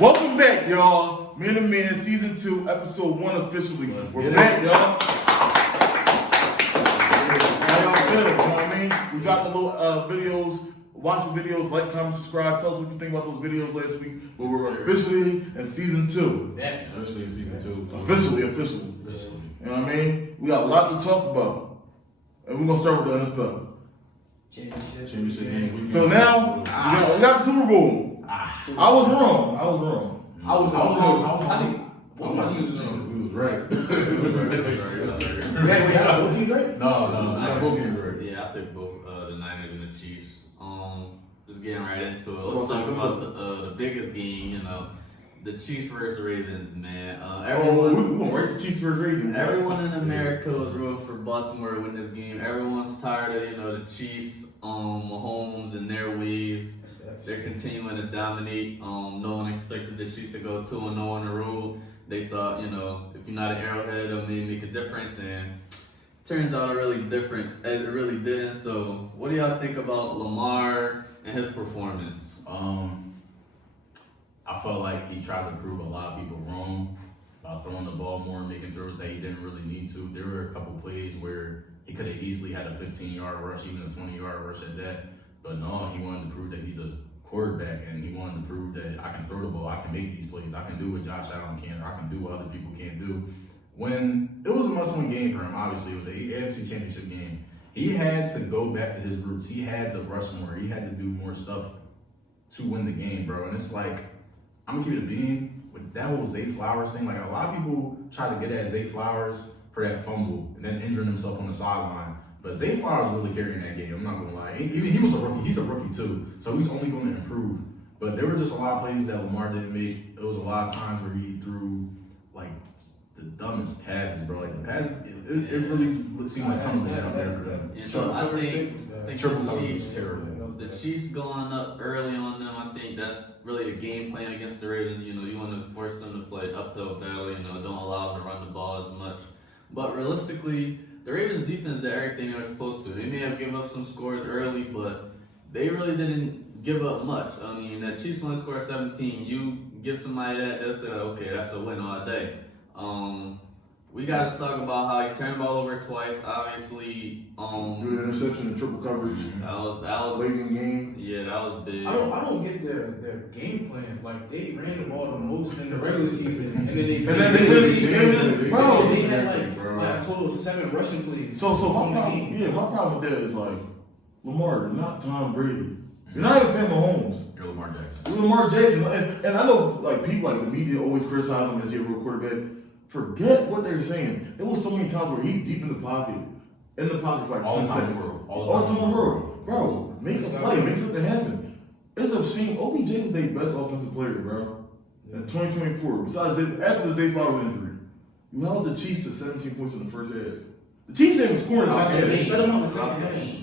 Welcome back, y'all. Men and Men, season 2, episode 1 officially. We're back, y'all. How y'all feeling? You know what I mean? We got the little videos. Watch the videos, like, comment, subscribe. Tell us what you think about those videos last week. But we're officially in season 2. Officially in season 2. Officially. You know what I mean? We got a lot to talk about. And we're going to start with the NFL. Championship game. So now, we got the Super Bowl. I was wrong. I think both my teams was wrong. We was right. Wait, I got both teams right? No, I got both teams right. Yeah, I picked both the Niners and the Chiefs. Just getting right into it. Let's talk about the biggest game. You know, the Chiefs versus Ravens, man. We're gonna rate the Chiefs versus Ravens. Everyone in America was rooting for Baltimore to win this game. Everyone's tired of the Chiefs, Mahomes and their ways. They're continuing to dominate. No one expected the Chiefs to go 2-0 on the road. They thought, if you're not an Arrowhead, it'll maybe make a difference. And turns out it really different. It really didn't. So, what do y'all think about Lamar and his performance? I felt like he tried to prove a lot of people wrong by throwing the ball more and making throws that he didn't really need to. There were a couple plays where he could have easily had a 15-yard rush, even a 20-yard rush at that. But no, he wanted to prove that he's a quarterback, and he wanted to prove that I can throw the ball, I can make these plays, I can do what Josh Allen can, or I can do what other people can't do. When it was a must-win game for him, obviously it was an AFC Championship game. He had to go back to his roots. He had to rush more. He had to do more stuff to win the game, bro. And it's like, I'm gonna keep it a beam with that whole Zay Flowers thing. Like, a lot of people try to get at Zay Flowers for that fumble and then injuring himself on the sideline. But Zay Flowers really carrying that game. I'm not gonna lie. Even he was a rookie. He's a rookie too, so he's only going to improve. But there were just a lot of plays that Lamar didn't make. There was a lot of times where he threw like the dumbest passes, bro. Like the passes, it really seemed like tunnel vision out there for them. Yeah, so I think triple the coverage Chiefs, was terrible. the Chiefs going up early on them, I think that's really the game plan against the Ravens. You want to force them to play uphill battle. Don't allow them to run the ball as much. But realistically, the Ravens defense did everything they were supposed to. They may have given up some scores early, but they really didn't give up much. I mean, that Chiefs only scored 17. You give somebody that, they'll say, okay, that's a win all day. We got to talk about how he turned the ball over twice. Obviously, Good interception and triple coverage. that was Late in the game. Yeah, that was big. I don't get their game plan. Like, they ran the ball the most in the regular season, and then they had like a total of 7 rushing plays. So my problem with that is like, Lamar, you're not Tom Brady. You're not even playing Mahomes. You're Lamar Jackson. You're Lamar Jackson. And I know like people like the media always criticize him as a real quarterback. Forget what they're saying. There was so many times where he's deep in the pocket for like All 10 the time in seconds. the world. All the time in the world. Bro, make a play, make something happen. It's obscene. OBJ was their best offensive player, bro. In 2024. Besides, after the Zay Flowers injury, you held the Chiefs to 17 points in the first half. The Chiefs didn't even score in the second half. They shut them out in the second half.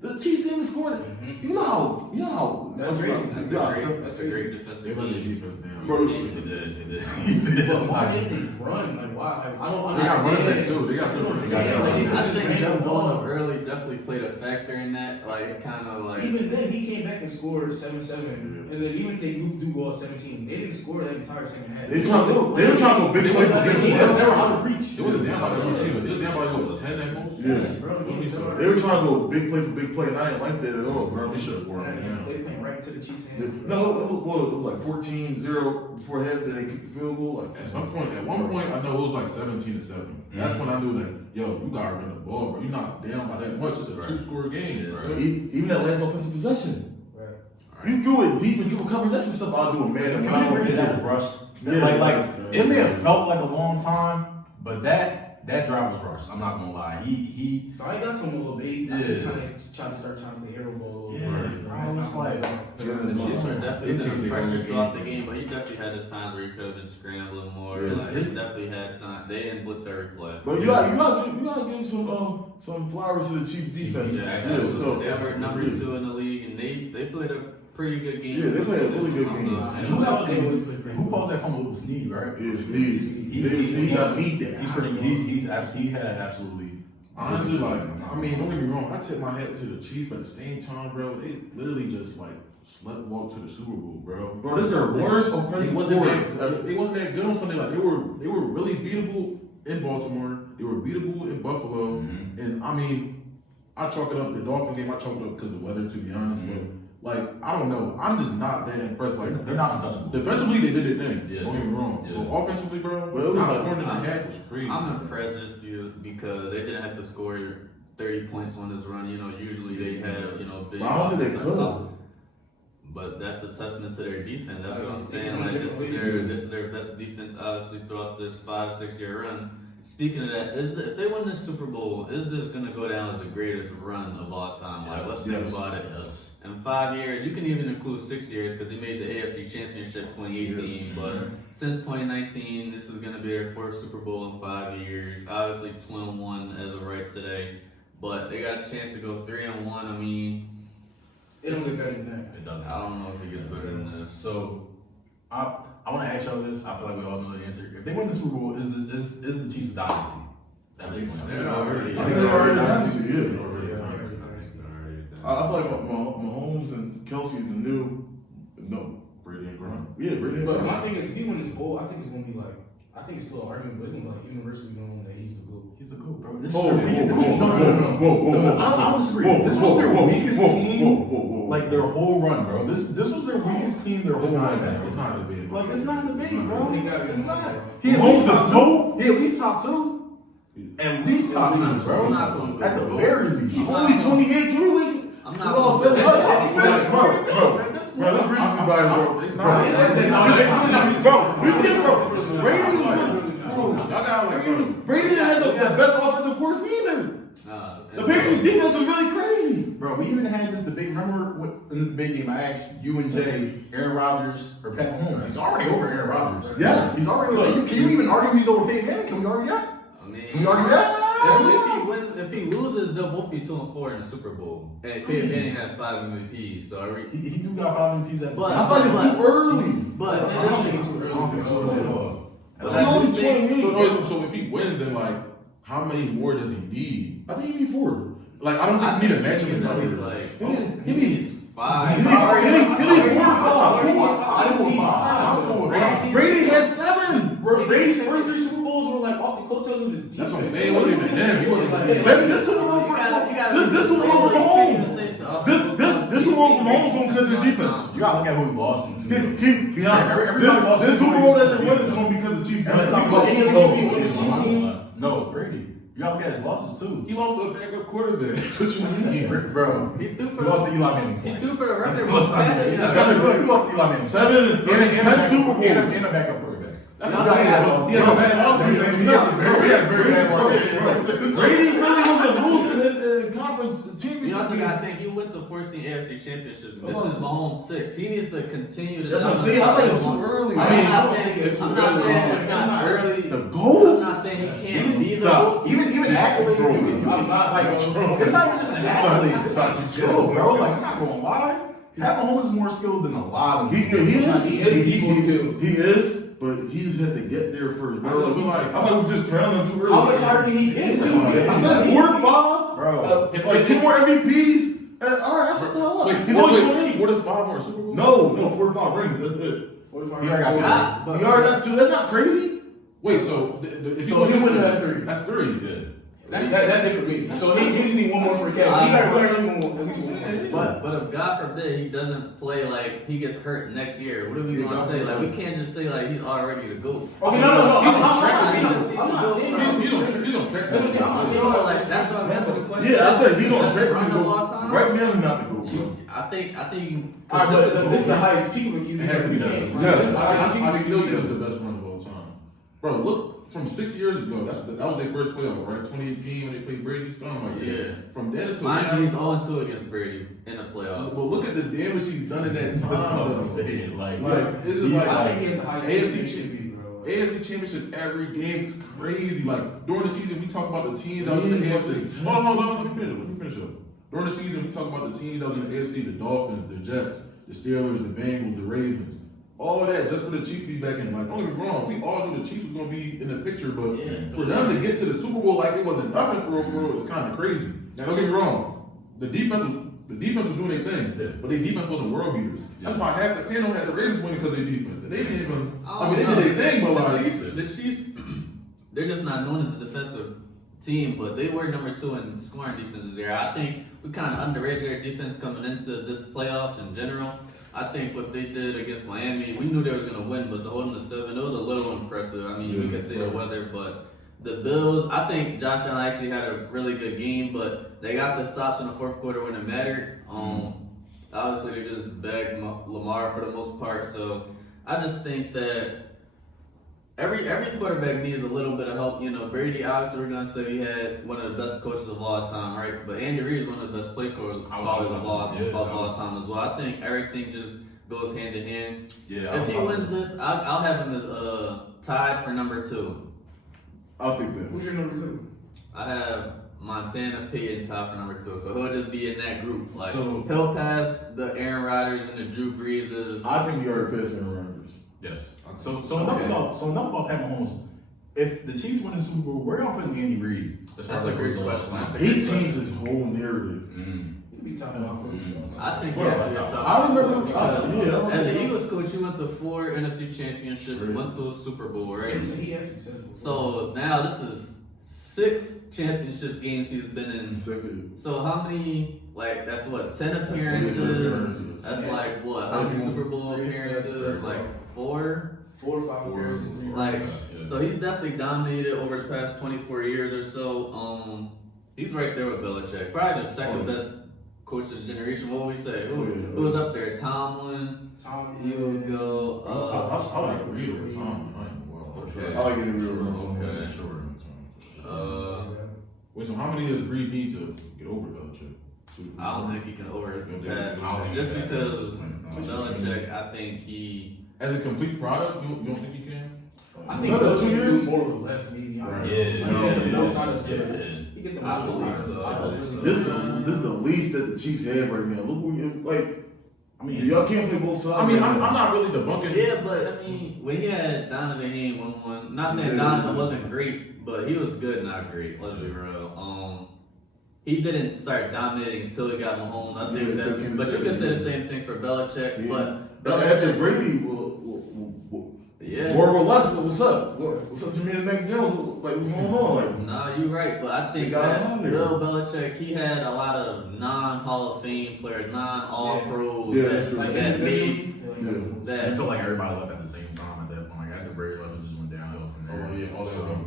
The Chiefs didn't even score. You know how. That's crazy. That's a great They defensive let the game. defense down. Bro, They did. But why didn't they run? Like, why? Like, I don't They got running backs understand. too. They got some running I think ran them the going ball. up early definitely played a factor in that. Like, kind of like. Even then, he came back and scored 7-7. And then even if they do go up 17, they didn't score that entire second half. They were trying to go big play for big They play. were out of reach. It wasn't down by that much either. It was down by what, 10 at most? Yes. Bro, They were trying to go big play for big play, and I didn't like that at all, bro. They should have worn it down. They playing right to the Chiefs' hand. No, it was like 14-0 before half, then they kicked the field goal. Like, At one point, I know it was like 17-7. That's when I knew that, you gotta run the ball, bro. You're not down by that much. It's a 2-score game, bro. even that last offensive possession. Right. You threw it deep and triple coverage. That's some stuff I'll do in Madden. When I don't get that that. rushed. Yeah. It may have felt like a long time, but that drive was rushed. I'm not gonna lie. He So I got to him a little bit. He kind Yeah. of tried to start trying to play hero ball. Yeah, bro, it's like- The Chiefs were definitely It's sending a pressure big throughout game. the game, but he definitely had his times where he could have been scrambling more. Yes. Like, he's definitely had time. They didn't blitz every play. But you gotta give some flowers to the Chiefs defense. They were number 2 in the league, and they played a pretty good game. Yeah, they played a really good game. And who out there was pretty great. Who caused that fumble? It was Snead, right? Yeah, Steve. He's not need that. He's pretty. He had absolutely. Honestly, like, I mean, don't get me wrong. I tip my hat to the Chiefs, but at the same time, bro, they literally just like sleptwalk to the Super Bowl, bro. Bro, this is their worst offensive It wasn't quarter. They wasn't that good on Sunday. Like they were really beatable in Baltimore. They were beatable in Buffalo. Mhm. And I mean, I chalk it up. The Dolphin game, I chalk it up because of the weather, to be honest. But like, I don't know. I'm just not that impressed. Like They're not untouchable. defensively, they did their thing. Yeah. Don't get me wrong. Yeah. But offensively, bro, But it was not like- scoring in the half was crazy. I'm impressed just because they didn't have to score 30 points on this run. You know, usually they have, you know, big. How did they offensive could? up. But that's a testament to their defense. That's what I'm saying. Like this is their best defense, obviously, throughout this 5-6 year run. Speaking of that, if they win this Super Bowl, is this gonna go down as the greatest run of all time? Like, let's think Yes. about it. Yes. In 5 years, you can even include 6 years because they made the AFC Championship 2018. Yeah. But since 2019, this is gonna be their first Super Bowl in 5 years. Obviously, 2-1 as of right today. But they got a chance to go 3-1. I mean, It don't get better than that. It doesn't. I don't know if it gets better than this. So, I want to ask y'all this. I feel like we all know the answer. If they win the Super Bowl, is the Chiefs a dynasty? At this point, They're yeah. already- I think they're already dynasty. Yeah. Yeah. I feel like Mahomes and Kelsey is the new. No, Brady and Gronk. Yeah, Brady and But Gronk. my thing is, if he wins this bowl, I think it's gonna be like, I think it's still an argument, but it's gonna be like universally known that he's the GOAT. He's the GOAT, bro. This Whoa, is their weakest. I don't disagree. This was their weakest team. Like their whole run, bro. This was their weakest team their whole run. It's not a debate. Like it's not a debate, bro. They gotta be It's not. bro. He at least top two. He at least top two. At least top two, I'm bro. not gonna go At the GOAT. very least. He's only 28. Can we wait? I'm It's not all gonna said go and done. GOAT. Bro, this recency bias, bro. It's Bro, not. Brady didn't have the best offensive course either. The Patriots defense was really crazy. Bro, we even had this debate. Remember in the debate game, I asked you and Jay, Aaron Rodgers or Pat Mahomes. He's already over Aaron Rodgers. Yes. He's already over. Can you even argue he's over Peyton Manning? Can we argue that? I mean, Can we argue that? if he loses, they'll both be 2-4 in the Super Bowl. And Peyton Manning has 5 MVPs, so He do got 5 MVPs at the But- same I thought it was too early. But I don't think it's too early. I don't think so at all. But He's I only do think- 28. So if he wins, then like, how many more does he need? I think he needs 4. Like, I don't think he need a matchup He in needs at least numbers. like He needs 5. He needs 4 or 5. Brady has 7. Brady's first 3 Super Bowls were like off the coattails of his defense. That's what I'm saying. It wasn't even him. He wasn't Like, even him. This Super Bowl this Super Bowl for Mahomes. This Super Bowl for Mahomes going because of the defense. You gotta look at who he lost to. too. Be honest. Every time he lost This to Super Bowl doesn't win is going because of Chiefs. Every time he lost, no, Brady. You gotta look at his losses too. He lost to a backup quarterback. What you mean? Bro, He threw he for lost to Eli Manning He twice. threw for the He record lost most passes. he lost to Eli Manning. 7 and 10 Super Bowls. And a backup quarterback. That's what I'm saying. He has a bad offense. He has a very bad market. Brady really was a loser in conference championship. You also got to think he went to 14 AFC championships. This is Mahomes' 6. He needs to continue to. That's what I'm saying. I think it's too early. I'm not saying it's not early. The goal? I'm not saying he can't be the So, GOAT. even accolades, you can like, it's not even just an accolade, it's like skill, bro. Like, I'm not gonna lie. Pat Mahomes is more skilled than a lot of people. He is. He is. But he just has to get there first. Bro. I thought we just crowned him too early. How much harder can he get? I said 4 to 5. Bro. If like 2 more MVPs. All right, that's the hell up. Wait, He's wait, only wait, 28. 4 to 5 more Super Bowl? No, 4 to 5 rings. That's it. 45 He already got Yeah, but He already got 2. That's not crazy. Wait, so if So he went to that 3. that's 3. Yeah. That's it for me. So he just need one more for Kevin. He got to at least one more. But if God forbid he doesn't play, like he gets hurt next year, what are we gonna say? Like we can't just say like he's already the GOAT. Okay, no. He's I'm not saying on He's on track. Let me see. I'm not saying So, like that's what I'm asking the question. Yeah, I said he's on That's track run to of all go. time. Right now, he's not the GOAT, bro. I think All right, but this is the highest peak of a QB. It has to be done. Yes. I still think that's the best run of all time. Bro, look, from 6 years ago, that was their first playoff, right? 2018 when they played Brady, something like that. Yeah. From then until Mind now, you, he's 0-2 against Brady in the playoffs. But look at the damage he's done in that That's what time. I'm saying. Like, Like, it's just I like think he has the highest AFC peak should be, bro. AFC Championship every game is crazy. Like during the season, we talk about the teams that was in the AFC. Hold on, let me finish up. During the season, we talk about the teams that was in the AFC: the Dolphins, the Jets, the Steelers, the Bengals, the Ravens. All of that just for the Chiefs to be back in. Like, don't get me wrong, we all knew the Chiefs was gonna be in the picture, but Yeah. for them to get to the Super Bowl like it wasn't nothing for real, it's kind of crazy. Now, don't get me wrong, the defense was The defense was doing their thing, but their defense wasn't world beaters. That's why half the panel had the Raiders winning because of their defense. And they didn't even. I mean, they did their thing, but like the Chiefs, they're just not known as a defensive team, but they were number 2 in scoring defenses there. I think we kind of underrated their defense coming into this playoffs in general. I think what they did against Miami, we knew they was going to win, but to hold them to 7, it was a little impressive. I mean, we could say the weather, but the Bills, I think Josh Allen actually had a really good game, but they got the stops in the fourth quarter when it mattered. Obviously, they just begged Lamar for the most part, so I just think that every quarterback needs a little bit of help. You know, Brady, obviously, we're gonna say he had one of the best coaches of all time, right? But Andy Reid is one of the best play callers of all time as well. I think everything just goes hand in hand. Yeah, if he wins this, I'll have him as tied for number 2. I'll take that. Who's your number 2? I have Montana Peyton tied for number 2, so he'll just be in that group. Like So- he'll pass the Aaron Rodgers and the Drew Breeses. I think he already passed Aaron Rodgers. Yes. So enough about Pat Mahomes. If the Chiefs win the Super Bowl, where y'all putting Andy Reid? That's a great question. He changed his whole narrative. He'd be tough about coach. I think he Well, has to be a tough I remember- coach because I was as an thinking- Eagles coach, you went to 4 NFC championships, Right. went to a Super Bowl, right? Yeah, so he has successful. So now this is 6 championships games he's been in. Exactly. So how many? Like that's what 10 10 appearances. That's Yeah. like what? How many Super Bowl 3, appearances? Like 4. 4 or 5 appearances. Like, so he's definitely dominated over the past 24 years or so. He's right there with Belichick. Probably the second best coach of the generation. What would we say? Who was up there? Tomlin. You would go. I like Reid over Tom. Okay. I like Andy Reid over Tom. Okay, sure. Wait, so how many does Reid need to get over Belichick? I don't think he can over that. I don't think Just he can. because Belichick, I think he. As a complete product, you don't think he can? I think Another those 2 can do years? more with less, maybe. I don't know. Yeah. Those kind of Yeah. He get the I most believe so. titles. This is the least that the Chiefs have right now. Look who you like. I mean, Y'all can't play both sides. I mean, right I'm now. not really debunking. Yeah, but I mean, when he had Donovan, he ain't won one. Not saying Donovan wasn't great, but he was good, not great. Let's be real. He didn't start dominating until he got Mahomes. I think Yeah, that, but you can say the same thing for Belichick. Yeah. But After Belichick, Brady, yeah. more or less, what's up? What's up, Jermaine Mac Jones? Like, what's going on? Like, Nah, you're right, but I think They got him that on there. Bill Belichick, he had a lot of non-Hall of Fame players, non-All-Pros Yeah, that's true. that made yeah. I that. feel like everybody left at the same time at that point. Like after Brady left, it just went downhill from there. Oh yeah,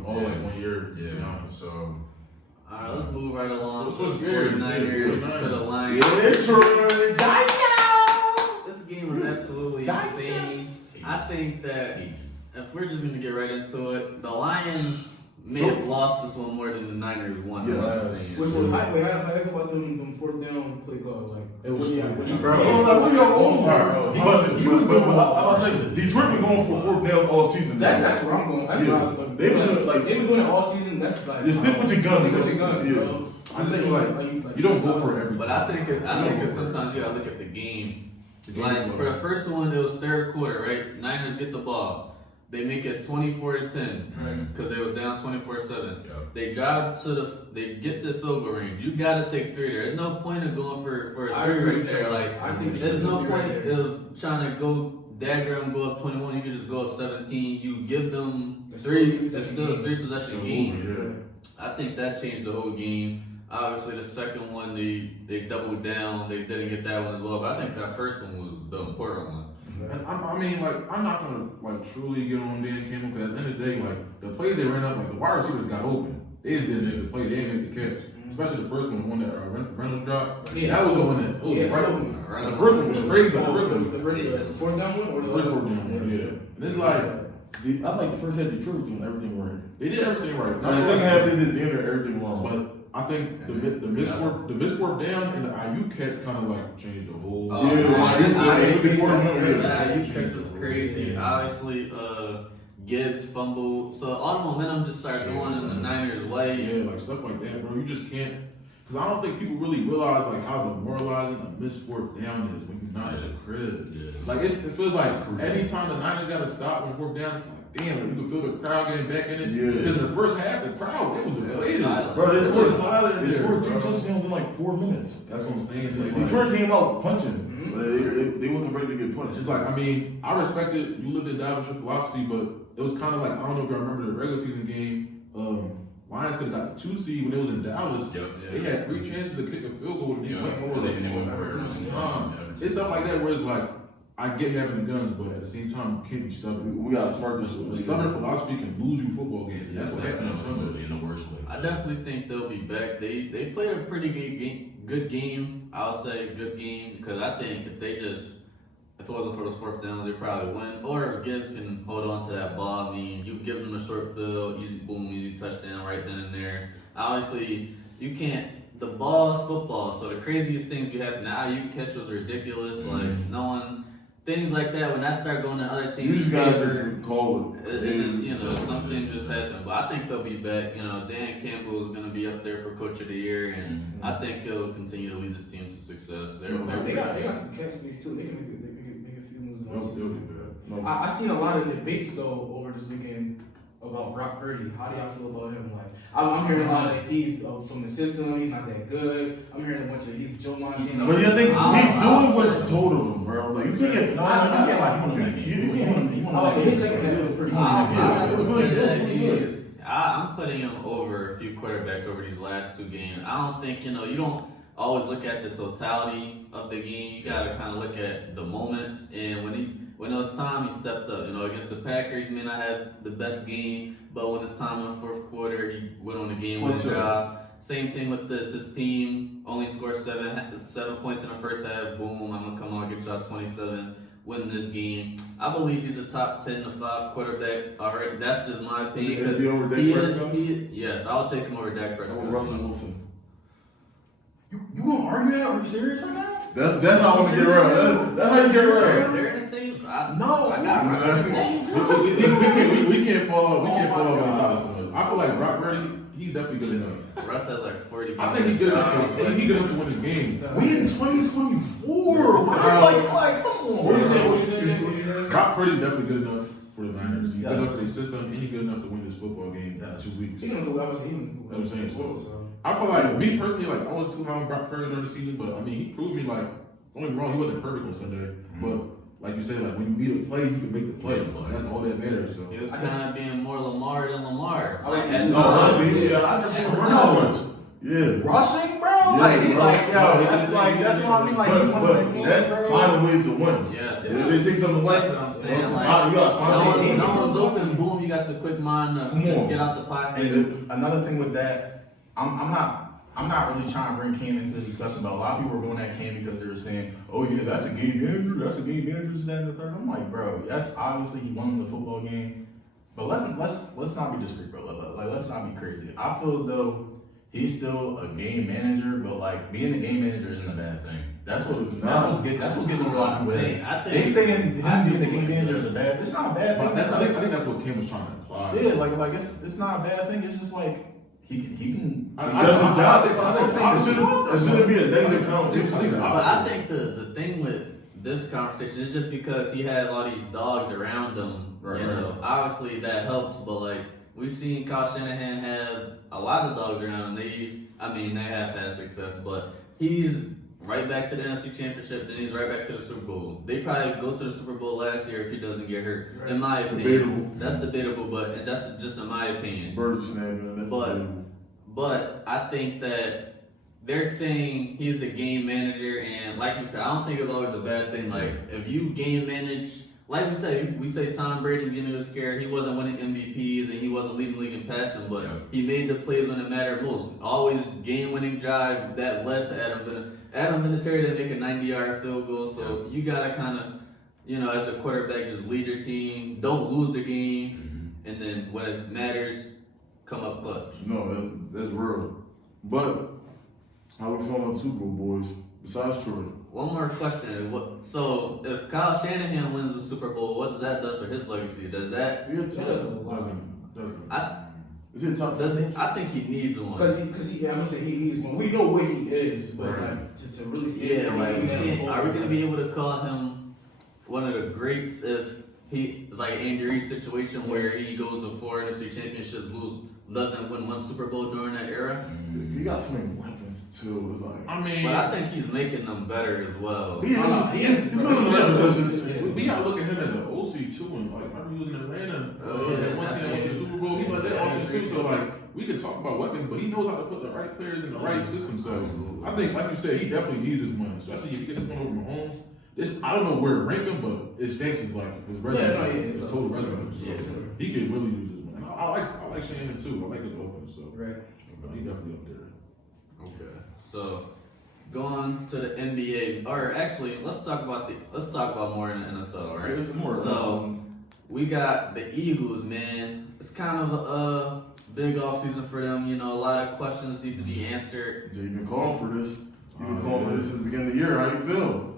all yeah. like 1 year. Yeah. So All right, let's move right along. Let's switch gears. 49ers to the Lions. Yeah, true. This game was absolutely insane. I think that if we're just gonna get right into it, the Lions may have lost this one more than the Niners won. Yes. Wait, so how you feel about them 4th down play call? Like, It was Bro, what y'all going for? He was doing. doing- I was saying Detroit been going for 4th down all season. that's where I'm going. That's Yeah. what I was like. They've been like- they've been doing it all season. That's like You stick with your guns. Stick with your guns, Yeah. bro. I think you don't go for it every But time. I think it's sometimes you gotta look at the game. Like for the first one, it was 3rd quarter, right? Niners get the ball. They make it 24-10 because they was down 24-7. Yep. They get to the field goal range. You gotta take 3 there. There's no point of going for a 3 right there. Like I think there's no point right there. of trying to go dagger them, go up 21. You can just go up 17. You give them It's 3. still a It's still a 3 possession game. Yeah. I think that changed the whole game. Obviously, the second one they doubled down. They didn't get that one as well. But I think that first one was the important one. And I mean, like, I'm not gonna like truly get on Dan Campbell because at the end of the day, like the plays they ran up, like the wide receivers got open. They just didn't make the play. They didn't make the catch. Especially the first one, the one that Reynolds dropped. Yeah. That was going in. It was Yeah, right. so- The first one was crazy. Like, the first one, The 4th down one or the first one down. Yeah. And it's like I like the first half Detroit was doing everything right. they did everything right. Now the second half they did damn near everything wrong. But I think the miswork down and the IU catch kind of like changed the whole. You catch was crazy. Obviously, Gibbs fumbled, so all the momentum just started going in the Niners' way. Yeah, like stuff like that, bro. You just can't. Because I don't think people really realize like how demoralizing a missed fourth down is when you're not at the crib. Yeah. Like it feels like every time the Niners got to stop when fourth down, it's like damn, like, you can feel the crowd getting back in it. Yeah. Because in the first half, the crowd they was deflated. Bro, It was silent. They scored 2 bro. touchdowns in like 4 minutes. That's what I'm saying. Like, It's like- Detroit came out punching, but they wasn't ready to get punched. It's like, I mean, I respected you lived in Dallas your philosophy, but it was kind of like, I don't know if you remember the regular season game. Lions could have got the 2 seed when it was in Dallas. Yep, They had 3 chances to kick a field goal and they Yeah, went for it. they went for it every single time. It's stuff like that where it's like, I get having the guns, but at the same time, you can't be stubborn. We got smart this A stubborn philosophy can lose you football games. And that's what happened on Definitely Sunday. in the worst way. I definitely think they'll be back. They played a pretty good game. I'll say good game because I think if it wasn't for those fourth downs, they probably win. Or if Gibbs can hold on to that ball, I mean, you give them a short field, easy boom, easy touchdown right then and there. Obviously, you can't. The ball is football, so the craziest things you have now, you catch was ridiculous. Like no one, things like that. When that start going to other You teams, just gotta just call it. it just, something just happened. But I think they'll be back. Dan Campbell is going to be up there for Coach of the Year, and I think he'll continue to lead this team to success. They got some candidates too. They can make a few moves. They'll be bad. No. I seen a lot of debates though over this weekend about Brock Purdy. How do y'all feel about him? Like I'm hearing a lot of he's from the system. He's not that good. I'm hearing a bunch of he's Joe Montana. But you think he's doing what's told of him, bro? Like you can't get You can't like him on that game. I would say his second half was pretty good. I'm putting him over a few quarterbacks over these last 2 games. I don't think, you don't always look at the totality of the game. You got to kind of look at the moments. And when it was time, he stepped up. Against the Packers, he may not have the best game, but when it's time in the fourth quarter, he went on the game-winning job. Same thing with this. His team only scored 7 points in the first half. Boom, I'm going to come on, get y'all 27. Win this game. I believe he's a top 10 to 5 quarterback already. That's just my opinion. Is he over Dak Prescott? Yes, I'll take him over Dak Prescott. Over Russell Wilson. You gonna argue that? Are you serious right now? That's how I want to get around. That's how you get around. They're in the same. No, I got Russell in the same. We can't fall on each other. I feel like Brock Purdy, he's definitely good enough. Russ has like 40 games. I think he's good enough. He's good enough to win this game. We in 2024. Like, come on. What you say? Brock Purdy's definitely good enough for the Niners. He's Yes. good enough for the system, and he's good enough to win this football game in 2 weeks. He don't know what I was saying. That's what I'm saying. So, I feel like me personally, like I was too high on Brock Purdy during the season, but I mean he proved me like don't get me wrong, he wasn't perfect on Sunday, but like you said, like when you meet a play, you can make the play. That's all that matters. So He was kind of being more Lamar than Lamar. I was- At No, times. I just seen Russell. Yeah. Rushing, bro. Yeah, Like he bro. like yo, that's what I mean. Like he won But that game, that's bro. finding ways to win. Yes. If they take something away, That's what I'm saying. Like, you got no one's open. Boom, you got the quick mind to Come just on. get out the pocket. And another thing with that, I'm not really trying to bring Cam into the discussion, but a lot of people were going at Cam because they were saying, "Oh yeah, that's a game manager. That's a game manager." This, that, and the third. I'm like, bro, yes, obviously he won the football game, but let's not be discreet, bro. Like let's not be crazy. I feel as though he's still a game manager, but like being a game manager isn't a bad thing. That's what's getting a lot of heads. They saying him being a game manager is a bad. It's not a bad thing. I think that's what Cam was trying to imply. Yeah, like it's not a bad thing. It's just like he can. It shouldn't be a negative conversation. But I think the thing with this conversation is just because he has all these dogs around him. Right, Obviously that helps. But like we've seen Kyle Shanahan have a lot of dogs around him. They have had success, but he's right back to the NFC Championship, then he's right back to the Super Bowl. They probably go to the Super Bowl last year if he doesn't get hurt. Right. In my opinion, Debatable. that's debatable, but that's just in my opinion. Bird snapping, that's But- debatable. But I think that they're saying he's the game manager, and like you said, I don't think it's always a bad thing. Like if you game manage, like we say Tom Brady beginning of his career, he wasn't winning MVPs and he wasn't leading the league in passing, but he made the plays when it mattered most. Always game-winning drive that led to Adam Vinatieri to make a 90-yard field goal. So you gotta kind of, as the quarterback, just lead your team. Don't lose the game, and then when it matters, come up clutch. No, that's real. But how we feeling on Super Bowl, boys? Besides Troy. One more question. So if Kyle Shanahan wins the Super Bowl, what does that do for his legacy? Does that? Yeah, That doesn't lie. Doesn't. Is he a top Does 10 he? coach? I think he needs one. Because he, I'm gonna say he needs one. We know what he is, but like to really stand Yeah, like he needs that are we gonna be ball. able to call him one of the greats if he it's like Andy Reid's situation where he goes to 4 NFC championships, doesn't win one Super Bowl during that era? He got so many weapons too. It's like, I mean, But I think he's making them better as well. he's good in positions. we gotta look at him as an OC too, and like remember he was in Atlanta. Oh, yeah, that one team that went to the Super Bowl. He like that offense too. So like we could talk about weapons, but he knows how to put the right players in the right system. So I think, like you said, he definitely needs his one, especially if he gets this one over Mahomes. This I don't know where to rank him, but it stinks is like his resume, his total resume. So he could really use his one. And I like Shanahan too. I like his offense. So Right. he definitely up there. Okay. So going to the NBA, or actually let's talk about more in the NFL, right? It's more. So we got the Eagles, man. It's kind of a big offseason for them. You know, a lot of questions need to be answered. Jay been calling for this. You've been calling for this since the beginning of the year. How you feel?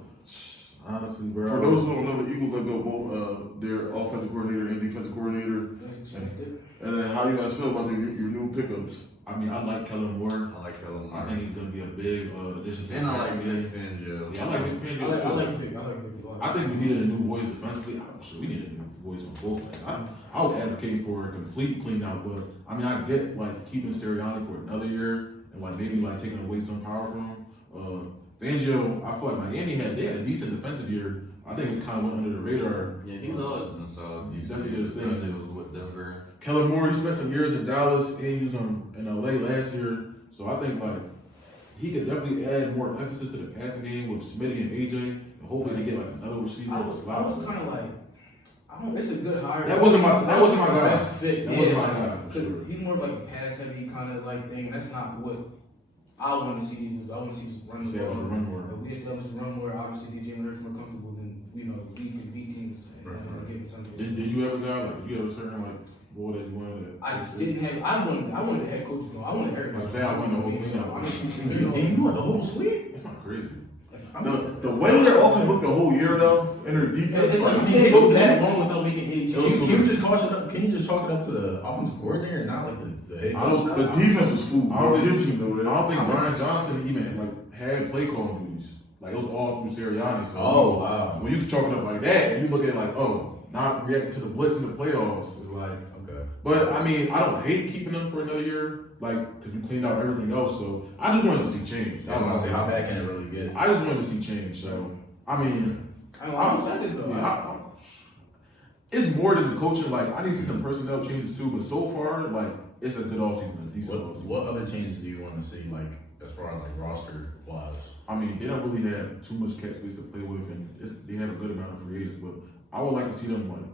Honestly, bro. For those who don't know, the Eagles let go both their offensive coordinator and defensive coordinator. That's expected. And then how you guys feel about your new pickups? I mean, I like Kellen Moore. I like Kellen I Moore. think he's gonna be a big addition to And the I like passing Vic game. Fangio. Yeah, I like Vic Fangio I like too. Vic. I like Vic. I think we needed a new voice defensively. I'm sure we needed a new voice on both ends. I would advocate for a complete clean out, but I mean, I get like keeping Sirianni for another year and like maybe like taking away some power from him. Fangio, I feel like Miami they had a decent defensive year. I think it kind of went under the radar. Yeah, he's always been solid. He definitely did his thing. He was with Denver. Kellen Moore, he spent some years in Dallas and he was in LA last year. So I think like he could definitely add more emphasis to the passing game with Smitty and AJ. And hopefully they get like another receiver. I was kind of like, it's a good hire. That wasn't my guy. Best fit. That wasn't my guy, for sure. He's more of like a pass heavy kind of like thing. That's not what I want to see. I want to see run Stay able to run more. We just love to run more. Obviously, DJ Hurts more comfortable than the B teams. Did you have a guy like? Did you have a certain like boy that you wanted? I wanted the head coach to go. I wanted everybody. I wanted the whole thing. You want the whole suite? It's not crazy. The way their offense looked the whole year though, and their defense. It's like like, you can't go that long without making any Can changes. you just caution up? Can you just chalk it up to the offensive coordinator and not like the head coach? the defense was food. I don't Your think team though. I don't think Brian Johnson even like had play calling duties. Like it was all through Sirianni. So Oh, wow. when you chalk it up like that, and you look at it like, not reacting to the blitz in the playoffs is like. Okay. But I mean, I don't hate keeping them for another year, like because we cleaned out everything else. So I just wanted to see change. I want to say, how bad can it really get? I just wanted to see change. So I mean, I'm excited though. yeah, it's more than the coaching. Like I need to see some personnel changes too. But so far, like it's a good offseason, a decent offseason. What other changes do you want to see, like as far as like roster wise? I mean, they don't really have too much cap space to play with, and they have a good amount of free agents. But I would like to see them like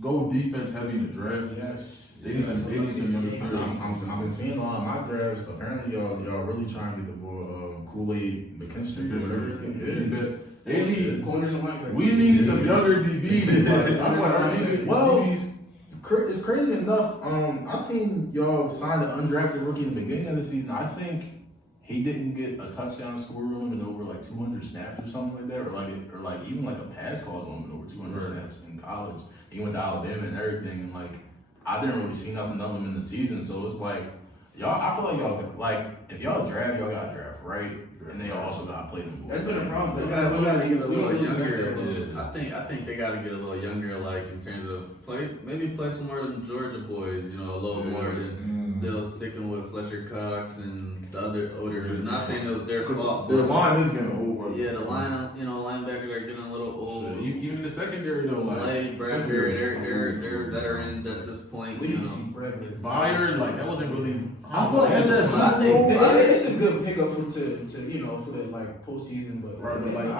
go defense heavy in the draft. Yes. They need some younger players. I've been seeing a lot of my drafts. Apparently, y'all really trying to get the boy Kool-Aid McKinstry or whatever his name is. They need. Corners and linebackers. We need some younger DBs. Like, I feel like our DBs. It's crazy enough. I seen y'all sign an undrafted rookie in the beginning of the season. I think he didn't get a touchdown score on him in over like 200 snaps or something like that, or like even like a pass call on him in over 200 snaps in college. He went to Alabama and everything, and like I didn't really see nothing of him in the season. So it's like y'all. I feel like y'all like if y'all draft, y'all got to draft right, and then y'all also got to play them. That's been a problem. We gotta get a little younger. Yeah. I think they gotta get a little younger, like in terms of maybe play some more of the Georgia boys. You know, a little more than still sticking with Fletcher Cox and the other older. Not saying it was their fault. Their line is getting old. Bro. Yeah, the linebackers are getting a little old. Even the secondary though, Slade, Bradbury, they're veterans at this point. We need to see Bradbury. Byard, like that wasn't really. I feel like that's It's a good pickup for the like postseason, but Right, but like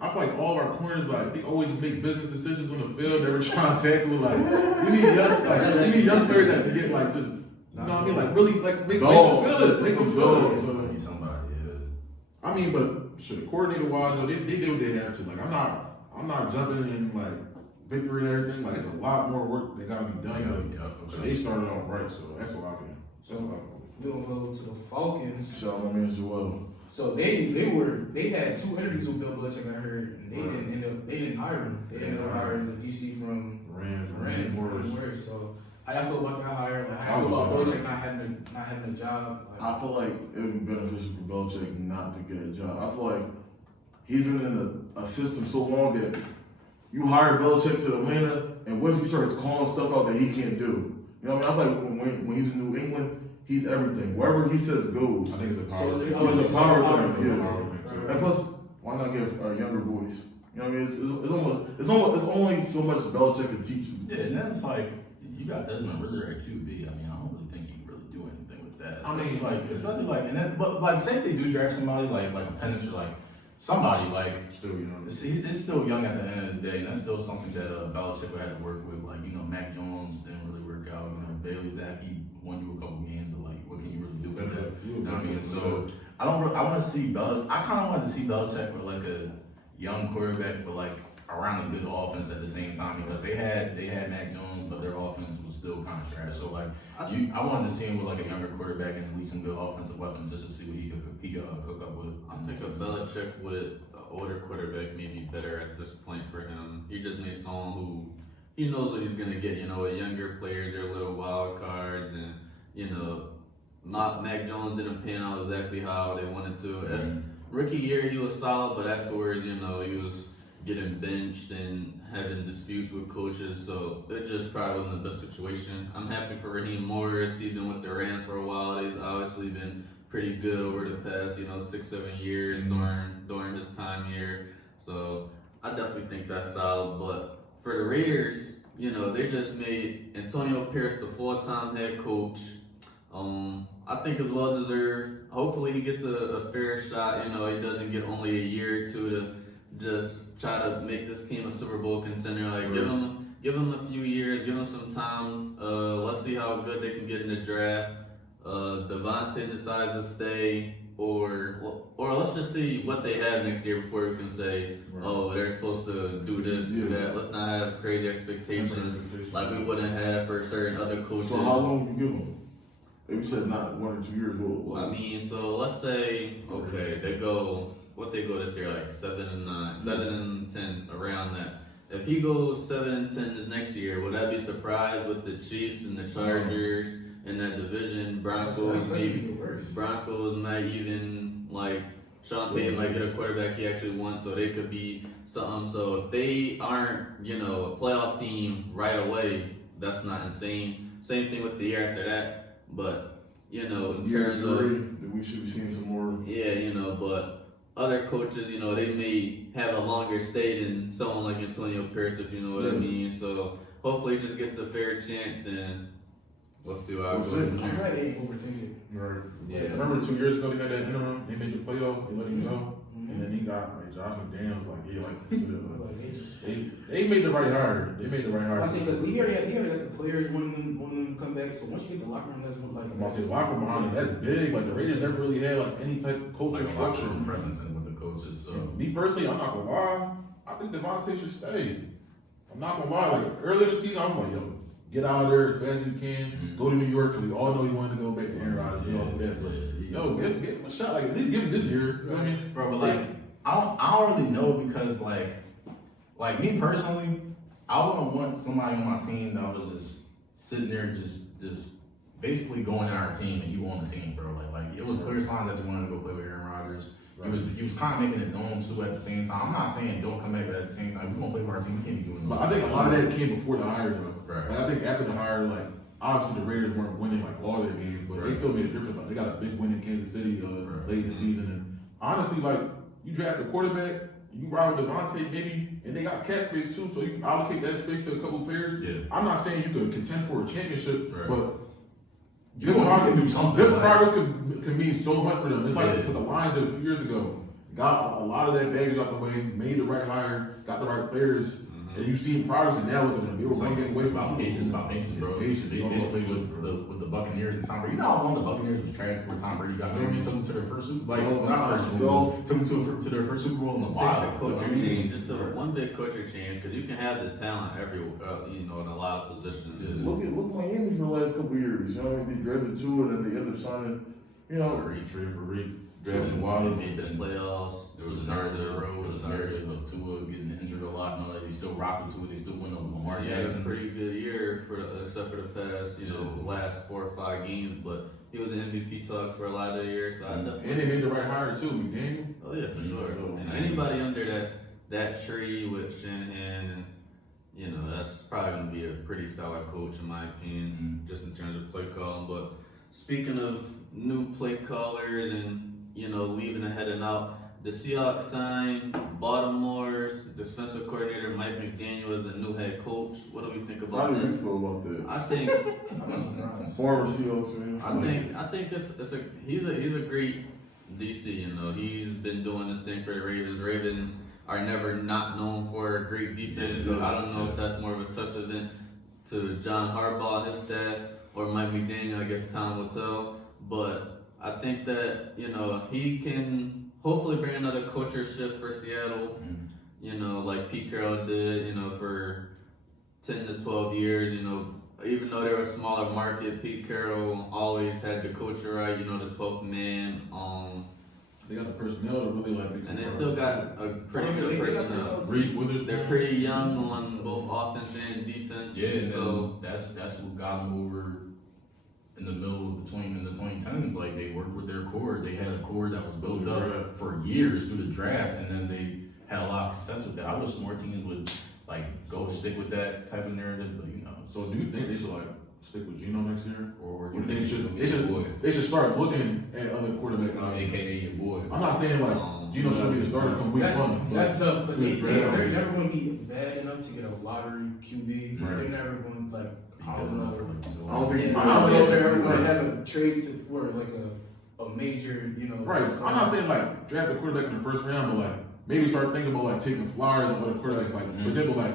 I feel like all our corners they always just make business decisions on the field. They were trying to tackle we need young players that can get like just what I mean, like really like make them feel it, make them feel it. So Need somebody. Yeah. I mean, but shit, coordinator wise, they do what they have to. Like I'm not jumping in like victory and everything. Like it's a lot more work that gotta be done. So they started off right, so that's what I can. We'll go to the Falcons. Shout out my man Joel. So they had 2 interviews with Bill Belichick. I heard, and they didn't hire him. They ended up hiring the DC from Rams. So How y'all feel about that hire? Like, how y'all feel about Belichick not having a job? Like, I feel like it would be beneficial for Belichick not to get a job. I feel like he's been in a system so long that you hire Belichick to Atlanta, and what if he starts calling stuff out that he can't do? You know what I mean? I feel like when he was in New England, he's everything. Wherever he says goes. I think it's a power. It's a power thing. Yeah. Too. And plus, why not give a younger voice? You know what I mean? It's only so much Belichick can teach you. Yeah, and then it's like you got Desmond Ritter at QB. I mean, I don't really think he can really do anything with that. Especially like, and then, but like, say if they do draft somebody like a Penix or like somebody like Still, you know. it's still young at the end of the day, and that's still something that Belichick would have to work with. Like, you know, Mac Jones didn't really work out. You know, Bailey Zappi won you a couple games, but like, what can you really do with that? You know what I mean? So I want to see I kind of wanted to see Belichick with like a young quarterback, but like around a good offense at the same time, because they had Mac Jones, but their offense was still kind of trash. So like, I wanted to see him with like a younger quarterback and at least some good offensive weapons just to see what he could cook up with. I think a Belichick with an older quarterback may be better at this point for him. He just needs someone who he knows what he's gonna get. You know, with younger players, they're little wild cards, and you know, Mac Jones didn't pan out exactly how they wanted to. As rookie year, he was solid, but afterwards, you know, he was getting benched and having disputes with coaches, so it just probably wasn't the best situation. I'm happy for Raheem Morris. He's been with the Rams for a while. He's obviously been pretty good over the past, 6-7 years during his time here. So I definitely think that's solid. But for the Raiders, they just made Antonio Pierce the full-time head coach. I think it's well deserved. Hopefully he gets a fair shot. He doesn't get only a year or two to just try to make this team a Super Bowl contender. Like, give him a few years, give him some time. Let's see how good they can get in the draft. Devontae decides to stay, or let's just see what they have next year before we can say, they're supposed to do this, do that. Let's not have crazy expectations like we wouldn't have for certain other coaches. So how long would you give them? If you said not 1 or 2 years, I mean, so let's say, they go this year, like 7-9, 7-10, around that. If he goes 7-10 this next year, would that be surprised with the Chiefs and the Chargers in that division? Broncos might even, like, Sean Payton might get a quarterback he actually wants, so they could be something. So if they aren't, a playoff team right away, that's not insane. Same thing with the year after that. But, in terms of that we should be seeing some more. Yeah, but other coaches, they may have a longer stay than someone like Antonio Pierce, if you know what I mean. So hopefully he just gets a fair chance, and we'll see what happens. I'm glad they ain't overthinking. Right. Yeah. Remember 2 years ago they had that interim, they made the playoffs, they let him go, and then he got like Josh McDaniels, they made the right hire. They made the right hire. I say because we already got the players wanting them to come back. So once you get the locker room, that's what like. I'm about to say locker room behind it, that's big. Like the Raiders never really had like any type of culture Like a locker structure. room presence and with the coaches. So Me personally, I'm not gonna lie. I think Devontae should stay. I'm not gonna lie. Like earlier this season, I was like, get out of there as fast as you can. Go to New York, because we all know you wanted to go back to Aaron Rodgers. We all know that, but give him a shot. Like at least give him this year. You know what I mean? bro, but like I don't really know, because like me personally, I wouldn't want somebody on my team that was just sitting there just basically going in our team and you on the team, bro. Like it was clear signs that you wanted to go play with Aaron Rodgers. Right. He was kind of making it known too at the same time. I'm not saying don't come back, but at the same time, if you want to play with our team, we can't be doing this. But I think a lot of that came before the hire, though. Right. Like, I think after the hire, like obviously the Raiders weren't winning like all their games, but they still made a difference. Like they got a big win in Kansas City late in the season, and honestly, like you draft a quarterback, you ride with Devontae maybe, and they got cap space too, so you can allocate that space to a couple of players. Yeah. I'm not saying you could contend for a championship, but you can do something. Good progress can mean so much for them. It's like what the Lions did a few years ago. Got a lot of that baggage out the way, made the right hire, got the right players, and you see progress. And now look at them. They were one game away from patience, bro. Basically with the Buccaneers and Tom Brady. You know how long the Buccaneers was trash before Tom Brady got there? He took them to their first Super Bowl. Took them to their first Super Bowl in the wild. Culture change, just one big culture change, because you can have the talent everywhere, in a lot of positions. Look Miami for the last couple of years. They drafted two, and then they ended up signing. Reed, trade for Reed. Drafted Waddle. They made the playoffs. There was a narrative of Tua getting injured a lot. They still rock with Tua. They still win a Lamar He had a Jackson. pretty good year except for the past, last 4 or 5 games. But he was in MVP talks for a lot of the year, so I definitely. And they made the right hire too, McDaniel. Oh yeah, for sure. So, And anybody under that tree with Shanahan, and that's probably gonna be a pretty solid coach in my opinion, just in terms of play calling. But speaking of new play callers and leaving and heading out, the Seahawks signed Baltimore's defensive coordinator Mike McDaniel as the new head coach. What do we think How about do you that? feel about that? I think I'm not surprised. Former Seahawks fan. I think he's a great DC. He's been doing this thing for the Ravens. Ravens are never not known for a great defense. So I don't know if that's more of a testament to John Harbaugh and his staff or Mike McDaniel. I guess time will tell. But I think that he can hopefully bring another culture shift for Seattle. Like Pete Carroll did. For 10 to 12 years. Even though they're a smaller market, Pete Carroll always had the culture right. The 12th man. They got the personnel to really like. And they still got a pretty good personnel. Reed Witherspoon. They're pretty young on both offense and defense. Yeah, so that's what got them over in the middle of in the 2010s. Like they worked with their core. They had a core that was built up for years through the draft, and then they had a lot of success with that. I wish more teams would go stick with that type of narrative, but So do you think they should stick with Geno next year? or You think boy, they should start looking at other quarterback options? aka your boy. I'm not saying Geno should be the starter come week one. That's tough because Good draft. they're never going to be bad enough to get a lottery QB. Right. They're never going to I don't think. I don't know if they're ever going to have a trade for a major, Right. I'm not saying draft a quarterback in the first round, but maybe start thinking about taking flyers on other quarterbacks. For example,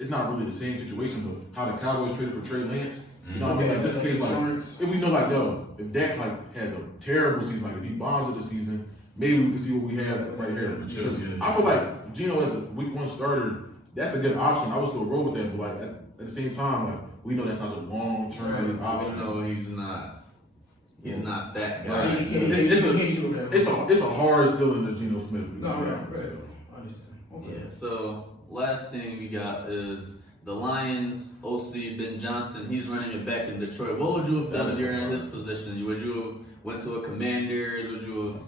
it's not really the same situation, but how the Cowboys traded for Trey Lance. You know what I mean? Just in case, if we know, if Dak has a terrible season, if he bombs with the season, maybe we can see what we have right here. Because I feel like Geno as a week one starter, that's a good option. I would still roll with that, but at the same time, we know that's not a long term option. no, he's not. He's not that guy. Right. It's a hard ceiling to Geno Smith. No, right. I understand. Okay. Yeah. So last thing we got is the Lions OC Ben Johnson. He's running it back in Detroit. What would you have done if you're in his position? Would you have went to a Commanders? Would you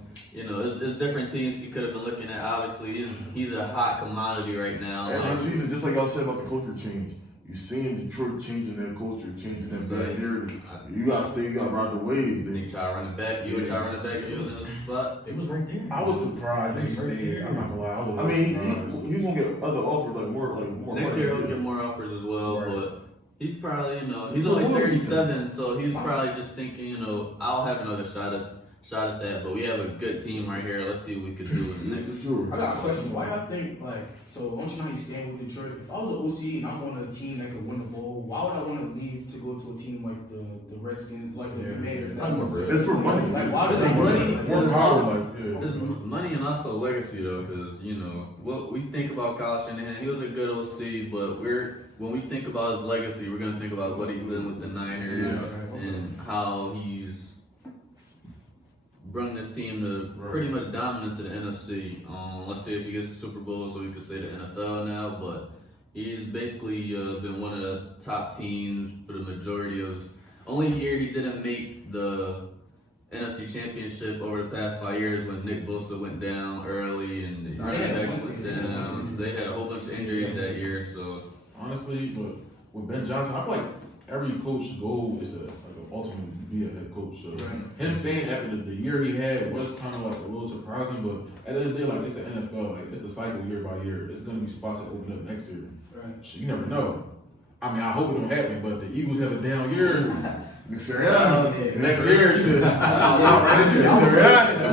have, there's different teams he could have been looking at. Obviously, he's a hot commodity right now. Every season, just like y'all said about the culture change. You seeing Detroit changing their culture, changing that bad narrative. You gotta ride the wave. They try running back. You would try running back. You was in the spot. It was right there. I was surprised that he said. I'm not gonna lie. I mean, he's gonna get other offers more Next money. year he'll get more offers as well, Right. but he's probably he's He's a only loyalty 37, so he's probably just thinking I'll have another shot at that. But we have a good team right here. Let's see what we could do in the next. For sure. I got a question. Why y'all think so? Don't you know how you stand with Detroit? If I was an OC and I'm on a team that could win a bowl, why would I want to leave to go to a team like the Redskins, like the Commanders? It's for money. Why does It's money. More power, There's money and also legacy though, because what we think about Kyle Shanahan, he was a good OC, but when we think about his legacy, we're gonna think about what he's done with the Niners and how he's brought this team to pretty much dominance in the NFC. Let's see if he gets the Super Bowl, so we could say the NFL now. But he's basically been one of the top teams for the majority of. Only year he didn't make the NFC Championship over the past 5 years when Nick Bosa went down early and the running backs went down. They had a whole bunch of injuries that year, so. Honestly, but with Ben Johnson, I feel like every coach's goal is to ultimately be a head coach. So him staying after the year he had was kind of a little surprising, but at the end of the day, it's the NFL, it's the cycle year by year. It's gonna be spots that open up next year. Right. So you never know. I mean, I hope it don't happen, but the Eagles have a down year. Next year, Next year, to we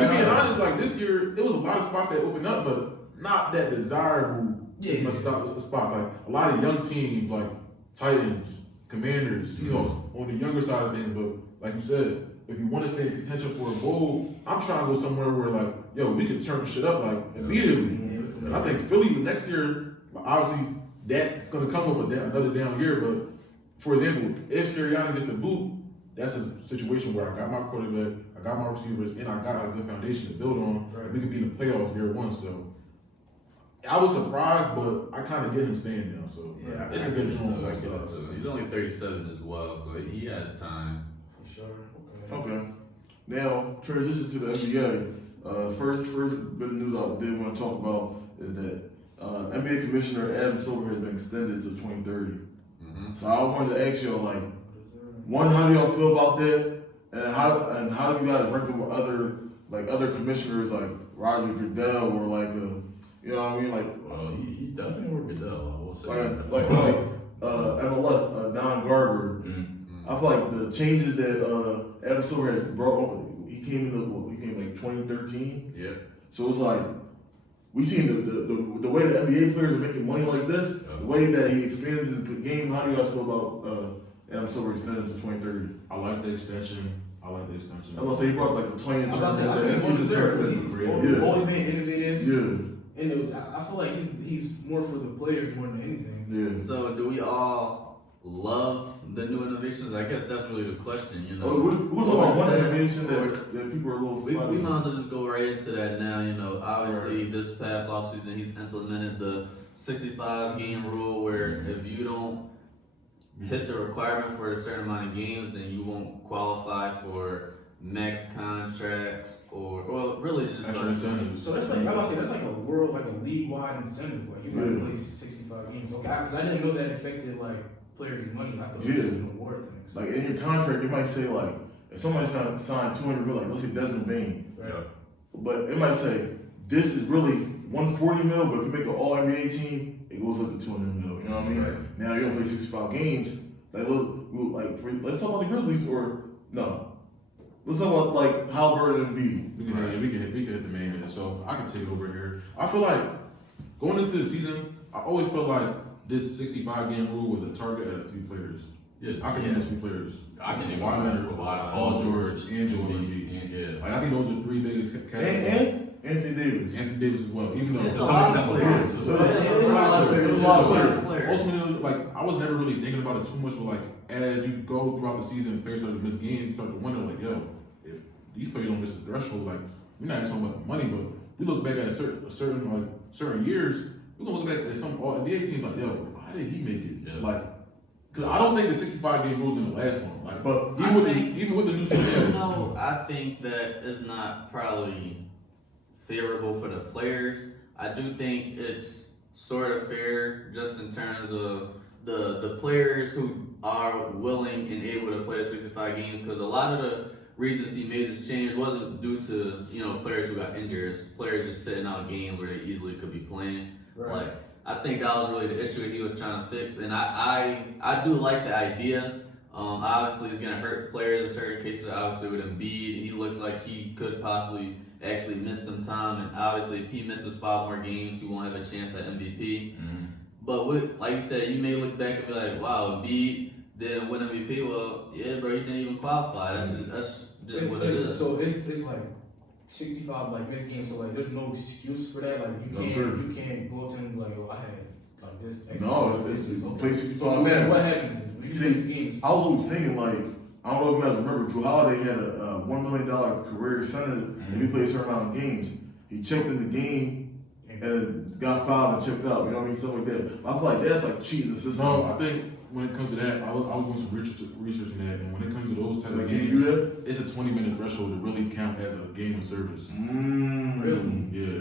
being honest, this year there was a lot of spots that opened up, but not that desirable spots. Like a lot of young teams, like Titans, Commanders, Seahawks, on the younger side of things. But like you said, if you want to stay in contention for a bowl, I'm trying to go somewhere where we can turn the shit up immediately. And I think Philly next year, obviously that's going to come with another down year. But for example, if Sirianni gets the boot, that's a situation where I got my quarterback, I got my receivers, and I got a good foundation to build on. We could be in the playoffs year one. So I was surprised, but I kind of get him staying now. So Yeah, it's I a good get it, joint too. for I get it, us. too. He's only 37 as well, so he has time. For sure. Okay. Now, transition to the NBA. First bit of news I did want to talk about is that NBA Commissioner Adam Silver has been extended to 2030. Mm-hmm. So I wanted to ask y'all, like, one, how do y'all feel about that? And how do you guys rank him with other commissioners like Roger Goodell or like you know what I mean, like Well, he's definitely more Goodell, I will say. MLS Don Garber. Mm-hmm. I feel like the changes that Adam Silver has brought on, he came like 2013. Yeah. So it's like we seen the way the NBA players are making money like this, the way that he expanded his game. How do you guys feel about Adam Silver extended to 2030? I like the extension. I'm gonna say he brought like the playing I'm about to say, I tournament, think the he's season deserved because tournament. he's always been innovative. Yeah, And I feel like he's more for the players more than anything. yeah. So do we all love the new innovations? I guess that's really the question, you know. Oh, we're talking about one Or- innovation or- that people are a little We spotty. might as well just go right into that now. You know, obviously this past offseason he's implemented the 65 game rule where if you don't hit the requirement for a certain amount of games, then you won't qualify for max contracts or well, really just Extra incentives. So that's like I was say that's like a league wide incentive. Like you gotta Yeah. play 65 games. Okay, because I didn't know that affected like players' money. I thought it was Yeah. just an award thing. Like in your contract, it might say like if somebody signed 200 million, like let's say Desmond Bain, Right. but it might say this is really 140 mil, but if you make an All NBA team, it goes up to 200 mil. You know what I mean? Right. Now you don't play 65 games. Like let's talk about the Grizzlies or no. Let's talk about like Halliburton and Embiid. We can hit the main hitter. So I can take over here. I feel like going into the season, I always felt like this 65 game rule was a target at a few players. Yeah. I can name those few players. I can name Kawhi Leonard, Paul George, and Joel Embiid. Yeah. Like I think those are three biggest cats. And Anthony Davis. Anthony Davis as well. Even though It's To a some lot extent, of players. players. It's a lot of players. It's a lot of It's a lot players. of ultimately, like I was never really thinking about it too much. But like as you go throughout the season, players start to miss games, you start to wonder like, yo, if these players don't miss the threshold, like we're not even talking about money, but we look back at certain years, we're gonna look back at some All NBA teams like, yo, how did he make it? Yeah. Like, because I don't think the 65 game rule is gonna last long. Like, But even with the new You scenario, know, I think that it's not probably favorable for the players. I do think it's sort of fair just in terms of the players who are willing and able to play the 65 games because a lot of the reasons he made this change wasn't due to, you know, players who got injured. It's players just sitting out games where they easily could be playing. Right. Like, I think that was really the issue he was trying to fix, and I do like the idea. Obviously, it's gonna hurt players in certain cases. Obviously, with Embiid, he looks like he could possibly actually miss some time, and obviously, if he misses 5 more games, he won't have a chance at MVP. Mm-hmm. But with, like you said, you may look back and be like, "Wow, Embiid didn't win MVP." Well, yeah, bro, he didn't even qualify. That's just what it is. So it's like 65 like missed games. So like there's no excuse for that. Like No, sir. you can't go up to him and be like, oh, I had like this. No, it's play 65. So no matter what happens, when you See, miss games. I was always thinking like, I don't know if you guys remember, Drew Holiday had a $1 million career incentive if he played a certain amount of games. He checked in the game and got fouled and checked out. You know what I mean? Stuff like that. I feel like that's like cheating the system. no, I think when it comes to that, I was doing some research in that, and when it comes to those type Like, of can games, you do that? it's a 20-minute threshold to really count as a game of service. Really? Yeah.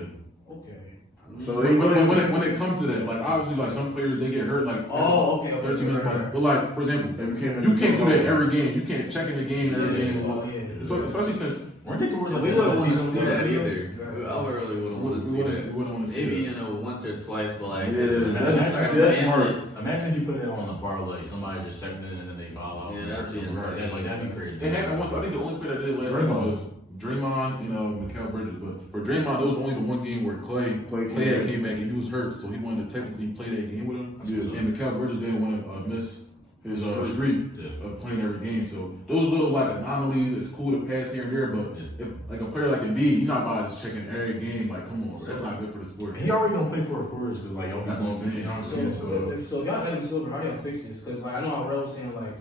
Okay. So they When it comes to that, like obviously, like some players they get hurt, like Oh, okay. 13 minutes. But like for example, They became you can't do that every game. You can't check in the game every Yeah, game. So especially since Weren't they towards We the wouldn't end of want the to see season? that Yeah. either. I really wouldn't want to see that. we wouldn't want to see Maybe that. once or twice, but like Yeah, if it that's- starts that's manning- smart. Imagine if you put that on a parlay, somebody just checked in and then they foul out. Yeah, that'd be Right, insane. like that'd be crazy. It happened once. I think the only player that did it last season was Draymond, Mikal Bridges. But for Draymond, there was only the one game where Clay came back and he was hurt, so he wanted to technically play that game with him. Yeah. And Mikal Bridges didn't want to miss his His streak Yeah. of playing every game. So those little like anomalies, it's cool to pass here and there, but if like a player like Embiid, you're not about to checking every game. Like, come on, bro, that's not good for the sport. He already don't play for it first because like That's what I'm saying. you know what I'm saying? So y'all Adam Silver, how do y'all fix this? Because like I know how Rel was saying like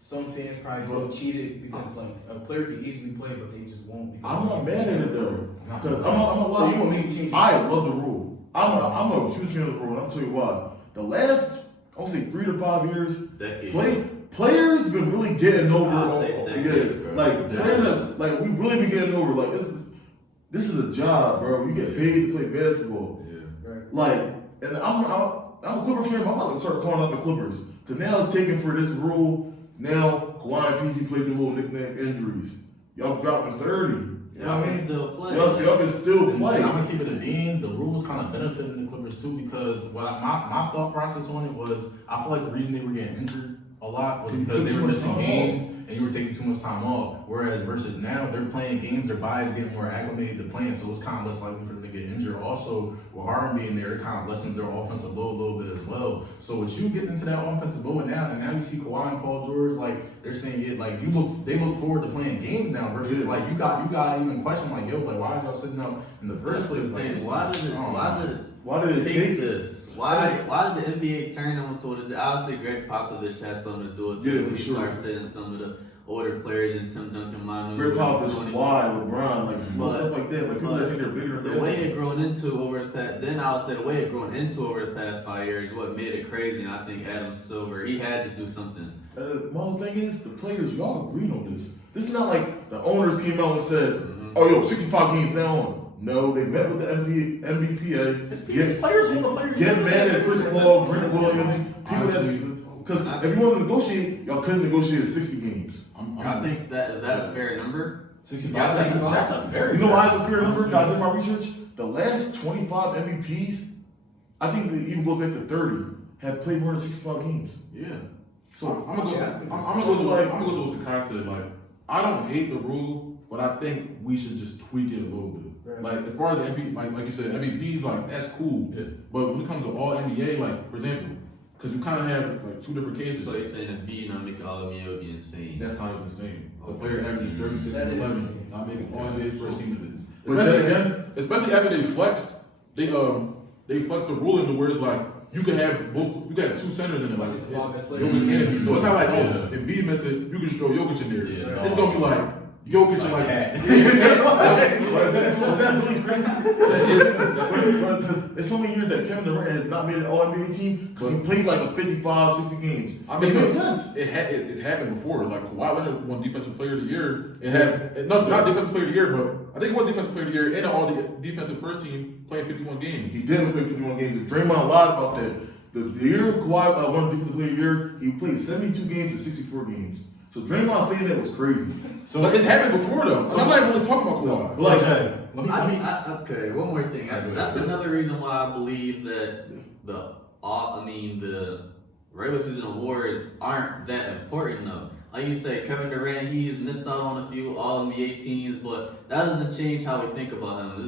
some fans probably feel cheated because like a player could easily play but they just won't. I'm not mad at it though. Cause I'm So you not want me to change? I love the rule. I'm a huge fan of the program. I'll tell you why. The last, I would say 3 to 5 years, players been really getting over. I'll say decades, bro. Like players, like we really been getting over. Like this is a job, bro. You get paid to play basketball. Yeah. Right. Like, and I'm a Clipper fan. But I'm about to start calling out the Clippers because now it's taken for this rule. Now Kawhi and PG played through little knick-knack injuries. Y'all dropping 30. You know what I mean? Still play. Y'all can still play. And I'm gonna keep it a bean. The rules kind of benefiting the Clippers too because my thought process on it was I feel like the reason they were getting injured a lot was because they were missing games and you were taking too much time off. Whereas versus now they're playing games, their bodies getting more acclimated to playing, so it's kind of less likely for them to get injured. Also, with Harden being there, it kind of lessens their offensive load a little bit as well. So with you getting into that offensive load now, and now you see Kawhi and Paul George, like they're saying it, like they look forward to playing games now versus like you got even question like yo, like why are y'all sitting up in the first place? Like, Why did it take this? Why did the NBA turn them into it? Obviously, Greg Popovich has something to do with this. Yeah, when for he sure. started sitting some of the older players and Tim Duncan, Manu, Greg Popovich, Kawhi, LeBron, like stuff like that. Like people that think they're bigger than the way it grown into over the past, then I would say the way it grown into over the past 5 years, what made it crazy. And I think Adam Silver, he had to do something. One thing is, the players, y'all agreed on this. This is not like the owners came out and said, oh, yo, 65 games now on. No, they met with the MVPA. It's players on the players. Get mad at Chris Paul, Brent Williams. Because if you want to negotiate, y'all couldn't negotiate at 60 games. I think is that a fair number? 65. That's a very. You know why it's a fair number? I did my research. The last 25 MVPs, I think it even goes back to 30, have played more than 65 games. Yeah. So I'm gonna go to what Sakai said. Like, I don't hate the rule, but I think we should just tweak it a little bit. Right. Like, as far as the MVP, like you said, MVPs, like that's cool. Yeah. But when it comes to all NBA, like for example, because we kind of have like two different cases. So you're saying Embiid not making all NBA would be insane? That's kind of insane. A Okay. player averaging 36 That and is 11, insane. not making all NBA first team is But then again, especially after they flexed, they flexed the ruling to where it's like you can have both, you can have two centers in it, like That's the longest player. Jokic and Embiid. So it's not like Yeah. Embiid missing, you can just throw Jokic in there. Yeah, It's gonna be like Jokic and like that. was that really crazy? It's so many years that Kevin Durant has not made an All-NBA team because he played like a 55, 60 games. I mean, it makes sense. It's happened before. Like Kawhi Leonard won Defensive Player of the Year. It had not Defensive Player of the Year, but I think it was Defensive Player of the Year and all the defensive first team playing 51 games. He didn't play 51 games. Draymond lied about that. The year Kawhi won Defensive Player of the Year, he played 72 games and 64 games. So Draymond saying that was crazy. So it's happened before though. So I'm not even really talking about Kawhi. Like, Okay, one more thing. That's another reason why I believe that the regular season awards aren't that important though. Like you say, Kevin Durant, he's missed out on a few All-NBA teams, but that doesn't change how we think about him.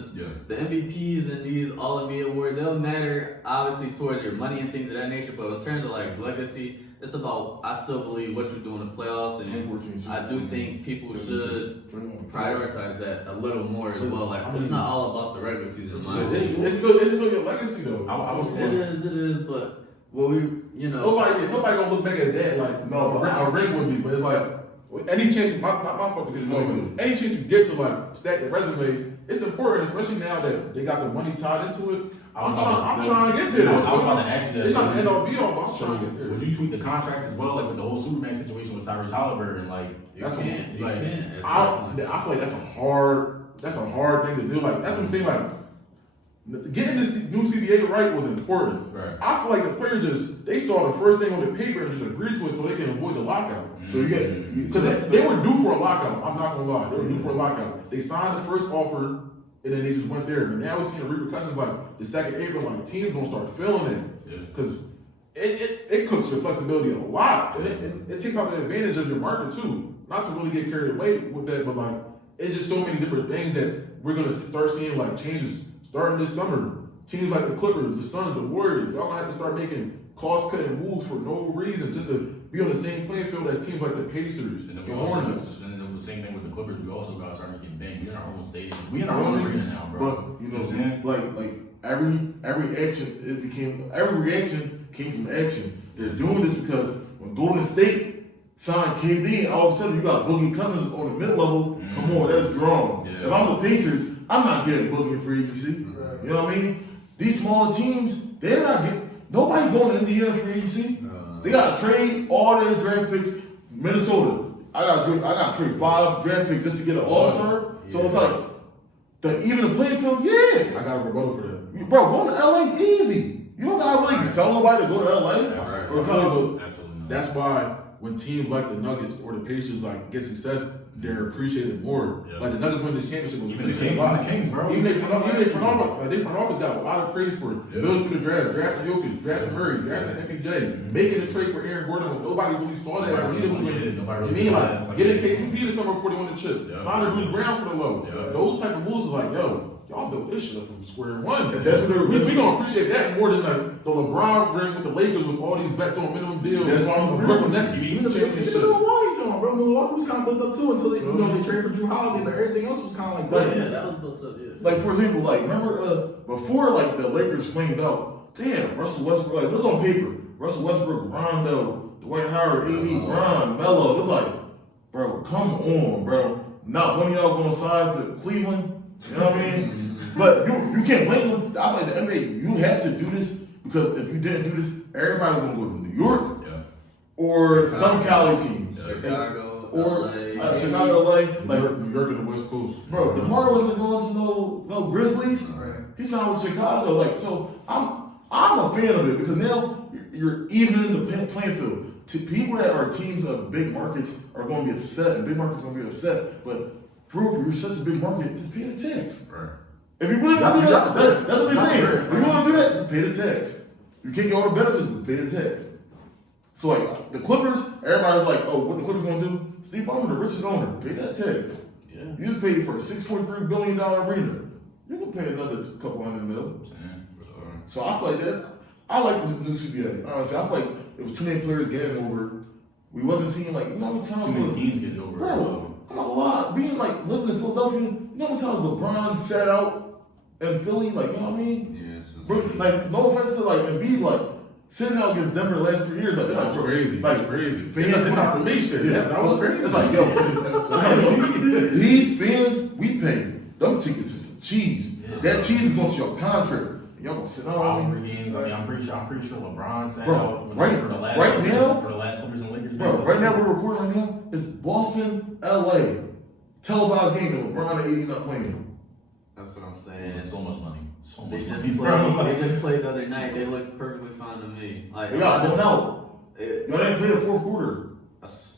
The MVPs and these All-NBA awards, they'll matter obviously towards your money and things of that nature, but in terms of like legacy, it's about, I still believe what you do in the playoffs, and I do think people should prioritize that a little more as well. Like, it's not all about the regular season. It's still your legacy though. It is, but what we, Nobody gonna look back at that like No, a ring would be, but it's like any chance my fault because any chance you get to like stack the resume, it's important, especially now that they got the money tied into it. I'm trying to get there. I was about to ask you that. It's not the end all be all, but I'm So trying to get there. would you tweak the contracts as well, like with the whole Superman situation with Tyrese Halliburton? Like You can't. I feel like that's a hard thing to do. Like that's what I'm saying. Like getting this new CBA right was important. Right. I feel like the players they saw the first thing on the paper and just agreed to it so they can avoid the lockout. so you get, Because they were due for a lockout. I'm not gonna lie, they were due for a lockout. They signed the first offer and then they just went there. And now we're seeing the repercussions like the second April, like teams gonna start feeling it because it cooks your flexibility a lot. And it takes out the advantage of your market too. Not to really get carried away with that, but like it's just so many different things that we're gonna start seeing like changes starting this summer. Teams like the Clippers, the Suns, the Warriors, y'all gonna have to start making cost-cutting moves for no reason, just to be on the same playing field as teams like the Pacers, And then the we also, Hornets. and then the same thing with the Clippers. We also got to start making bank. We in our own stadium. We in our own arena now, bro. but you know what I'm saying? Like every reaction came from action. They're doing this because when Golden State signed KD, and all of a sudden you got Boogie Cousins on the mid-level. Come on, that's drawn. Yeah. If I'm the Pacers, I'm not getting Boogie in free agency. You know what I mean? these smaller teams, they're not getting, nobody's going to Indiana free agency. They got to trade all their draft picks. Minnesota, I got to trade 5 draft picks just to get an All-Star. So it's like, even the playing field, I got a rebuttal for that. Bro, go to LA easy. You don't got to really sell nobody to go to LA. Absolutely not. That's why when teams like the Nuggets or the Pacers like get success, they're appreciated more. Yeah. Like the Nuggets win this championship, Even the Kings, bro. Even they front office got a lot of praise for it. Building through the draft, drafting Jokic, drafting Murray, drafting MPJ, making the trade for Aaron Gordon when nobody really saw that. Nobody really saw that. Getting KCP this summer before they won the chip. Yeah. Signing Bruce Brown for the low. Yeah. Those type of moves is like, yo, y'all built this shit up from square one. And that's what they're we gonna appreciate that more than like the LeBron ring with the Lakers with all these vets on minimum deals. That's why I'm Brooklyn Nets Even the Milwaukee joint, bro. Milwaukee was kind of built up too until they, they traded for Drew Holiday, but everything else was kind of like But- Yeah, that was built up. Yeah. Like, for example, like, remember before, like, the Lakers flamed out, damn, Russell Westbrook, like, look on paper, Russell Westbrook, Rondo, Dwight Howard, AD, Bron, Melo, it's like, bro, come on, bro. Not one of y'all gonna sign to Cleveland, you know what I mean? But you can't blame them. I like the NBA, you have to do this, because if you didn't do this, everybody's gonna go to New York Yeah. or some Cali team. Chicago, Or LA. Chicago, LA, like, New York and the West Coast. bro, DeMar wasn't going to no Grizzlies. Right. He signed with Chicago. Like, so I'm a fan of it because now you're even in the playing field. To people that are teams of big markets are going to be upset, and big markets are going to be upset. But for you're such a big market, just pay the tax. Right. If you really want to do that, that's what they're saying. Right. If you want to do that, just pay the tax. You can't get all the benefits, but pay the tax. So like the Clippers, everybody's like, oh, what the Clippers gonna do? Steve Ballmer, the richest owner, pay that tax. Yeah. You just paid for a $6.3 billion arena. You can pay another couple $100 million. So I feel like that. I like the new CBA. Honestly, I feel like it was too many players getting over. We wasn't seeing like, you know how many times Too many teams getting over. Bro, I'm not gonna lie, being like living in Philadelphia, you know how many times LeBron sat out in Philly, like, you know what I mean? Yeah, Bro, like, no offense to like Embiid, like sitting out against Denver the last 3 years, like That's crazy. Like That's crazy. fans, It's not for me, shit. Yeah, That was crazy. It's like, yo, these fans, we pay. Them tickets is some cheese. Yeah. That cheese is going to your contract. Y'all gonna sit down. Rivalry games. I mean, I'm pretty sure LeBron sat Bro, out right- for the last right now- for the last Clippers and Lakers. Bro, games. right now we're recording right now. It's Boston, LA. Televised game that LeBron and AD not playing. That's what I'm And saying. it's so much money. So much They just money, bro. played. They just played the other night. They looked perfectly fine to me. Like They got blown out. It, Y'all didn't play the fourth quarter. that's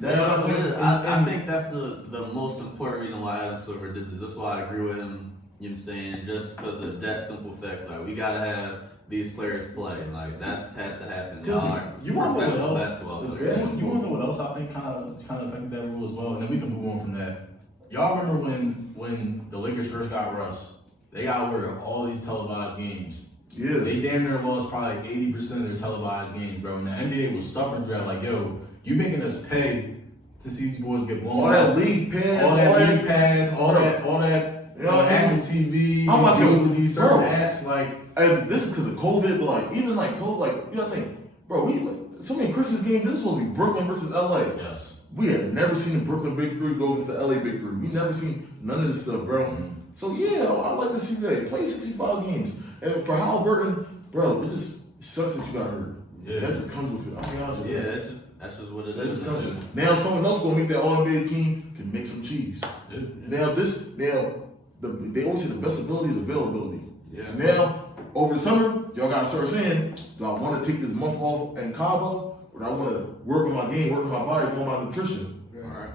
Y'all not playing. I think that's the most important reason why Adam Silver did this. That's why I agree with him. You know what I'm saying? Just because of that simple fact, like we gotta have these players play. Like that has to happen. Y'all are You want to know professional what basketball else? players. You want to know what else I think kind of affected that rule as well, and then we can move on from that. Y'all remember when the Lakers first got Russ? They got awarded all these televised games. Yeah. They damn near lost probably 80% of their televised games, bro. And the NBA was suffering through that. Like, yo, you making us pay to see these boys get blown All out. that league pass, all that league pass, all Bro. that. You know what I mean? Apple TV, I'm about to- deals with these certain bro. apps, like. And this is because of COVID, but like even like COVID, like you know what I think, bro. We like so many Christmas games. This is supposed to be Brooklyn versus LA. Yes. We had never seen the Brooklyn Big Three go against the LA Big Three. We never seen none of this stuff, bro. So yeah, I like to see that. Play 65 games. And for Halliburton, bro, it just sucks that you got hurt. Yeah. That just comes with it. I'll be honest with Yeah, you. that's just what it That is. just comes with it. Now someone else gonna make that All NBA team can make some cheese. Yeah. They always say the best ability is availability. Yeah. So now, over the summer, y'all gotta start saying, do I want to take this month off in Cabo, or do I want to work on my game, work on my body, work on my nutrition? All right.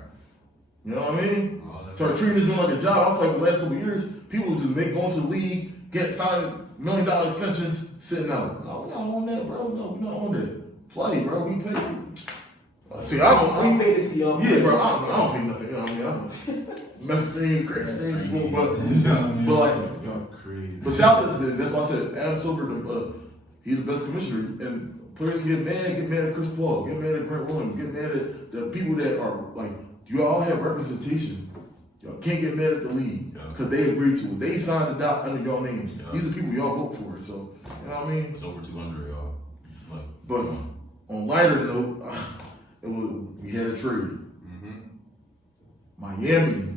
You know what I mean? Oh, that's Start treating this like a job. I feel like for the last couple of years, people just going to the league, get signed $1 million extensions, sitting out. No, we're not on that, bro. No, we're not on that. Play, bro. We pay. See, I don't. We made to see y'all. Yeah, bro. I don't pay nothing. You know what I mean? I don't. Messaging, crazy things, but like. Y'all crazy. But shout out to that's why I said Adam Silver, he's the best commissioner, and players get mad at Chris Paul, get mad at Grant Williams, get mad at the people that are like, you all have representation. Y'all can't get mad at the league because they agreed to it. They signed the dot under y'all names. Yeah. These are people y'all vote for. So you know what I mean. It's over 200, y'all. Like, But on lighter note, we had a trade. Miami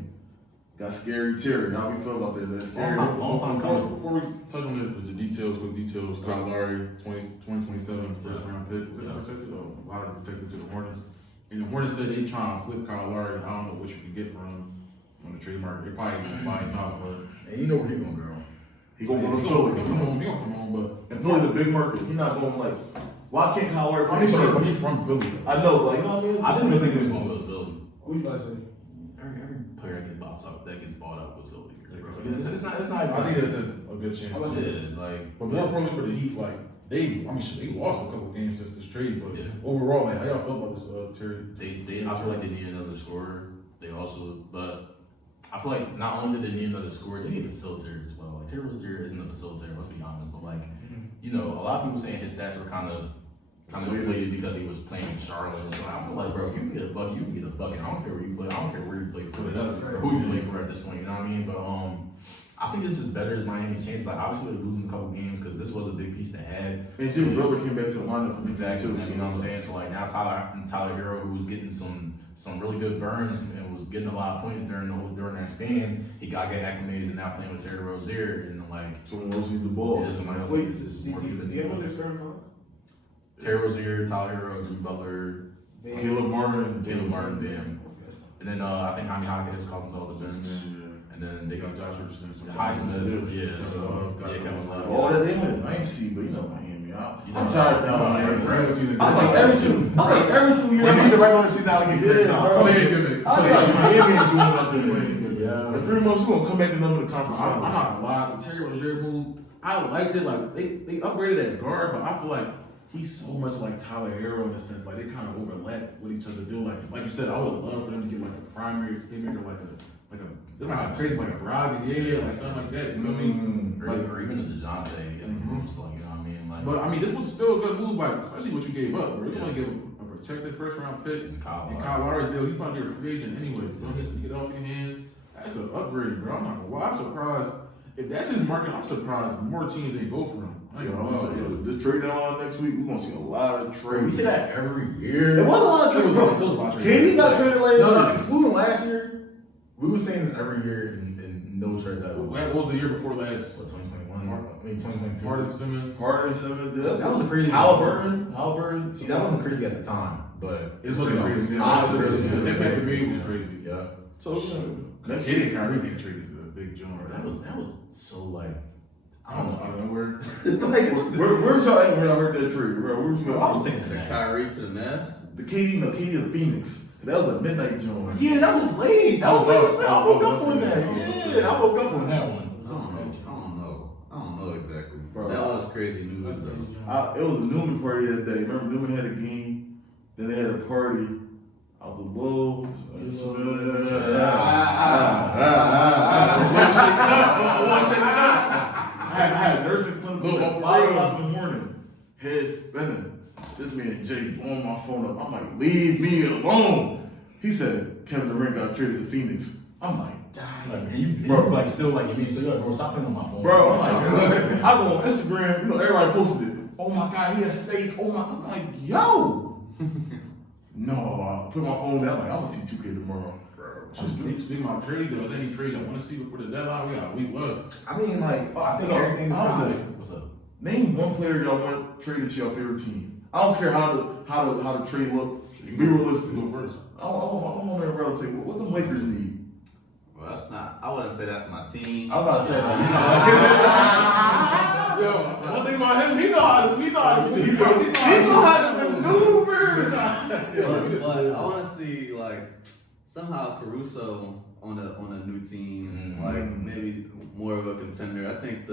Got scary Terry. How we feel about that? That's scary. Long time coming. Before we touch on the details, quick details, Kyle Lowry, 2027 first round pick. Was that protected? Oh, a lot of protected to the Hornets. And the Hornets said they trying to flip Kyle Lowry. I don't know what you can get from him on the trade market. They probably gonna buy him out, but And you know where he gonna go. He gonna go to he Philly. gonna come on, but And Philly's a big market. He's not going like, why can't Kyle Lowry? I mean, but he's from Philly. I know, like, you know what I mean? I didn't think he was gonna go to Philly. What you about to say? Every player that gets bought out goes Philly. Yeah. It's not. I think that's a good chance. Like, But more importantly for the Heat, like they lost a couple games since this trade, but Yeah. overall, like how y'all feel about this Terry? I feel like they need another scorer. They also, but I feel like not only did they need another scorer, they need a facilitator as well. Like Terry Rozier isn't a facilitator, let's be honest. But like, you know, a lot of people saying his stats were kind of inflated because he was playing in Charlotte. So I feel like, bro, if you can get a bucket, you can get a bucket. I don't care where you play. I don't care where you play for, or who you play for at this point. You know what I mean? But I think it's just better as Miami's chances. Like obviously they're losing a couple games because this was a big piece to add. And Jimmy Butler came back to the lineup from Exactly. too. You know what I'm saying? So like now Tyler Hero, who was getting some really good burns and was getting a lot of points during that span, he got get acclimated and now playing with Terry Rozier and like Someone else needs the ball. yeah, somebody else Wait, needs this do more you even. have other starting five? Terry Rozier, Tyler Hero, Jimmy Butler, Caleb Martin. Caleb Martin, Bam. And then I think Jaime Hawkins comes off the bench. And then they got Josh Richardson, Highsmith, yeah, so Kevin Love. All that they went 9th seed, but you know Miami. You I'm know, tired down right, there. regular season. I like every single year. They need the regular season allocation. Yeah, bro. Play a gimmick. I feel like Miami ain't doing nothing. Yeah. In 3 months, we're gonna come back and number the conference. I'm not gonna lie, the Terry Rozier move, I liked it. Like they upgraded that guard, but I feel like he's so much like Tyler Hero in a sense. Like they kind of overlap what each other do. Like you said, I would love for them to get like a primary playmaker, like a they might have crazy like a Brogdon, like something like that. You know what I mean? Or even a DeJounte in Bruce, like you know what I mean? Like, But I mean, this was still a good move, like especially what you gave up, bro. You only gave a protected first round pick and Kyle and Kyle Lowry's deal. He's about to be a free agent anyway. So you get it off your hands. That's an upgrade, bro. I'm not gonna lie. I'm surprised. If that's his market, I'm surprised more teams ain't go for him. I ain't gonna lie. This trade deadline next week, we're gonna see a lot of trades. we see that every year. There was a lot of trades, There was a bro. lot of trades. KD got traded last No, year. excluding last year. We were saying this every year and no trade that What was the year before last? 2021? I mean 2022. Harden, Simmons. Harden, Simmons, That was a crazy. Halliburton. See, that wasn't crazy at the time, but It's looking crazy. now. The impact of Embiid was crazy. Yeah. So, That kid and Kyrie getting traded is a big jump. That was so like I don't know, out of nowhere. where's y'all at when I heard that trade, bro? Where's you I was going? thinking The that. Kyrie to the Mavs. The KD of Phoenix. That was a midnight joint. Yeah, that was late. That was late. as hell. I woke up on that. Yeah. Yeah, I woke up on that one. I don't know exactly. Bro. That was crazy news though. It was a Newman party that day. Remember, Newman had a game, then they had a party out the low. I had a nursing clinic Look, at off the 5 radio. o'clock in the morning. Head spinning. This man Jay blowing my phone up. I'm like, leave me alone. He said Kevin Durant got traded to Phoenix. I'm like, Like, man, you Bro. like still like you mean so you're like, bro, stop playing on my phone. bro, I'm like, I go on Instagram, you know, everybody posted it. Oh my God, he has steak. Oh my, I'm like, yo. No, I put my phone down. Like, I'm gonna see 2K tomorrow. Speaking about trades, there was any trades I want to see before the deadline. We got a week left. I mean, like, I think everything is I'm fine. What's up? Name one player y'all want traded to your favorite team. I don't care how the trade look. Be realistic. You go first. I don't want everybody to say what them Lakers need. Well, that's not. I wouldn't say that's my team. I'm about to say Yo, one thing about him, he know how to maneuver. But I want to see like somehow Caruso on a new team, like maybe more of a contender. I think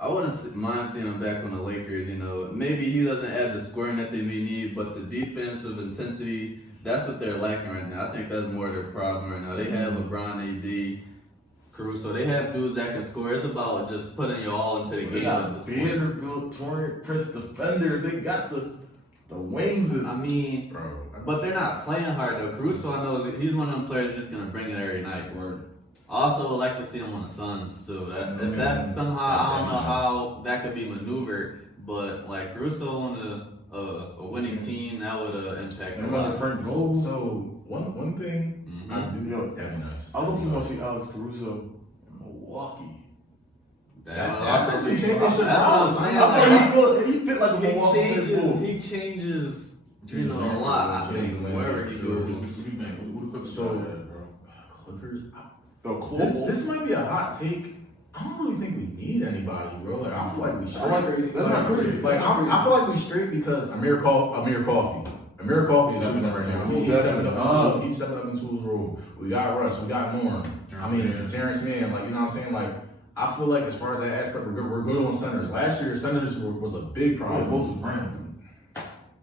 I wouldn't mind seeing him back on the Lakers. You know, maybe he doesn't add the scoring that they may need, but the defensive intensity. That's what they're lacking right now. I think that's more their problem right now. They have LeBron, AD, Caruso. They have dudes that can score. It's about just putting your all into the they game got at this point. Vanderbilt, Torrent, Prince defenders. They got the wings. I mean, Bro. but they're not playing hard though. Caruso, I know he's one of them players just gonna bring it every night. Word. I also would like to see him on the Suns too. If that somehow, I don't know how that could be maneuvered, but like Caruso a winning team, that would impact a Remember lot. Frank Vogel? So one thing I do, Yo, that'd be nice. I look to want to see Alex Caruso in Milwaukee. That's That's what a championship That's what I'm saying. I thought he fit like a He Milwaukee changes. Bull. He changes. You know, a lot. I think wherever he goes. So Clippers. The This might be a hot take. I don't really think we need anybody, bro. Like I feel like we straight. That's not crazy. Like I feel like we straight because Amir Coffey is stepping up right now. He's stepping up into his role. We got Russ, we got Norm. I mean Terrence Mann, like you know what I'm saying? Like I feel like as far as that aspect, we're good on centers. Last year centers was a big problem. Both brand.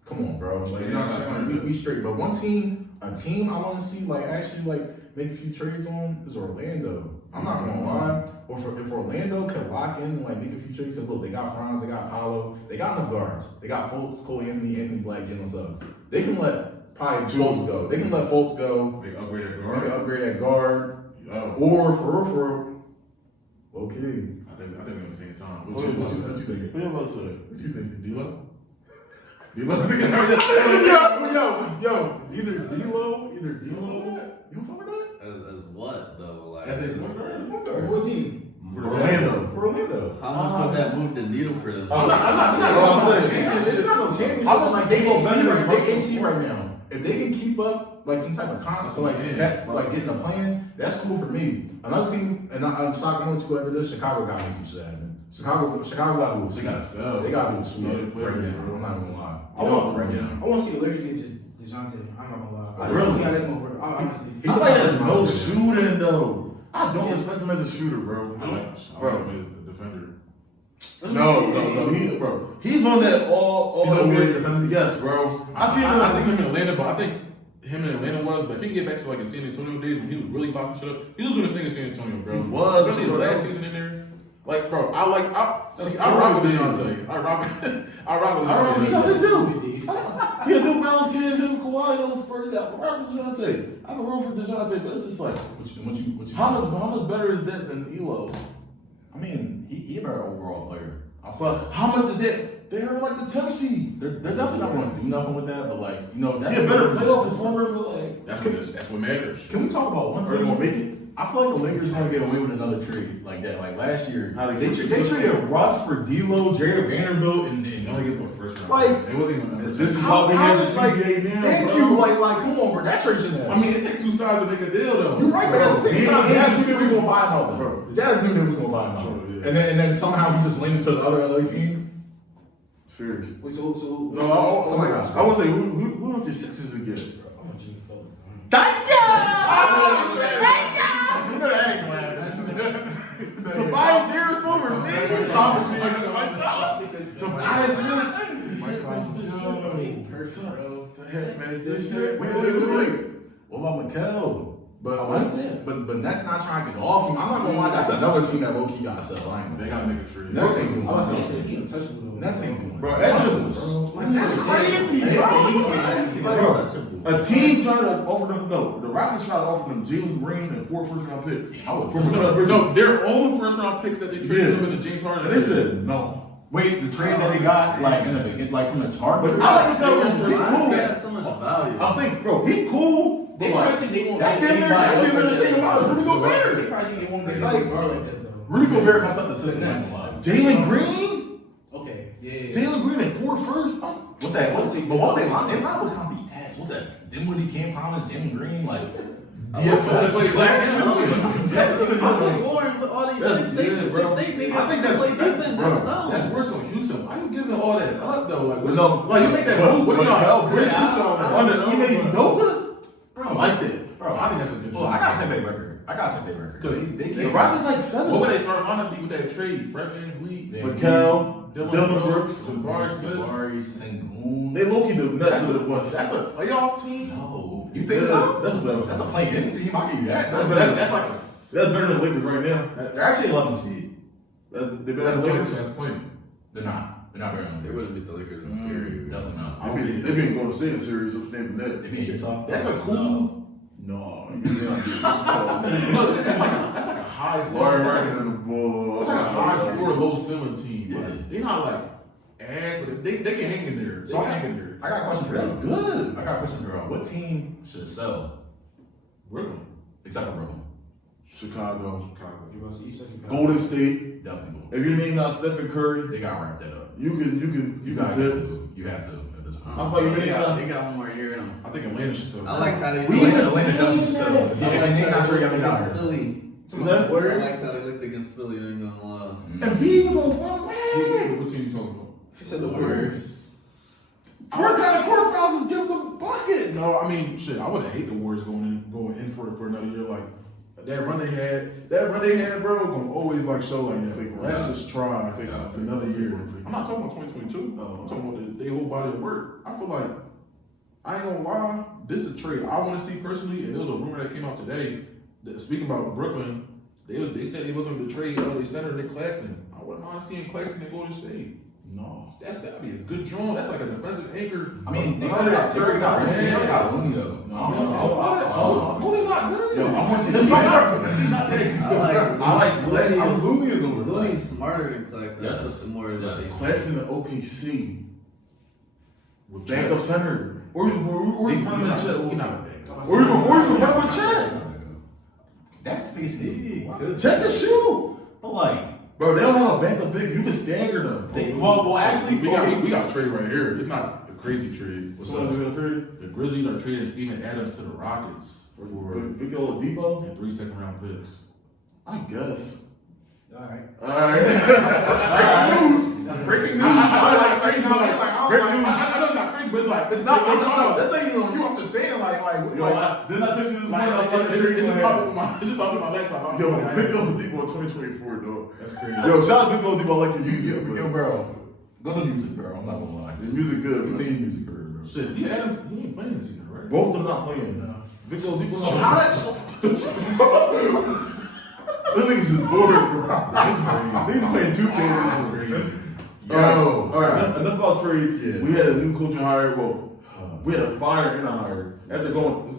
Come on, bro. Like you know what I'm saying? Like, we straight. But a team I want to see like actually like make a few trades on is Orlando. I'm not gonna lie. Or if Orlando could lock in and like make a few trades, because look, they got Franz, they got Paolo, they got enough guards. They got Fultz, Cole Anthony Black, Jalen Suggs. They can let probably Fultz go. They can let Fultz go. They upgrade that Maybe guard. upgrade at guard. Yo, Or for okay. I think we're on the same time. What you think? What you about to say? What you think, D'Lo? Yo, either D'Lo. You fuck with that? As what though? Like, As a point guard. 14. For Orlando. For Orlando. how much would that move the needle for them? I'm not saying it's not no championship. I was Like they they go AC better right, than they AC right now. If they can keep up like some type of so like Yeah. that's like getting a plan, that's cool for me. Another team, and I'm talking only to go after this. Chicago got to make some shit happen. Chicago got to do it. They gotta sell. They got to do it Yeah, sweet they right play. now. I'm not even gonna lie. I want right now. I want to see the Lakers get DeJounte. I'm not gonna lie. I Really? don't see how that's gonna work. Honestly. He's like has no shooting though. I don't respect him as a shooter, bro. I like him as a defender. No. He's on that all He's overrated good defender? Yes, bro. I think him in Atlanta, but I think him in Atlanta was, but if he can get back to like in San Antonio days when he was really locking shit up, he was doing this thing in San Antonio, bro. He was, especially his bro. last season in there. Like, bro, I rock with DeJounte. I rock with He got it too. He a New Balance kid, him Kawhi, those Spurs out. I rock with DeJounte. I can roll for DeJounte, but it's just like, What you how much better is that than Elo? I mean, he a better overall player. But how much is that? They are like the 10th seed. They're definitely not going to do nothing with that, but like, you know, that's He a better playoff performer, but like, that's what matters. Can we talk about one are they thing? gonna make it? I feel like the Lakers are going to get away with another trade like that. Like last year, How they traded Russ for D'Lo, Jared Vanderbilt, and They only get one first round. Like, it wasn't even. This is how we have the is, like, CBA now, thank bro. you. Like, come on, bro. That trade shouldn't happen. I mean, it takes two sides to make a deal, though. You're right, but at the same time, Yeah. Jazz knew they were going to buy him out. Bro. The Jazz knew they was going to buy him out. Sure, yeah. And then somehow he just linked to the other LA team. Serious. Wait, so No, Somebody got I want to say who want the Sixers again? I'm a Jimmy Butler. Tobias Harris over me. Tobias Harris. Perfect, bro. Wait. What about Mikel? But I like that. but that's not trying to get off him. I'm not gonna lie. That's another team that low key got set. I ain't They gonna. gotta make a trade. Nets ain't doing I was gonna that. say he untouchable though. Nets ain't doing Bro, that. Like, that's crazy, bro. A team trying to offer them, no, the Rockets trying to offer them Jalen Green and 4 first-round picks. I would. From the No, their own first round picks that they traded Yeah. him in the James Harden. And they said no. Wait, the trades that they got like in the beginning, like from the Chargers. But I like They the have so much value. I think, bro, he cool. They But probably like, think they won't that's get damn near anybody else the like same that. amount as Rudy They Gobert. probably think they won't get Like, nice guard like that though. Rudy Gobert messed up the system. I ain't gonna lie. Jalen Green? Okay, yeah. Jalen Green and 4 first? What's that? But what they line? They line was gonna be ass. What's that? Dinwiddie, Cam Thomas, Jalen Green, like DFS. I'm scoring with all these That's 6'8" good, bro. 6'8" niggas I think that's play defense. bro, That's so. that's worse on Houston. Why you giving all that up though? Like, what's No, like you make that move? What but- y'all help? Bring yeah, Houston I on the don't know, Ime bro. Udoka? Bro, I like that. Bro, I think that's a good Well, I gotta check their record. Because They the can't. Rockets like 7. What would they start on to be with that trade? Fred VanVleet, Yeah. Mikel, Dylan Dylan Brooks, Brooks. Jabari Smith. Jabari, Sengun. They low-key the nuts of the ones. That's a playoff team. No, you think so? That's better. That's a play-in team. I'll give you that. That's like a. That's better than the Lakers right now. They're actually 11 seed. They better That's than a the Lakers Lakers. chance playing. They're not. They're not better than They them. wouldn't beat the Lakers in series. Definitely not. They been going to stay in series. I'm staying They that. be in Utah. That's a cool. No, Look, that's like a high Larry ceiling. Martin and the ball. That's like a high floor, low ceiling team. Yeah. Like, they're not like ass, but they can hang in there. So hang in there. I got a question for That's you. good. I got a question for y'all. What team should sell? Brooklyn, Except for Brooklyn. Chicago. You want to see you said Chicago. Golden State. Definitely Bulls. If your name not Stephen Curry, They got to wrap that up. you can You got dip. to. You have to at this point. I thought you they really got, got- they got one more year in them. I think Atlanta should sell. I like how they We looked even Atlanta definitely seen should sell. this. Yeah, I like they how not they sure looked y'all against Philly. Is that I word? like how they looked against Philly. I ain't gonna lie. Embiid was on one leg. What team you talking about? He said the Warriors. What kind of court bounces give them buckets? No, I mean, shit. I would have hate the Warriors going in for another year. Like that run they had, bro. Gonna always like show like, yeah, let's just try for another year. I'm not talking about 2022. I'm talking about their whole body of work. I feel like I ain't gonna lie. This is a trade I want to see personally. And there was a rumor that came out today that speaking about Brooklyn, they said they looking to trade they center Nick Claxton. I wouldn't mind seeing Claxton in Golden State. No, that'd be a good draw. That's like a defensive anchor. I mean, they already got Looney though. Looney not good. Yo, I want you to He's not that good. I like Claxton. Looney is over. Looney's smarter than Claxton. Yes. That's the more that they. Claxton in OKC. Backup center. Where's running that shit? He's not a backup. Where's the run with Chet? That space need. Check the shoe. But like, Bro, they don't have a backup big. You can stagger them. well, actually, We got a trade right here. It's not a crazy trade. What's Someone's up? gonna trade. The Grizzlies are trading Steven Adams to the Rockets for Big old Depot? and 3 second-round picks. I guess. Alright. Alright. Breaking news. I like Breaking crazy. news. I know it's not crazy, but it's like it's not. This ain't even on you. I'm just saying, Yo, didn't I text you this morning? I thought the trade It's was about happening. my laptop. Yo, Big old Depot 2024, dog. That's crazy. Yo, shout out to Big old Depot. I like your music. Yo, bro. Go to music, bro. I'm not gonna lie. His music good, bro. Continue music, bro. Shit, Steven Adams, he ain't playing this season, right? Both of them not playing. Big old Depot's So not how playing. that? This nigga's just bored, bro. He's playing 2K. Yo. Alright, enough about trades. Yeah. We had a new coaching hire. Well, we had a fire and a hire. After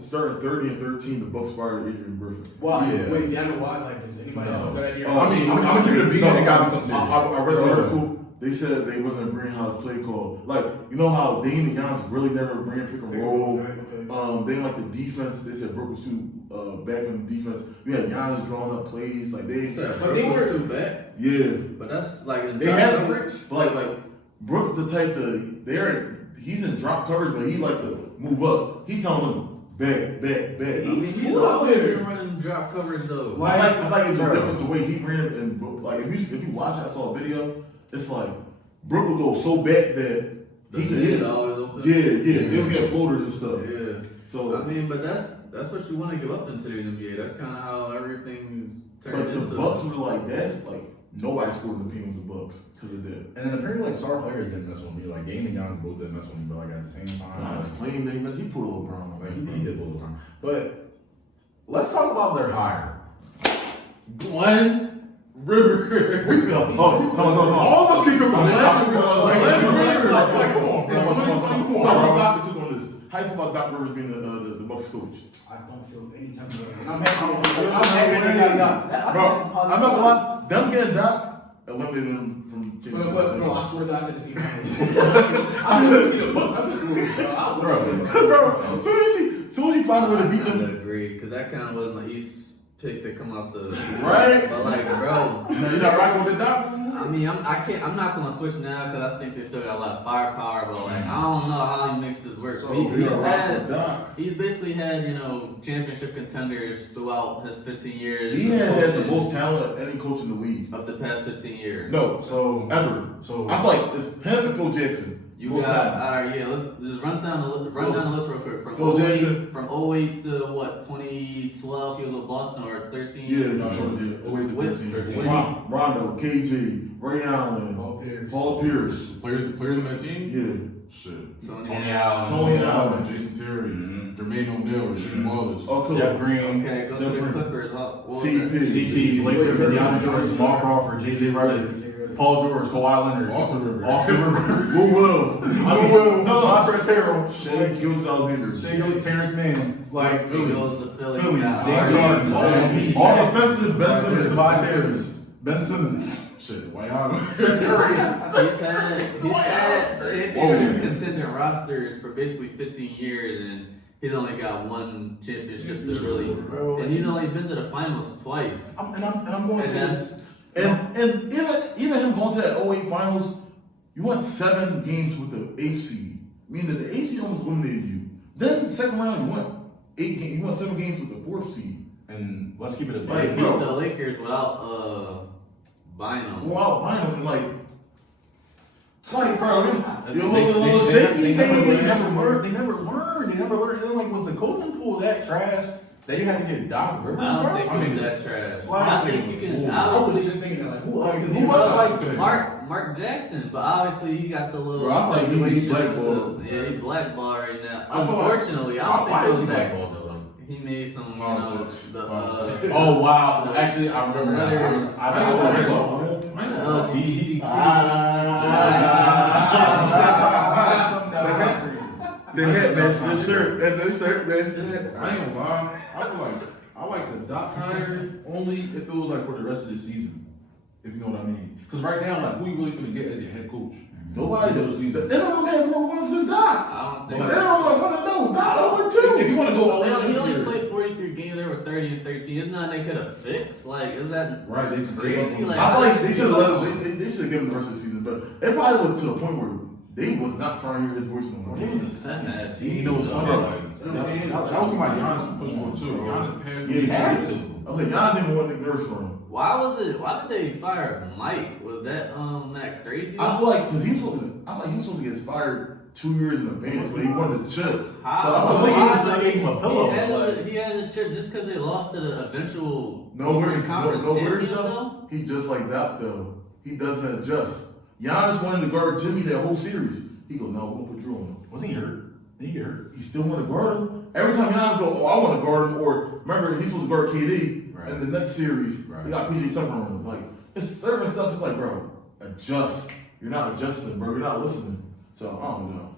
starting 30 and 13, the Bucks fired Adrian Griffin. Why? Yeah. Wait, y'all know why? Like, does anybody have a good idea? I mean, I'm gonna keep it a beat. No, It gotta be something serious. I read an article. They said they wasn't agreeing how to play call. Like, you know how Dame and Giannis really never ran pick and roll. Right, okay. They like the defense. They said Brooke was too back in the defense. We had Giannis drawing up plays. Like they, But they were too bad. yeah. But that's like in They drop have coverage. but like Brooks the type to he's in drop coverage, but he like to move up. He telling them back. I mean, he's flew out always there. been running drop coverage though. I like it's a Bro. difference the way he ran and like if you watch it, I saw a video. It's like Brooke will go so back that The he can bid hit. always open. Yeah. He'll get floaters and stuff. Yeah. So I mean, but that's what you want to give up in today's NBA. That's kind of how everything turned but the into. Bucks were like that's like nobody scored in the paint with the Bucks because of that. And then apparently, like, star players didn't mess with me. Like, Dame and Giannis both didn't mess with me, but like at the same time, Nah, it's claim they missed. He put a little brown on like that. he did both the time. But let's talk about their hire. Glenn River. We go. All of us can cook on it. Come on. I was not to cook on this. How you feel about Doc Rivers being the Bucks coach? I don't feel any type of way. I'm happy they got Doc. Bro, I'm not gonna lie. Them getting Doc eliminated him from But no, I swear to God, I said the same thing. I still see the Bucks. I'm just doing it, Bro, soon as he finally would have beat I them. agree because that kind of was my East pick to come out the Right? But like, bro, You're not rocking with the Doc? I mean, I'm not gonna switch now because I think they still got a lot of firepower. But like, I don't know how he makes this work. So He's basically had championship contenders throughout his 15 years. He of has the coaching most talent of any coach in the league. of the past 15 years. No, So ever. So I feel like it's him and Phil Jackson. You Most got talent. alright, yeah. Let's just run down the list real quick. From Phil 08, Jackson. from 08 to what 2012, he was with Boston or 13. Yeah, no, With- 13. Rondo, KG, Ray Allen, Paul Pierce. Players on that team? Yeah. Shit. Tony Allen. Tony Allen. Jason Terry, Mhm. Jermaine O'Neal, Rasheed Wallace. Oh, cool. Jeff Green, Okay, go to the Clippers. What was CP. that? CP, Blake Griffin, DeAndre Jordan, Jamal Crawford, JJ Redick, Paul George, Kawhi Leonard, Austin Rivers. Lou Wills. Montrezl Harrell, Shea Gilgeous-Alexander. Shea Gilgeous, Terrence Mann, like He goes to Philly. Philly. now. James Harden, All offensive, Ben Simmons. Tobias Harris, Ben Simmons. Shit, why y'all? He's had championship contender rosters for basically 15 years, and he's only got one championship to really. And he's only been to the finals twice. I'm going to say this. And even him going to that 08 finals, you won 7 games with the 8th seed, meaning that the 8th seed almost eliminated you. Then the second round, you won 8 games. You won 7 games with the 4th seed. And let's keep it a Like, bit. Beat bro. the Lakers without Bynum. Wow, Bynum, like, it's like, bro, you're a They little shaky, never baby. learned. They never learned. Then, like, was the coaching pool that trash that you had to get Doc Rivers, I don't bro? think I mean, he's that trash. Why? I think you can. I was Obviously, just thinking that, like, who Like, else? who was like that? Mark Jackson, but obviously he got the little Bro, I feel like he situation blackballed. with the, he blackballed right now. I feel like- Unfortunately, I don't Why think it is he was that. blackballed though? He made some, you know, Politics. the Oh wow! Actually, I remember that. Letters. I ain't He The head match, the shirt, and the shirt match, the head. I ain't gonna lie. I feel like I like the Doc hire only if it was like for the rest of the season. If you know what I mean. Because right now, like, who you really finna get as your head coach? Nobody knows. They don't have more wins than Doc. I don't They think. don't want to know. Doc over If 2. you want to go all He in, only played 43 games. There were 30 and 13. Isn't that they could have fixed? Like, is that right? They just crazy? gave up on- Like, I feel like they should have let him. They should have given him the rest of the season, but it probably was to the point where they was not trying to hear his voice no more. He was a second That's- seed. You know what's funny? Bro. That was somebody Giannis pushed for too. Giannis passed. Yeah, he had had to. I was like, Giannis didn't want Nick Nurse from him. why did they fire Mike? Was that that crazy? I feel like because he was supposed to get fired 2 years in advance, but he wanted the chip. How? So I So was they like, just gave him a pillow. He had a chip just because they lost to the eventual no Eastern Conference champion, weird though? stuff. He just like that though. He doesn't adjust. Giannis wanted to guard Jimmy that whole series. He goes, no, we'll put Drew on him. Was he hurt? Did he get hurt? He still want to guard him. Every time Giannis go, oh, I want to guard him, or remember he's supposed to guard KD Right. in the next series. Right. He got PJ Tucker on him. Like it's certain stuff. It's like, bro, adjust. You're not adjusting, bro. You're not listening. So I don't know.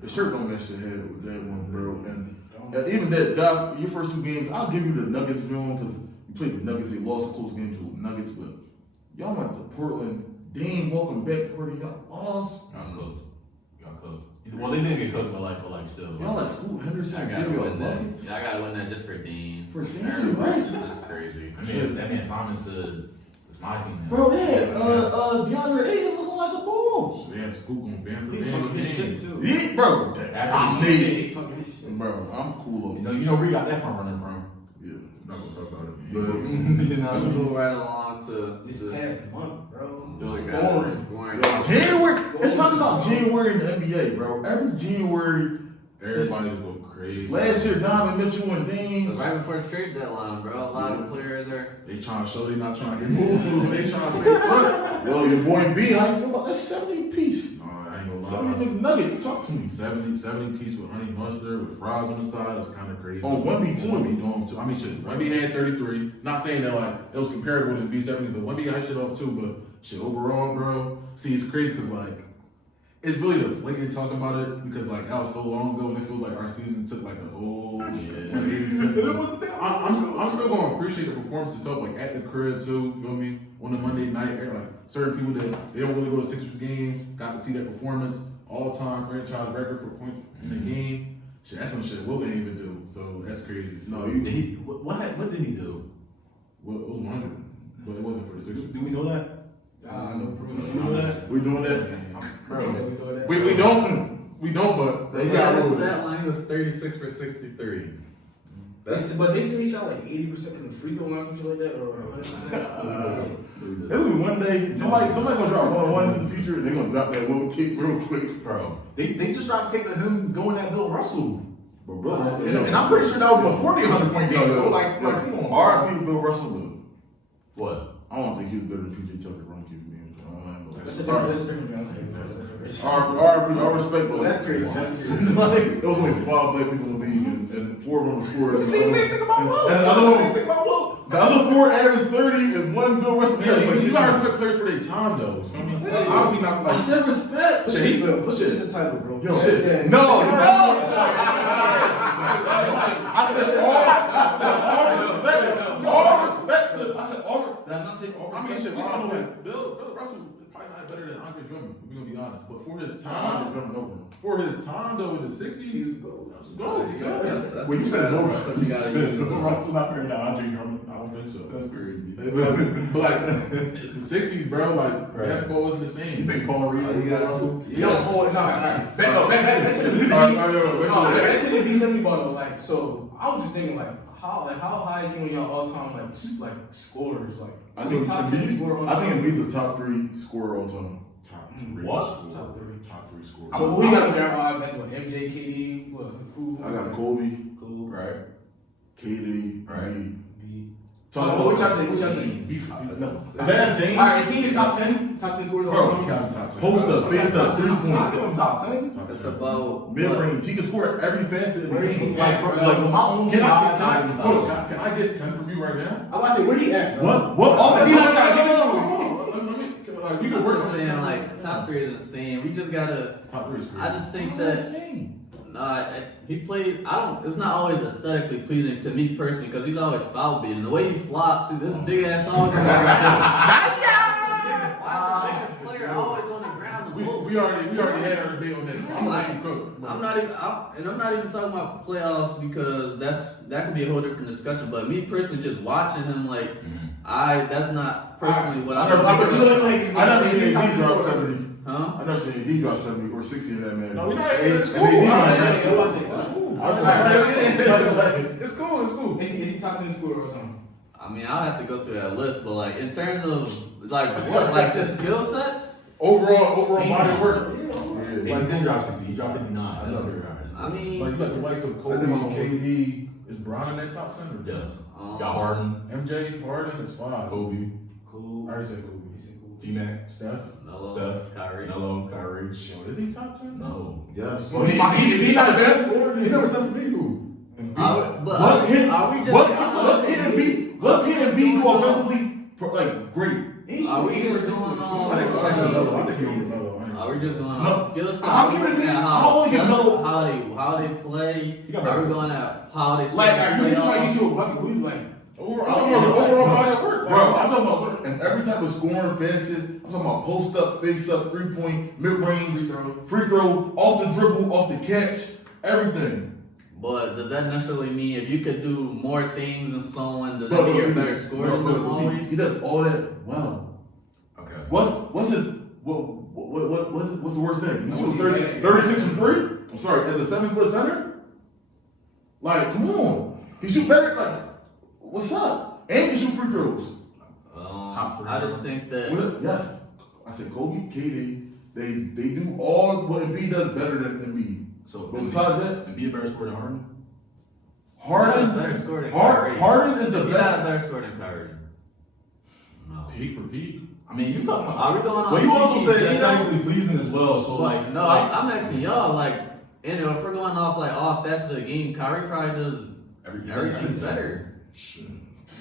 The shirt don't mess your head with that one, bro. And even that, Doc, your first 2 games, I'll give you the Nuggets drawn because you played the Nuggets. They lost a close game to the Nuggets, but y'all went to Portland. Dame welcome back where y'all lost. Y'all cooked. Y'all cooked. Well, they didn't get cooked, but like still. Y'all at school, Henderson, I gotta give y'all win that. buckets. I gotta win that just for Dean. For Stanley, right? That's crazy. I mean, that man Simon said it's my team now. Bro, yeah, DeAndre Ayton looking like a bull. Yeah, Scoop gonna ban for He's the talking his shit game. too. Yeah, bro, I made it. He talking his shit. Bro, I'm cool over You know where you got that from running from? Yeah. Not gonna talk about it. But, You know. Let's move right along to This this. past month, bro. Scoring. January, it's something about January in the NBA, bro. Every January, Everybody just go crazy. last year, Donovan Mitchell and It was Dame. right before the trade deadline, bro. A lot of players are. They trying to show they not trying to get moved. They trying to stay front. Yo, your boy B, how you feel about that 70 piece? No, I ain't gonna 70 lie. McNugget, talk to me. 70 piece with honey mustard with fries on the side. It was kind of crazy. Oh, Wemby too. Wemby doing too. I mean, shit. Wemby had 33. Not saying that like it was comparable to B70, but Wemby got shit off too. But shit, overall, bro. See, it's crazy because like it's really deflating talking about it because like that was so long ago and it feels like our season took like a whole 180 since. I'm still gonna appreciate the performance itself, like at the crib too. You feel me? On the Monday night, like certain people that they don't really go to Sixers games got to see that performance. All-time franchise record for points in the game. Shit, that's some shit Will didn't even do. So that's crazy. No, you. What did he do? Well, it was 100, but it wasn't for the Sixers. Do we know that? No, Bruno. You know that? We doing that? They said we go that. We don't, but They we got got his ruled. stat line. He was 36 for 63. But they said he shot like 80% from the free throw line, something like that, or 100%. It'll be one day, somebody gonna drop 1-on-1 in the future and they're gonna drop that little tape real quick. Bro, they just dropped tape of him going at Bill Russell. Bro, And I'm pretty sure that was before the 100-point game. So like, come on. R.I.P. Bill Russell, but What? I don't think he was better than PJ Tucker. I don't give a damn. That's a different I respect Well, that's crazy. That's crazy. Like, there was only 5 black people in the league, and 4 of them were scorers. See the same thing about Will. And Same thing about Will. the other 4 averaged 30, and 1 Bill Russell. Yeah, you gotta respect players for their time though. You know what I mean? Obviously not I like. said respect. Put this in the title, bro. Yo, Shit. shit. No. I said all respect. I said all. Did I not say all I mean, shit, we don't know that. Bill Russell is probably not better than Andre Drummond. We're gonna be honest, but for his time, for his time though in the '60s, go. When you said Bill Russell, you gotta said use Bill Russell not better than Andre Drummond. I don't think so. That's crazy. But like the '60s, bro, like basketball wasn't the same. You think Paul Reed and Bill Russell? Yo, hold on. Back to the B70 ball though. Like, so I was just thinking, like, how high is he on y'all all-time like scorers? Like, I is he think top 10 scorer on I think time? Embiid's a top 3 scorer all time. Top three What? scorer. Top 3. Scorer. So who you got up there? That's what MJ, KD, what? Who? I got Kobe, Cool. right? KD, Right. Embiid. Which y'all think? No. That same. All right, is he in the top 10? Top 10 scorers all Bro, time? He got the top 10. Post up, face up, 3 I point, give him top 10. It's about mid range. He can score every facet of the Where is he game. at? Like with my own Can team, I get 10 from you right now? I want to say, where he at? Bro? What? Is he not trying to give it to me? Like, we can work I'm on saying like top 3 is insane. We just gotta. top 3 scorer. I just think that he played. I don't. It's not always aesthetically pleasing to me personally because he's always foul beating. The way he flops, see this big ass always on the ground. Why the biggest player always on the ground? We already had our debate on this. I'm gonna let you cook. I'm not even talking about playoffs because that could be a whole different discussion. But me personally, just watching him, like that's not personally what I I. never seen Embiid drop 70. Huh? I never seen Embiid drop 70 or 60 in that man. No, we're not. It's It's cool. It's cool. It's cool. Is he top 10 scorer or something? I mean, I'll have to go through that list, but like in terms of like what, like the skill sets. Overall body of work. Like, he didn't drop 60. He dropped 59. That's pretty right. I mean, Like, you got the likes of Kobe, KD. Is Bron in that top 10 or Yes. um, Got Harden, MJ, Harden is 5. Kobe, Cool. I already said Kobe. T-Mac, Steph. Melo, Steph, Kyrie. Melo, Kyrie. Is he top 10? No. Yes. Well, he's not a 10 scorer. He's number 10 for me, who? What can Embiid do offensively? Like great. Are we just going I think on? he was Melo. Are we just going on skill set? How can it be? How only can Melo? How they play? You got Are we better. going at how they Like, play? you just want to get you a bucket. Who you like? Overall body of work. Bro, I'm talking about in every type of scoring facet. I'm talking about post up, face up, 3 point, mid range, free throw, off the dribble, off the catch, everything. But does that necessarily mean if you could do more things and so on, does that mean you're a better scorer than them always? He does all that well. Okay. What's the worst thing? What's You he shoot at? 36 from 3? I'm sorry, as a 7-foot center? Like, come on. He shoot better, like, what's up? And he shoot free throws. Top 3. I just think that Yes. I said Kobe, KD, they do all what Embiid does better than Embiid. So, But besides that, Embiid a better scorer than Harden? he's not a Harden better scorer than Kyrie. Harden is the He's not a best. better scorer than Kyrie. No. Peak for peak. I mean, you talking about. Are we going on? Well, you also said PG, aesthetically pleasing as well. So, like, No, I'm asking y'all, like, and if we're going off like all facets of the game, Kyrie probably does everything better. He's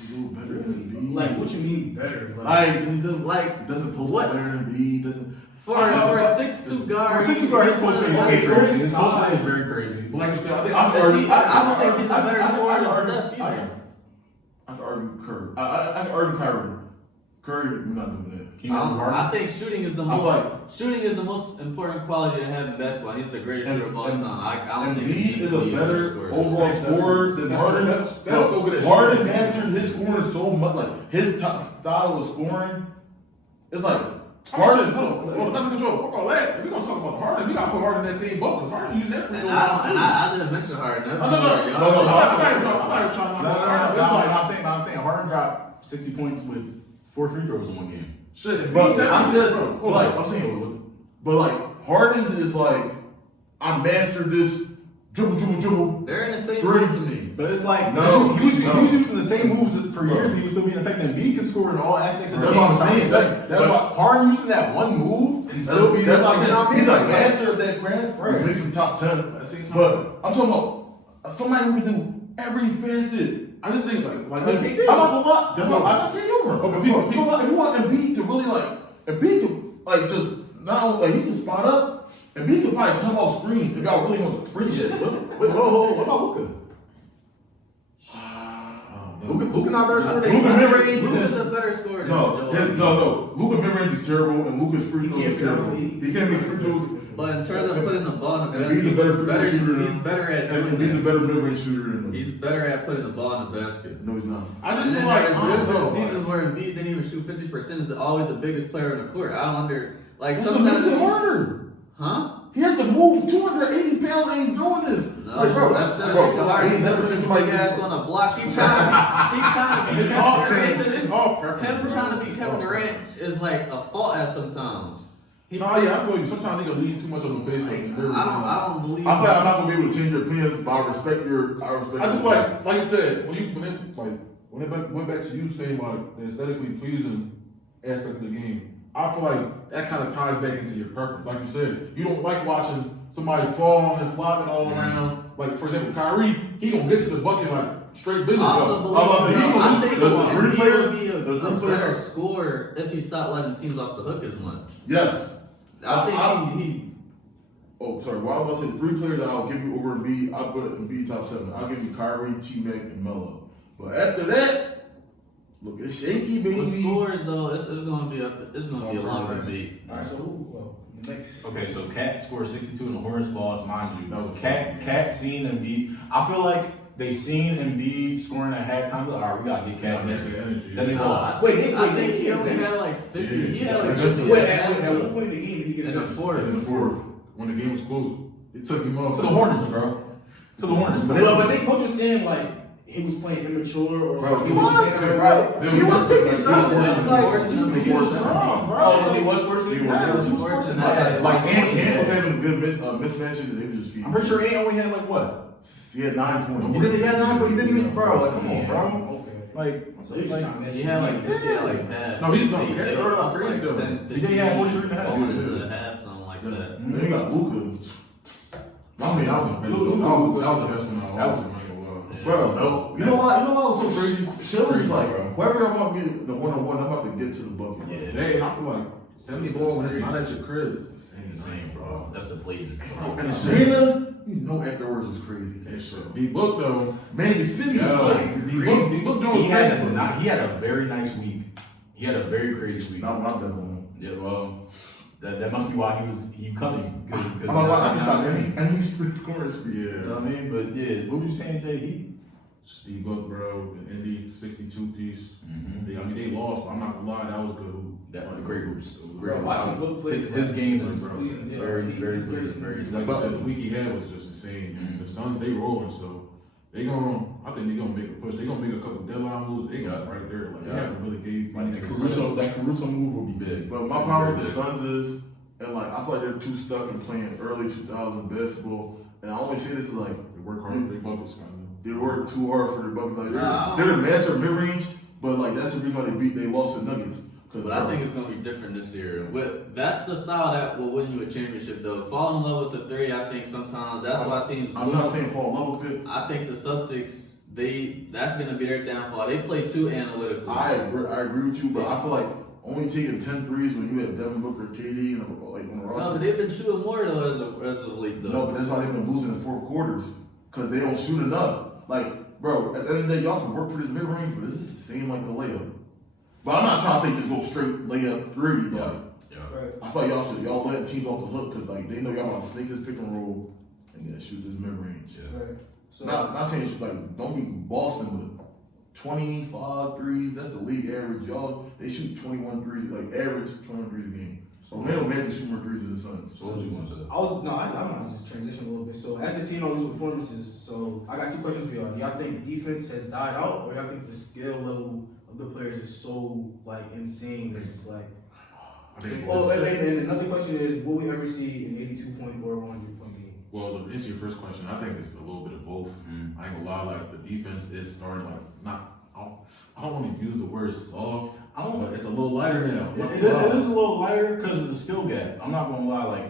a little better than Embiid. Like, what you mean better? Bro? Like doesn't post what? better than Embiid. Doesn't. For a 6'2" guard. For 6'2" guard, his post fake is Okay, crazy. his His size- post fake is very crazy. But like you said, I think I don't think he's a better scorer than Steph either. I can argue Curry. I can argue Kyrie. Curry, we're not doing that. Can you argue Harden? I think shooting is the most important quality to have in basketball. He's the greatest shooter of all time. I don't think Embiid is a better scorer. overall scorer than Harden. That's so good at Harden shooting. mastered his scoring so much. Like his style of scoring, it's like Harden. Well, it's under control. Fuck all that. If we're gonna talk about Harden, we gotta put Harden in that same boat because Harden using that free And throw line too. I didn't mention Harden. That's No, y'all- I'm not saying Harden dropped 60 points with 4 free throws in one game. Shit, But I said, I'm saying, but like Harden's is like I mastered this dribble. They're in the same Three. room to me. But it's like, No, he was no. using the same moves for years. He was still being effective. Embiid can score in all aspects of the That's game. what I'm saying. But That's why- Harden using that one move and still being That's like, why you know what I mean? he's a Like, master of that craft. Right. He makes him top 10. But I'm talking about somebody who can do every facet. I just think like Like I'm KD. not gonna lie. That's why I can't over him. Okay, People, if you want Embiid to really like, Embiid can like just not only like he can spot up, Embiid can probably come off screens if y'all really want some free shit. Wait, what about Luka? Luka Luka not better scorer than Luka him. mid-range. Luka's a better scorer than No, Joel. no. Luka mid-range is terrible, and Luka's free throws is terrible. He can't make free throws. But in terms of putting the ball in the And basket, he's a better free throw shooter. he's better at And doing he's a that. better mid-range shooter than him. He's better at putting the ball in the basket. No, he's not. I just And feel then like, there's I don't been know. seasons where Embiid didn't even shoot 50%. Is always the biggest player in the court. I don't like That's sometimes. a harder. Huh? He has to move 280 pounds and he's doing this. No, Like, bro, that's not bro, hard. I He ain't never never seen seen somebody somebody ass this. on a block. He trying to be. It's all perfect. Him bro. trying to be Kevin Durant is like a fault at sometimes. He, No, yeah, I feel like sometimes he can lean too much on the face. I don't believe. I feel like I'm not gonna be able to change your opinions, but I respect your. I respect. I just your- like you said, when it went back to you saying like the aesthetically pleasing aspect of the game, I feel like that kind of ties back into your preference. Like you said, you don't like watching somebody fall and flopping all around. Like for example, Kyrie, he gonna get to the bucket like straight business. I also though. believe. I think the three Embiid players- would be the a three players- better scorer if he stopped letting teams off the hook as much. Yes. I think he Oh, sorry. Well, I was about to say three players that I'll give you over Embiid. I'll put Embiid top 7. I'll give you Kyrie, T-Mac, and Melo. But after that, look, it's shaky, baby. with scores though, it's gonna be a long debate. All right, so next. Okay, so Cat scored 62 in the Hornets loss, mind you. No, Cat seen Embiid. I feel like they seen Embiid scoring at halftime. Like, all right, we gotta get Cat in there. Then they lost. I think he only had like 50. He had like 50. Wait, at what point in the game did he get in the fourth. In the fourth. When the game was close, it took him off To the Hornets, bro. To the Hornets. But they coach was saying like he was playing immature or Bro, like, he was was. right. He was taking shots. Forcing him to get Oh, so he was forcing He it. was. forcing Like, and was having good mismatches and they were just feeding. I'm pretty sure he only had like what? He had 9 points. He had 9, but he didn't even, bro. Like, come on, bro. Okay. Like, So he was trying to He had like 50 at like half. No, he- no, They- Cat they started were off up crazy, like though. 10, He did, he had 43 and a half. Going into the half, something like that. Then you got Luka. I mean, that was the best one. That was the best one. That was- Bro, no. you know what was so crazy? Chill is like, Bro. whoever I want me the one-on-one, I'm about to get to the bucket. Yeah. Hey, and I feel like 70 ball when it's not at your crib. It's Insane, bro. That's deflated. And Shayna, you know afterwards was crazy. That shit. D-Book though. Man, the city was Yo, like, D-Book Jones He had a very nice week. He had a very crazy week. not my best one. Yeah, well, that must be why he cutting. Cause I'm like, I can stop any split scoring streak. You know what I mean? But yeah, what was you saying, Jay? Steve Book, bro, the Indy 62 piece. Mm-hmm. They lost, but I'm not gonna lie, that was good. That was great hoops. Bro, watching Book play. His game was pleasing, yeah. very good. Very Like you said, the week he had was just insane. Mhm. The Suns, they rolling, so I think they're gonna make a push. They're gonna make a couple deadline moves. They got right there. Like, they haven't really gave Like Phoenix that Caruso move will be big. But my problem with the Suns is, and like, I feel like they're too stuck in playing early 2000s basketball. And I only say this is like, They work hard for their buckets, kind they work too hard for their buckets. Like, Nah. they're the master of mid-range, but like, that's the reason why they lost to Nuggets. But I think it's gonna be different this year. That's the style that will win you a championship, though. Fall in love with the three. I think sometimes that's why teams. I'm not saying fall in love with it. I think the Celtics. That's gonna be their downfall. They play too analytically. I agree with you, but I feel like only taking 10 threes when you have Devin Booker, KD, and like on the No, roster. but they've been shooting more though as of late though. No, but that's why they've been losing in fourth quarters because they don't shoot enough. Like, bro, at the end of the day, y'all can work for this mid range, but this just seems like a layup. But I'm not trying to say just go straight layup 3, but Right. I feel like y'all let teams off the hook because like they know y'all want to snake this pick and roll and then shoot this mid range. Right. So Not saying it's like don't be Boston, but 25 threes, that's the league average. Y'all they shoot 21 threes, like average 21 threes a game. So they don't Magic shoot more threes than the Suns. So what was you going to say? I'm gonna just transition a little bit. So after seeing all these performances, so I got two questions for y'all. Do y'all think defense has died out, or y'all think the skill level of the players is so like insane? It's just like. I think Oh, and another question is, will we ever see an 82 point or 100 point game? Well, to answer your first question, I think it's a little bit of both. I ain't gonna lie, like the defense is starting like not. I don't want to use the word soft. But it's a little lighter now. It is a little lighter because of the skill gap. I'm not gonna lie, like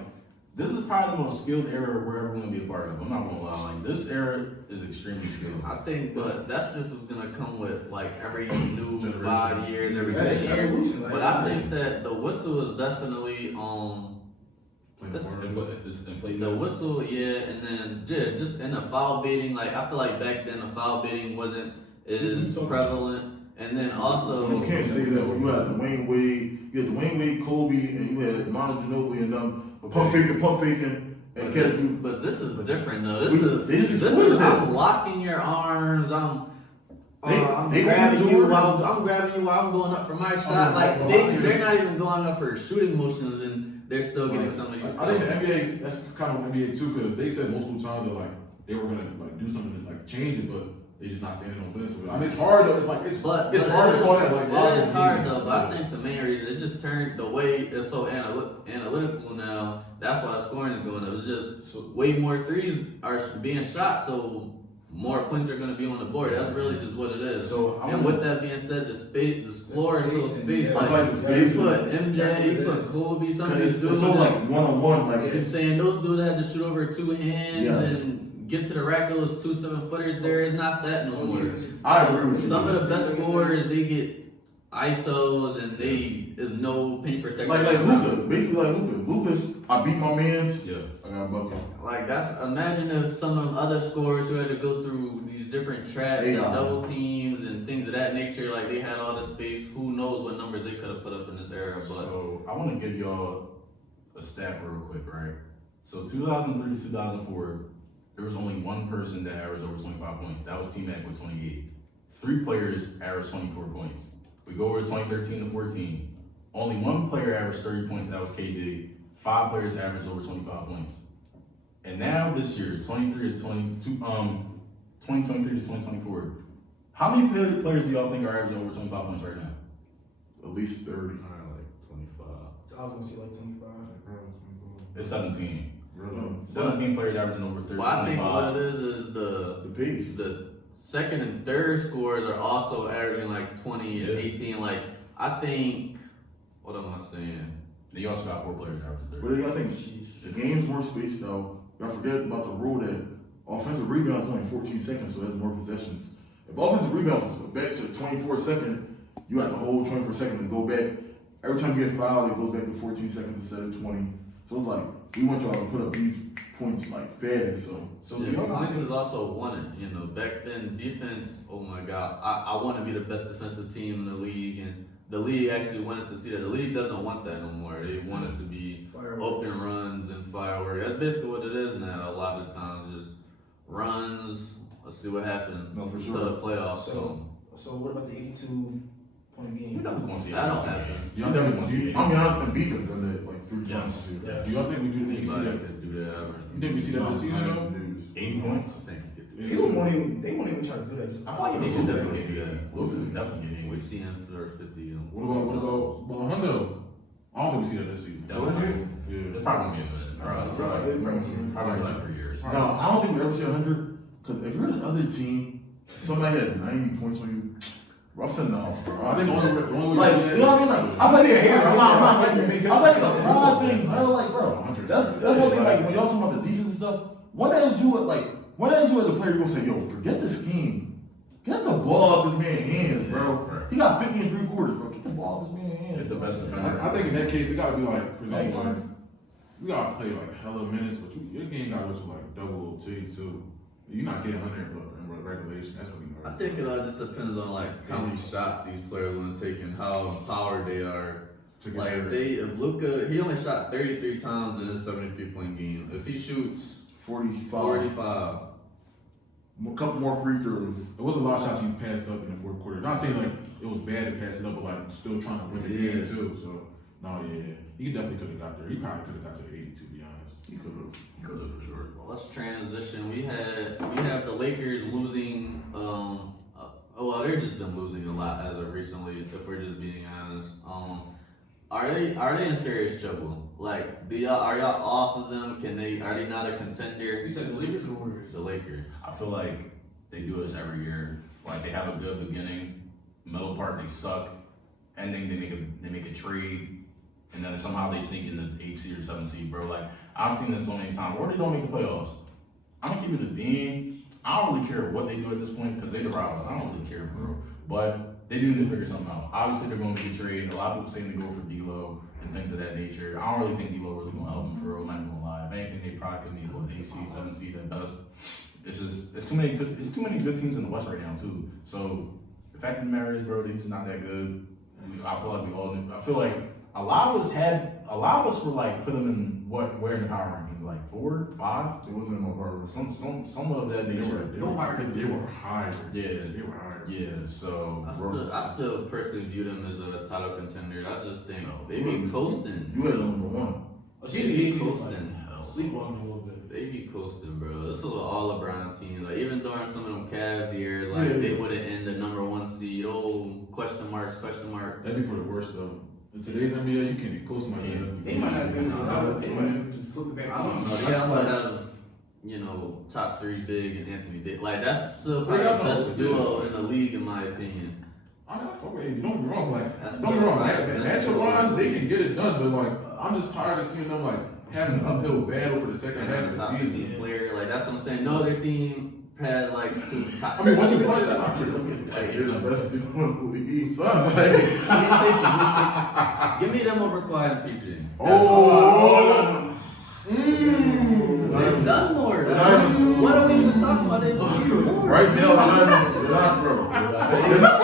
this is probably the most skilled era we're ever gonna be a part of. I'm not gonna lie, like this era is extremely skilled. I think, but that's just what's gonna come with like every new 5 years, every It's 10 years. evolution. Like, But I think that the whistle is definitely It's inflated. the whistle, yeah, and then just in the foul baiting. Like I feel like back then the foul baiting wasn't is prevalent. And then also, You can't say that when you had Dwayne Wade, Kobe, and you had Manu Ginobili and them pump faking, and catch you. but this is different though. They just This exploited is that. I'm locking your arms. I'm They grabbing gonna you do it. while I'm grabbing you while I'm going up for my shot. Like they're not even going up for shooting motions, and they're still getting some of these. I think the NBA, that's kind of NBA too, because they said multiple times that like they were gonna like do something to like change it, but they just not standing on business with it. I mean, it's hard though. It's like it's hard to call that like. It is hard though, but I think the main reason it just turned the way it's so analytical now. That's why the scoring is going up. It's just way more threes are being shot, so more points are going to be on the board. That's really just what it is. So and with that being said, the floor is so spaced. Yeah. Like Like the you space. put MJ, you put Kobe, some of these It's dudes. so like one-on-one, like I'm saying those dudes had to shoot over two hands Yes. and get to the rack. Those 2 7-footers. There is not that no more. I agree with you. Some of the best scorers they get ISOs and is no paint protection. like Luka, basically like Luka. Luka's, I beat my man's. Yeah. I got a bucket. Like imagine if some of the other scorers who had to go through these different traps and Yeah. double teams and things of that nature, like they had all the space. Who knows what numbers they could have put up in this era? But So I want to give y'all a stat real quick, right? So 2003 to 2004, there was only one person that averaged over 25 points. That was T-Mac with 28. 3 players averaged 24 points. We go over to 2013 to 14. Only one player averaged 30 points, and that was KD. 5 players averaged over 25 points. And now this year, 2023 to 2024, how many players do y'all think are averaging over 25 points right now? At least 30. Like 25. I was gonna say like 25. It's 17. Really? 17 players averaging over 30, well, I think 25. what it is The pace. the second and third scores are also averaging like 20 and 18. Like I think, what am I saying? Then you also got 4 players averaging 30. But I think the game's more spaced though. Y'all forget about the rule that offensive rebounds is only 14 seconds, so it has more possessions. If offensive rebounds was back to 24 seconds, you have to hold 24 seconds and go back. Every time you get fouled, it goes back to 14 seconds instead of 20. So it's like, we want y'all to put up these points like fast, so. So Yeah, do y'all not points think, is also wanted. You know, back then defense. Oh my God, I want to be the best defensive team in the league, and the league actually wanted to see that. The league doesn't want that no more. They want it to be Fireworks. open runs and fireworks. That's basically what it is now. A lot of times, just runs. Let's see what happens. No, for To sure. the playoffs. So what about the 82-point we game? definitely want to see That don't that. happen. You definitely want to see I'm it. be honest, Embiid has done that like 3 Yes. times. Yes. Do y'all think we do? You see Anybody that? could do that. You think we see that this season though? 80 points? I think he could do People won't even. They won't even try to do that. Just, I feel like He they could could definitely definitely do that. Wilson could definitely that. get We it. see him for 50. What about Hundo? I don't think we see that this season. Definitely. Yeah. It's probably gonna be a minute. Probably like 3 years. No, I don't think we ever see 100. Because if you're the other team, somebody has 90 points on you, I'm saying no, bro. I think the only way Like, you you know what I mean? Like, I bet they're here. I'm not like, I bet it's a pride thing. I'm like, bro, that's one thing, like, when y'all talking about the defense and stuff, when as you as a player, you're gonna say, yo, forget the scheme. Get the ball out this man's hands, bro. Right. He got 50 and 3/4, bro. Get the ball out this man's hands. Get the best defender. I think in that case, it gotta be like, for example, like, we gotta play like hella minutes, but your game gotta go to like double OT too. You're not getting 100 in regulation. That's what we I think it all just depends on like how many shots these players want to take and how empowered they are. Like if Luka, he only shot 33 times in his 73-point game. If he shoots 45. 45, A couple more free throws. There was a lot of shots he passed up in the fourth quarter. Not saying like it was bad to pass it up, but like still trying to win the game too. So no, yeah, he definitely could have got there. He probably could have got to 80 to be honest. He could have. For sure. well, let's transition. We have the Lakers losing. Well, they've just been losing a lot as of recently. If we're just being honest, are they in serious trouble? Like, are y'all off of them? Are they not a contender? You said the Lakers or the Warriors? The Lakers. I feel like they do this every year. Like they have a good beginning, middle part they suck, ending they make a trade, and then somehow they sneak in the 8th seed or 7th seed, bro. Like I've seen this so many times. Or they don't make the playoffs. I'm gonna keep it a beam. I don't really care what they do at this point because they're the rivals. I don't really care, bro. But they do need to figure something out. Obviously, they're going to make a trade. A lot of people saying they go for D'Lo and things of that nature. I don't really think D'Lo really going to help them for real. I'm not going to lie. If anything, they probably could need 8th seed, 7th seed at best. it's too many good teams in the West right now too. So the fact of the matter is, bro, they're just not that good. I feel like we all knew. I feel like a lot of us were like put them in where in the power rankings, like 4, 5. They wasn't in my power. Some of that They were higher. Yeah, They were higher. yeah. So I still personally view them as a title contender. I just think they be coasting. You had number one. They be coasting. Sleep on them a little bit. They be coasting, bro. This was an all LeBron team. Like even during some of them Cavs years, like they wouldn't end the number 1 seed. Oh, question marks. that'd be for the worst though. In today's NBA, you can't be close like that. They might have been. They might have just flipped it back. I don't know. They also have, top 3 big and Anthony Davis. Like that's still probably the best duo in the league in my opinion. I fuck with AD. Don't get me wrong. Like, That's don't get me wrong. that's Natural cool. lines, they can get it done, but like, I'm just tired of seeing them like having an uphill battle for the second half And of a top the 15 season. player. Like that's what I'm saying. No other team has like 2 top. I mean, once you play that, I can Like, you're the best dude in the league, son. Give me them over Kawhi and PG. They've done more. What are we even talking about? They've done more. Right now, they're not, bro. They're not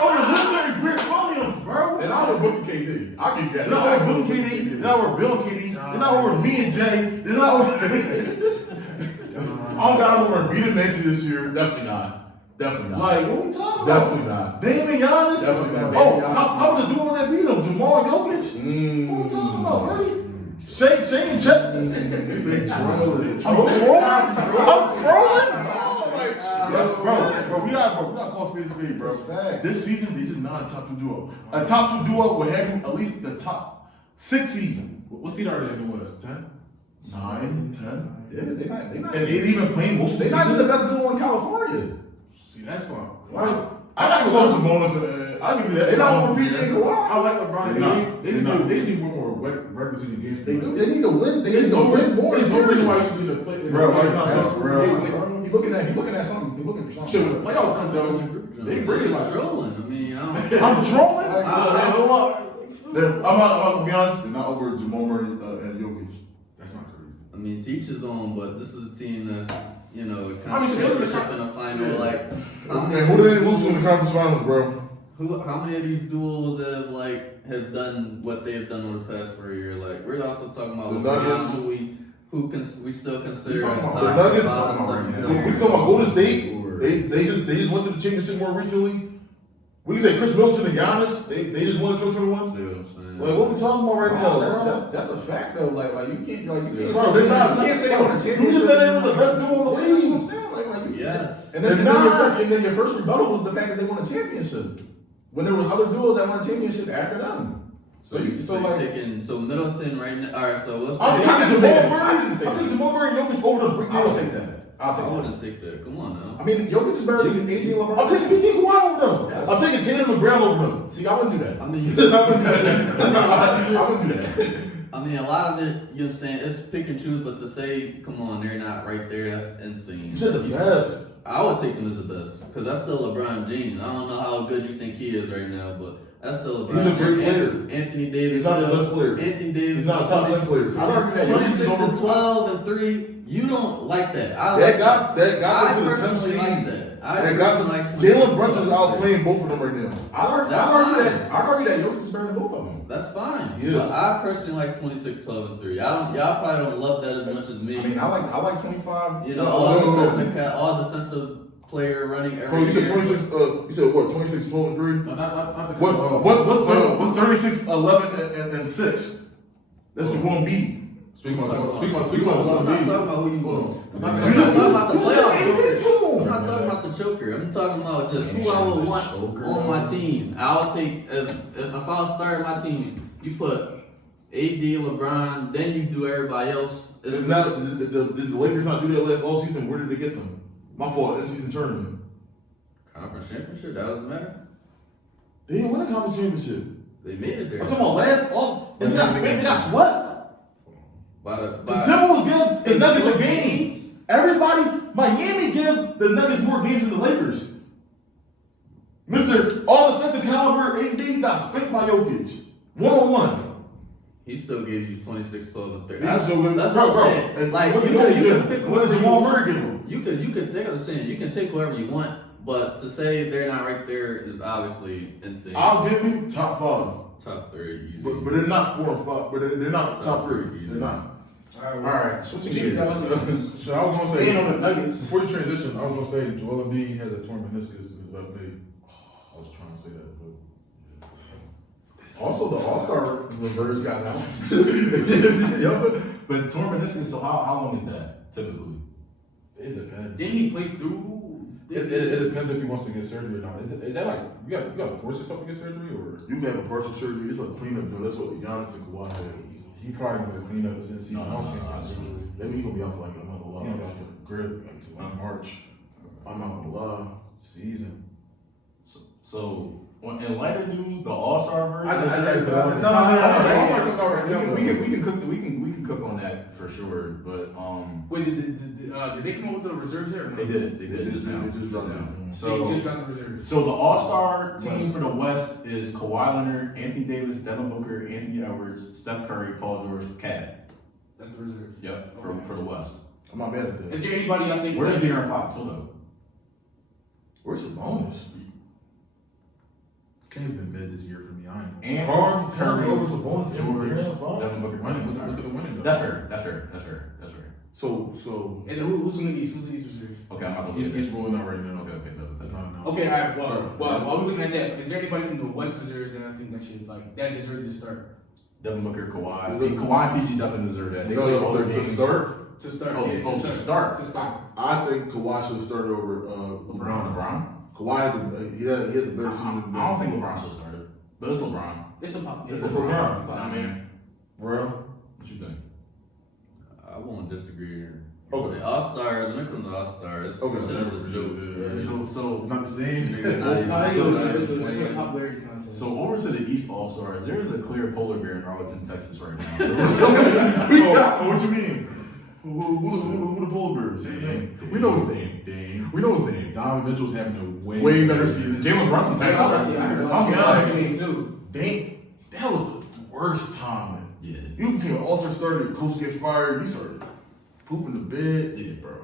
over Lillard, Grant Williams, bro. And I would book KD. I give you that. They're not over Bill KD. They're not over Bill KD. They're not over me and Jay. They're not over. I don't got them over beating Nancy this year. Definitely not. Definitely not. Like, what we talking about? Definitely not. Dame and Giannis? Definitely not. Oh, how was the dude that beat him? Jamal Jokic? What we talking about, really? Shane and Chet? They say trolling. I'm trolling? Yes, bro, we got call spade a spade, bro. That's fact. This season, they just not a top 2 duo. A top 2 duo would have you at least the top 6 seed. What seed are they in the West? 10? 9, 10. Yeah, they not. And they even playing most of the They not even season. the best duo in California. See, that's not. I got to love some bonus. I give you that. They not over PJ and Kawhi. I like LeBron. They not. They just need one more regular season games. They do. They need to win. They need to win more. There's no reason why you should need to play. Bro, why you not talking, bro? He's looking at something. He's looking for something. Shit, when the playoffs come down, they bring it like trolling. I mean, I don't. I'm trolling? I I'm not gonna be honest, they're not over Jamal Murray and Jokic. that's not crazy. I mean, teach his own, but this is a team that's, kind I mean, of shit, look at championship in the final. Like, how Man, many, who did they lose to in the conference finals, bro? how many of these duels have done what they've done over the past 4 years? Like, we're also talking about The Nuggets. LeBron, we still consider talking a about top the Nuggets? 5 Talking about right We player. talking about Golden State. They just went to the championship more recently. We can say Chris Middleton and Giannis. They just won the 2021. You know what I'm saying? Like, what we talking about right now, bro? That's a fact though. Like you can't Bro, say they're not. you can't say they won a championship. You just said they were the best duo in the Well, that's what I'm league. saying. Like you Yes. And then, They're not. and then your first rebuttal was the fact that they won a championship. When there was other duos that won a championship after them. So Middleton right now. All right, so let's I'm say taking say Jamal that. I Murray. didn't say I'm that. taking Jamal Murray and Jokic over the brick. I'll take that. I'll I take that. wouldn't take that. Come on now. I mean, Jokic is better than AD and LeBron. I'm taking PG Kawhi over them. Yes. I'm taking Tatum and Brown over them. See, I wouldn't do that. I mean, I wouldn't do that. I mean, a lot of it, you know what I'm saying, it's pick and choose, but to say, come on, they're not right there, that's insane. You said the best. I would take them as the best, because that's still LeBron James. I don't know how good you think he is right now, but that's still LeBron. He's a great player. Anthony Davis. He's not the best player. Anthony Davis. He's not a top 10 player. I'd argue that Jokic is 26 over and 12 and 3. You don't like that. I That like got I them to the 10th personally like seed. that. That got them. Jalen Brunson's out playing both of them right now. I'd That's argue fine. that. I'd argue that Jokic is better than both of them. That's fine. Yes. But I personally like 26, 12, and 3. Y'all probably don't love that as much as me. I mean, I like 25. You know, No, all defensive player running every Bro, you said year. 26. You said what? 26, 12, and 3. Not the What's 36, 11, and 6? That's the one B. Speak about I'm one not B. talking about who you Hold want. on. I'm not talking about the playoff choker. Come I'm on. not talking about the choker. I'm talking about just who I would want on my team. I'll take if I was starting my team, you put AD, LeBron, then you do everybody else. It's not, did the Lakers not do that last all season? Where did they get them? My fault. In season tournament. Conference championship. That doesn't matter. They didn't win a conference championship. They made it there. I'm talking about last all. They got swept. By The Timberwolves give the Nuggets a game. Everybody, Miami give the Nuggets more games than the Lakers. Mr. All defensive caliber AD got spanked by Jokic. 1-on-1. He still gave you 26, 12, and 30. He's so good. That's Bro, what bro. I'm saying. And Like, what you you can pick what did whoever Jamal you Murray want. give him? You could, they gotta saying, you can take whoever you want, but to say they're not right there is obviously insane. I'll give you top 5. Top 3, easy. But they're not 4 and 5. But they're not top 3. They're not. All right, switching Steve, gears. that was- So I was gonna Staying on say the Nuggets. before you transition, I was gonna say Joel Embiid has a torn meniscus in his left knee. I was trying to say that, but also the All-Star reverse got announced. But torn meniscus, so how long is that typically? it depends. Didn't he play through? It depends if he wants to get surgery or not. Is that like you got to force yourself to get surgery or You can have a partial surgery. It's a cleanup deal. That's what Giannis and Kawhi had. he probably gonna clean up since he No, don't see no, him no, get surgery. Maybe he's gonna be out for like a month. He ain't got the grip until like March I'm not gonna lie. season. So in lighter news, the All-Star version. No. We can cook on that for sure. But Wait, did they come up with the reserves there? Or no? they did They just dropped Yeah. it. So They just got the reserves. So the All-Star team for the West is Kawhi Leonard, Anthony Davis, Devin Booker, Anthony Edwards, Steph Curry, Paul George, Cat. That's the reserves. Yep, for the West. I'm not mad at Is that. there anybody I think? Where's De'Aaron Fox? Hold up. Where's the bonus? Kane's been mid this year for me. I ain't. And Carl Curry, over Sabonis, George, De'Aaron Fox? Devin Booker. Look at the winning though. That's fair. So And then who's in the East? Who's in the East reserves? Okay, I'm not gonna He's rolling out right now. Okay, no. That's not announced. Okay, all right. Well, while we're looking at that, is there anybody from the West reserves that I think that should that deserves to start? Devin Booker, Kawhi. Is it- Kawhi and PG definitely deserve that. They No, played all the the games. start. To start. Oh, yeah, oh, to start. To start. I think Kawhi should start over LeBron. Kawhi, he has a better I season. don't think LeBron should start it, but it's LeBron. It's a pop. It's LeBron. Nah, man. Bro. What you think? I won't disagree here. Okay. All Stars, when it comes to All Stars, Okay. it's just a joke. So Not the same. Niggas not even- No, so not it's even a playing. popularity contest. So over to the East All Stars, there is a clear polar bear in Arlington, Texas right now. What you mean? Who the Polar Bears? We know his name. Dame. We know his name. Donovan Mitchell's having a Way better season. Jalen Brunson's having a better season. I'm honest. me too. That was the worst time. Yeah. You became an all-star starter, the coach get fired, you started pooping the bed. Yeah, bro.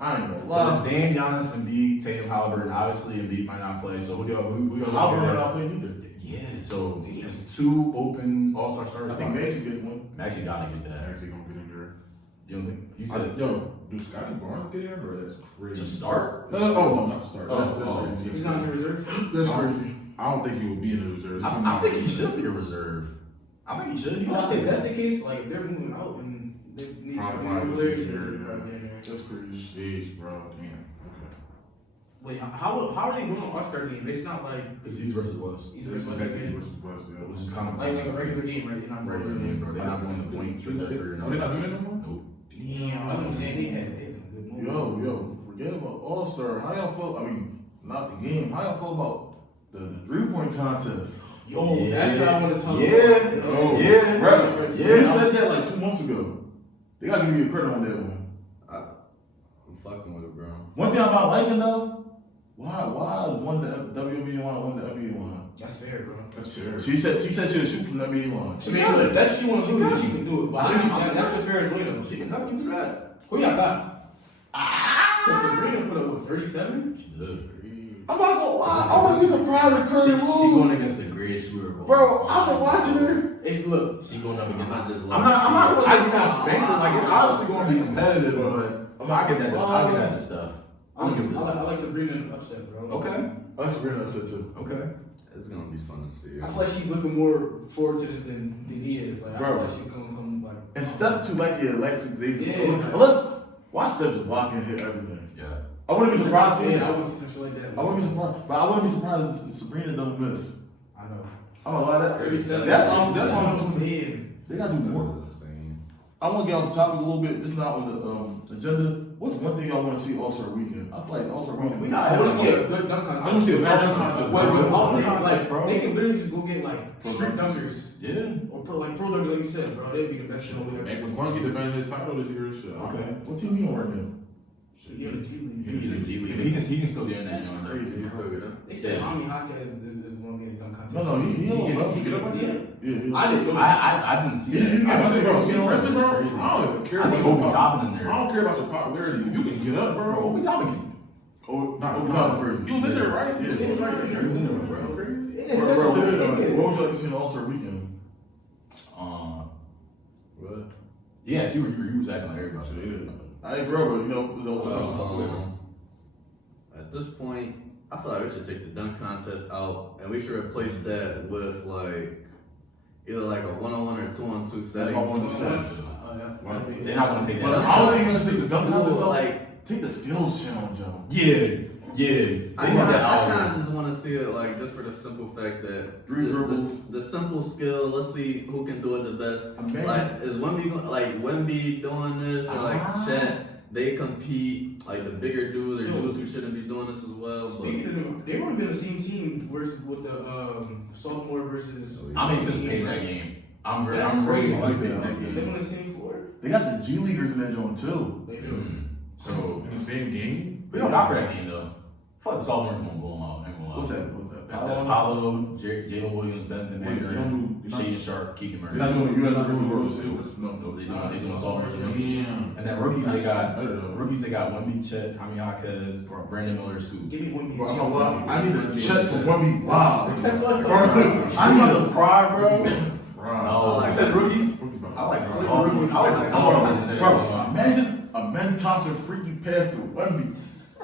I ain't gonna Well, it's lie. Dame, Giannis, Embiid, Tatum, Halliburton. Obviously, Embiid might not play. So who y'all Halliburton looking not at? playing either. Yeah. So it's 2 open All Star starters. I think Maxey get one. Maxey gotta get that. Actually gonna get in there. You don't think? You said Yo, do Scotty Barnes get in there, or that's crazy? to start. No, not to start. Oh, That's He's not in the reserves. That's crazy. I don't think he will be in the reserves. I think he should be a reserve. I think he should. He I say if that's the case, like if they're moving out and they need Probably players, yeah. right there. That's crazy. Jeez, bro. Damn. Okay. Wait, how are they doing an All-Star game? It's not like It's East versus West. East That's versus the West East game. versus West, yeah. Which is kind of Like a regular game, right? They're not regular game, bro. They're not going to point trajectory. Are they not doing it no more? Nope. Damn, I was gonna say they had some good moves. Yo, forget about All-Star. How y'all feel? I mean, not the game. How y'all feel about the three-point contest? Yo, that's what I want to talk Yeah. about. Oh, yeah. Bro, Yeah. you said that like 2 months ago. They gotta give you a credit on that one. I'm fucking with it, bro. One thing I'm not liking though, why is one the WNBA line, one the NBA line? That's fair, bro. That's fair. She said she would shoot from the NBA line. I mean, look, that's she want to do it. She can do it, but I think can. that's the fairest way though. She can definitely do that. Who y'all got? Cause Sabrina put up with 37. She did. I'm not gonna lie, I was surprised that Curry She going lose. against the greatest shooter of all Bro, time. I've been watching her. It's look. She going up against. I just I'm love not gonna say I- you're not spanking. Like it's obviously going to be competitive, but I get that. I get that stuff. I like Sabrina in the upset, bro. Okay. I was really upset too. Okay. It's gonna be fun to see. I feel like she's looking more forward to this than he is. Like I feel Bro. like she's gonna come like. And Steph too, like last 2 days. Yeah. Unless watch Steph just walk and hit everything. Yeah. I wouldn't be surprised seeing Yeah, I that. want to see some shit like that. I wouldn't be surprised, but I wouldn't be surprised if Sabrina don't miss. I know. I'm gonna lie that. 37. That's all what I'm I'm saying. saying. They gotta do more. I want to get off the topic a little bit. This is not on the agenda. What's one thing y'all want to see All-Star Weekend? I feel like All-Star Weekend. I want to see a good dunk contest. I wanna see a bad dunk contest. Wait, with all Dunk the contest, like, bro. they can literally just go get like Pro street dunkers. dunkers Yeah. or pro dunkers, like you said, bro. They'd be the best shit over there. Hey, McClunky defending his title this year. Shit. Okay. What team you on right now? He on the G League. He's a G League. He can still get in that. That's joint. crazy. He can still get him. They said Ami Hawkins is going to get a dunk contest. No, he don't love to get up like Yeah. that. Yeah, I didn't know that. I didn't see Yeah, that. you I can was see, like, bro. see, You know, that's bro. crazy. I don't even care I think about Obi your Toppin in I there. don't care about your popularity. You can get up, bro. Obi Toppin. Oh, not Obi Toppin first. He was in there, right? Yeah, He was right there. He was in there, bro. Yeah, Bro, that's bro, what I'm what saying. would you like to see in the All-Star weekend? What? Yeah, you was acting like everybody. Yeah. I ain't bro, but you know, it's all At this point, I feel like we should take the dunk contest out, and we should replace that with like either like a 1-on-1 or 2-on-2 That's setting. what I wanted to say. Oh, yeah. They're not gonna take But that. I don't think you should take the dunk contest out. Like, Take the skills challenge out. Yeah. They I need that out. kind of just want to see it like just for the simple fact that Three dribbles. the simple skill. Let's see who can do it the best. Imagine. Like is Wemby doing this or like Chet? They compete like the bigger dudes or dudes who shouldn't be doing this as well. Speaking of them, they've only been the same team versus with the sophomore versus. I'm anticipating that game. I'm That's really crazy. anticipating that They're game. on the same floor. They got the G Leaguers in that joint too. They do. So In the same game? we don't got for that game though. I feel like the sophomores gonna blow them out. I ain't gonna lie. What's that? That's Paolo, Jalen Williams, Benton Wait, Mayer, you don't do- Shane Sharp, Keegan Murray. You're not doing U.S. versus World Series. No, No, no. they doing sophomores and rookies. And then rookies they got Wemby, Chet, Jaime Jaquez, Brandon Miller, Scoop. Give me one. Bro, I'm gonna lie. I need to check for Wemby live. That's what Bro, I need to fry, bro. No, you said rookies? I like the sophomores. I like the sophomores. Bro, imagine a Ben Thompson freaky pass to Wemby.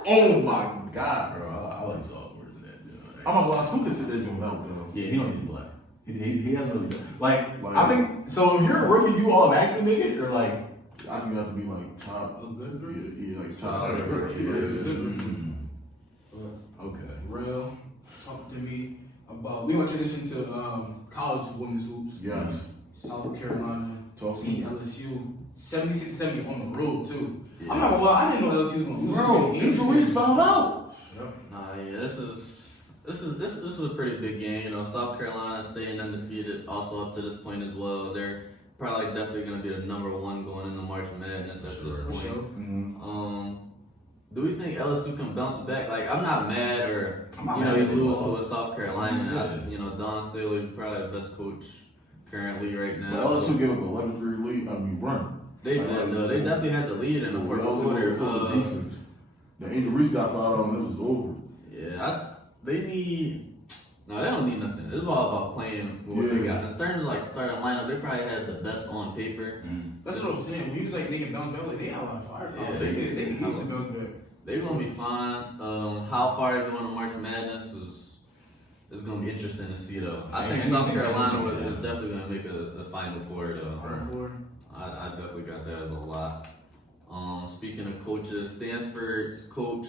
Oh my god, bro. I like sophomores in that. I'm gonna lie. Who can sit there doing that though? Yeah, he don't need black. He hasn't really done. Like, Like- I think, so if you're a rookie, you automatically make it? Or like, I think you have to be like top. Yeah, like top. Solid rookie, mm, Uh, okay. Real, talk to me about. We want to transition to college women's hoops. Yes. South Carolina Talk to beat me. LSU 76-70 on the road too. I'm not gonna lie, I didn't know LSU was gonna lose. Bro, this Mr. game. Reese found out. This is a pretty big game. You know, South Carolina staying undefeated, also up to this point as well. They're probably definitely going to be the number one going into March Madness at this point. Sure. Do we think LSU can bounce back? Like, I'm not mad or I'm not you know mad you at lose all. to a South Carolina. Yeah. You know, Don Staley probably the best coach currently right But now. LSU gave up an 11-3 lead. I mean, run. They did though. They definitely had the lead in the fourth quarter. Defense. The Angel Reese got fouled out and it was over. Yeah, they need. No, they don't need nothing. It's all about playing with what they got. In terms of like starting lineup, they probably had the best on paper. That's what I'm saying. When you was like they can bounce back, like they got a lot of firepower. Yeah, they can easily bounce back. They're gonna be fine. How far they're going to March Madness is gonna be interesting to see though. I think South Carolina is definitely gonna make a Final Four though. I definitely got that as a lot. Speaking of coaches, Stanford's coach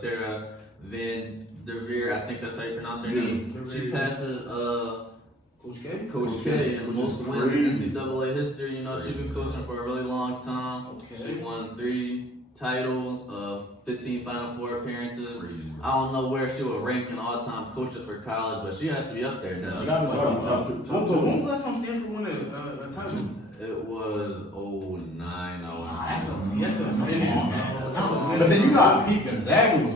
Tara Van Derveer, I think that's how you pronounce her name. She passes Coach K. Coach K in Which most is wins in crazy. NCAA history. You know, she's been coaching for a really long time. Okay. She won 3 titles, 15 Final Four appearances. I don't know where she would rank in all-time coaches for college, but she has to be up there now. She gotta be like top When was the last time Stanford won a title? It was 09, I want That's to a say. that's a minute. That's a minute. But then you got Pete Gonzaga was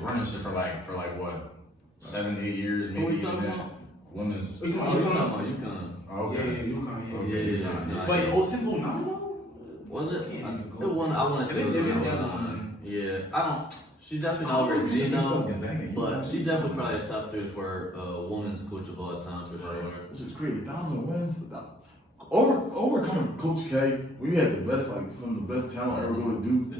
running shit for like what 7-8 years Who we maybe talking even about? that. Women's. Oh, you Oh, talking you about talking about UConn. Oh, Yeah, okay. UConn, Yeah. But since 09 though? Was it? Can't It won. I want to say If it it's was down 09. Yeah, I don't. She definitely not over Gino, but she definitely probably a top 3 for women's coach of all time for sure. Which is crazy. 1,000 wins. Overcoming Coach K, we had the best, like some of the best talent ever go to do.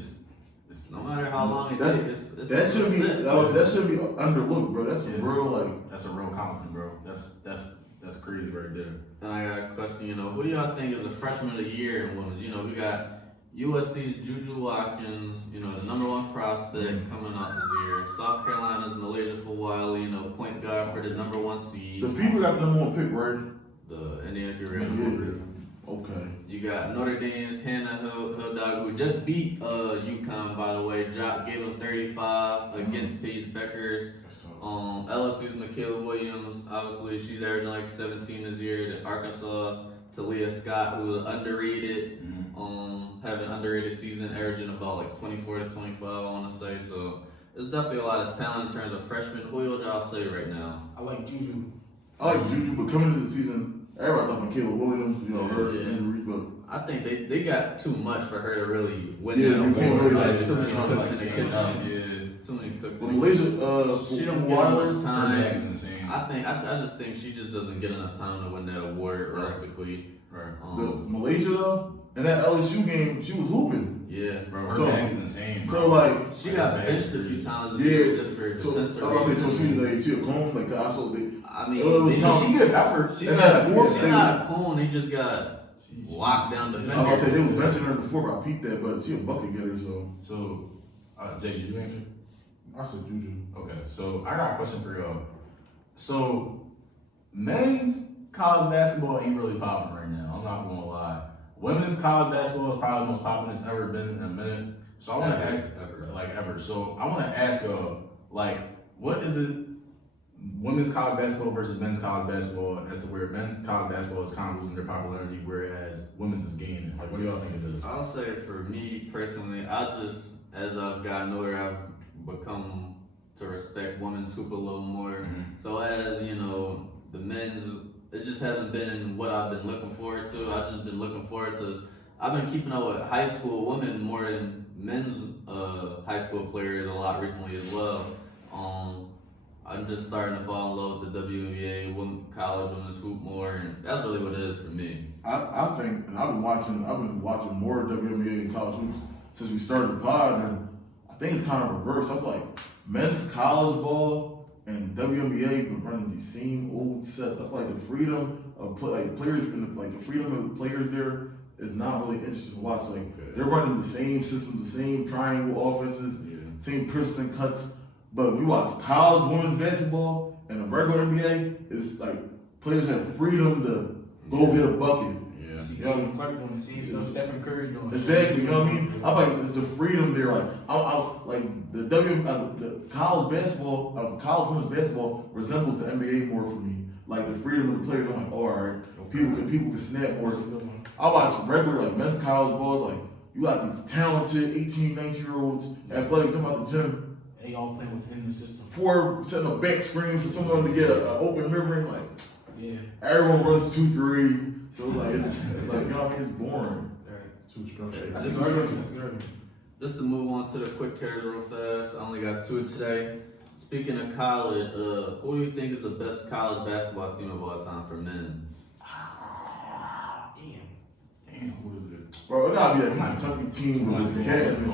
No matter how long it That- takes, it's That should be it. that should be underlooked, bro. That's a Yeah. real like. That's a real compliment, bro. That's crazy right there. And I got a question, you know, who do y'all think is the freshman of the year in women's? You know, we got USC's Juju Watkins, you know, the number 1 prospect coming out this year. South Carolina's Malaysia Fawali, you know, point guard for the number 1 seed. The FIFA got the number 1 pick, right? The Indiana Fury. Yeah. Okay. You got Notre Dame's Hannah Hilldog, who just beat UConn, by the way. Gave them 35 against Paige Beckers. LSU's Michaela Williams, obviously she's averaging like 17 this year. The Arkansas Talia Scott, who was underrated, having an underrated season, averaging about like 24 to 25, I want to say. So there's definitely a lot of talent in terms of freshmen. Who would y'all say right now? I like Juju. I like Juju, but coming into the season, everybody loving Caleb Williams, her injury, but I think they got too much for her to really win Yeah, that you can't award. really Like, like too many it. cooks in the kitchen. Yeah. Too many cooks Well, in the Malaysia, kitchen. She don't get Wilder, enough time. Her is insane. I just think she just doesn't get enough time to win that award realistically. Right. the Malaysia though, in that LSU game, she was hooping. Yeah, Bro, her So- bag is insane, bro. So like, she got benched a few times Yeah, just for so I was defensive about to say, so reasons. she a clone, like I saw they. I mean, it was they- tough. She give effort. she's And not, that fourth she's thing- not a clone. They just got locked down I was about to say they defenders. was benching her before, but I peeped that, but she a bucket getter, so. So, Jay, did you answer? I said Juju. Okay, so I got a question for y'all. So, men's college basketball ain't really popping right now. I'm not gonna lie. Women's college basketball is probably the most popular it's ever been in a minute. So I want to ask, ever. So I want to ask y'all, like, what is it? Women's college basketball versus men's college basketball, as to where men's college basketball is kind of losing their popularity, whereas women's is gaining. Like, what do y'all think of this? I'll say for me personally, as I've gotten older, I've become to respect women's hoop a little more. So as you know, the men's, it just hasn't been in what I've been looking forward to. I've just been looking forward to. I've been keeping up with high school women more than men's high school players a lot recently as well. I'm just starting to fall in love with the WNBA, college women's hoop more, and that's really what it is for me. I think, and I've been watching more WNBA and college hoops since we started the pod, and I think it's kind of reversed. I feel like men's college ball and WNBA been running these same old sets. I feel like the freedom of players and the freedom of the players there is not really interesting to watch. Like they're running the same system, the same triangle offenses, same piston cuts. But we watch college women's basketball and the regular NBA, it's like players have freedom to go get a bucket. Yeah. See You know, Caitlin Clark doing the same stuff Stephen Curry doing. exactly, you know what I mean? I feel like there's the freedom there. Like I like the college basketball, college women's basketball resembles the NBA more for me. Like the freedom of the players, I'm like, all right, people can snap more. I watch regular like men's college balls, like you got these talented 18, 19-year-olds athletic come out the gym. They all playing within the system. For setting a back screen for someone to get an open river, like Yeah. everyone runs 2-3, so it's like like you know what I mean, it's boring. Right. Too structured. That's good argument. That's good argument. Just to move on to the quick hitters real fast, I only got 2 today. Speaking of college, who do you think is the best college basketball team of all time for men? Damn, who is it? Bro, it gotta be a Kentucky team with the academy.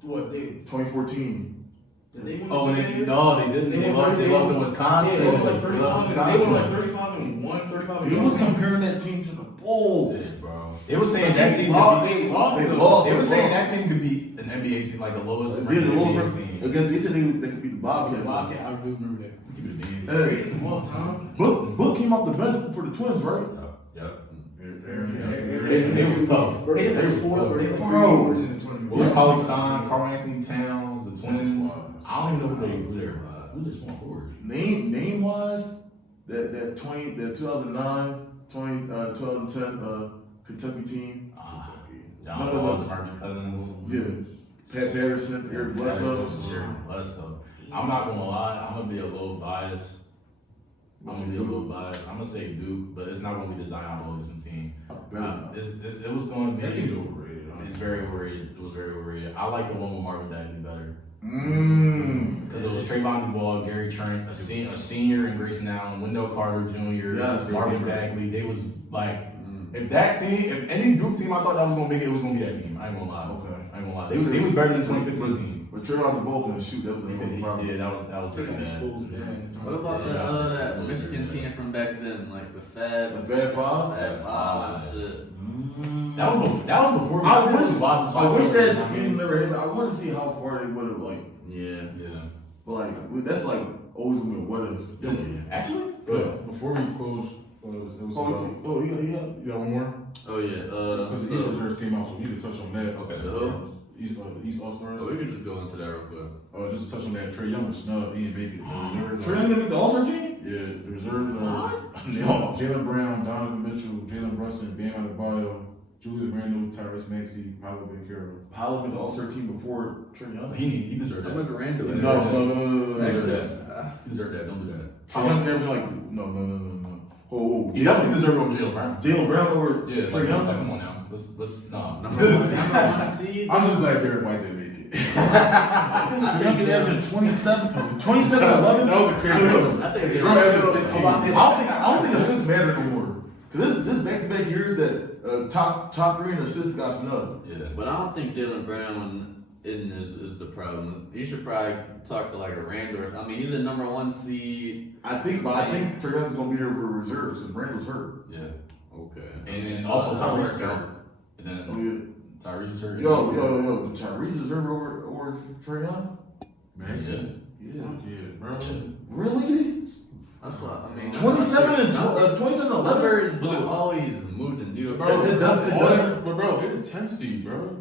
What they 2014. did they win? Oh, the they, championship? no, they didn't. They lost to Wisconsin. Yeah, they won like They lost 35. to They won like Wisconsin. 35 and 1, 35 and He 1. was comparing that team to the Bulls. Yeah, bro. They were saying that team lost. could be. They lost. They to lost. They were saying that team could be an NBA team, like the lowest They did ranked the NBA Wolves team. against they said they could beat the Bobcats. Bobcat, I do remember that. Keep it a bean. Hey, Greatest of all time. Book came off the bench for the Twins, right? Yep. They was tough. Bro, they had They like was four. tough. Bro, they had like Bro. 3 awards in the tournament. Willie Cauley-Stein, Carl Anthony Towns, the Twins. I don't even know who they was there. Who's their small forward? Name wise, that 2009, 2010 Kentucky team. John Wall, DeMarcus Cousins. Yeah. Pat Patterson, Eric Bledsoe. Bledsoe. I'm not gonna lie, I'm gonna be a little biased. I'm gonna say Duke, but it's not gonna be the Zion Williamson team. It was gonna be. That team's overrated. It's very overrated. It was very overrated. I like the one with Marvin Bagley better. Mmm. Because it was Trayvon Duval, Gary Trent, a senior, and Grayson Allen, Wendell Carter Jr., Yes. Marvin Bagley. They was like, if any Duke team I thought that was gonna make it, it was gonna be that team. I ain't gonna lie. Okay. I ain't gonna lie. They was better than 2015 team. But Trayvon Duval couldn't shoot. That was the problem. Yeah, that was pretty bad. What about that Michigan team from back then, like the The Fab Fab Five. and shit? That was before. I wish that I scheme never happened. I want to see how far they would have Yeah. but that's always gonna be a what if. Actually, But before we close, it was Yeah. you got one more? Oh yeah. Because the East reserves came out, so we need to touch on that. Okay. The who? East All Stars. But we can just go into that real quick. Just to touch on that, Trey Young was snub. He didn't make it. The reserves Trey are- Young made the All-Star team? Yeah, the reserves are Jalen Brown, Donovan Mitchell, Jalen Brunson, Bam Adebayo, Julius Randle, Tyrese Maxey, Paolo Banchero. Powell made the All-Star team before Trey Young. He deserved How that. much Randall? No. He deserved that. He deserved that. Don't do that. Trey Young never been like, no. Oh, He definitely deserved over Jalen Brown. Jalen Brown over Yeah, Trey like, Young? come on now. Let's no. Number one seed. I'm just glad Barrett White didn't make it. Trey Young is averaging 27, 11. That was a crazy number. I think Girl averaged 15. I don't think assists matter anymore. Because this back-to-back years that top 3 in assists got snubbed. Yeah. But I don't think Jalen Brown is the problem. You should probably talk to like a Randall or something. I mean, he's the number 1 seed. I think Trey Young's going to be there for reserves and Randall's hurt. Yeah. Okay. And also Tyrese is Works hurt. out. And Oh, then Tyrese is hurt. Yo. Tyrese is hurt over Trey Young? Man, Yeah. fuck yeah, bro. Really? That's what I mean. 27 and 11? Numbers have always moved the needle. Bro, It does- all that, but bro, they're the 10th seed, bro.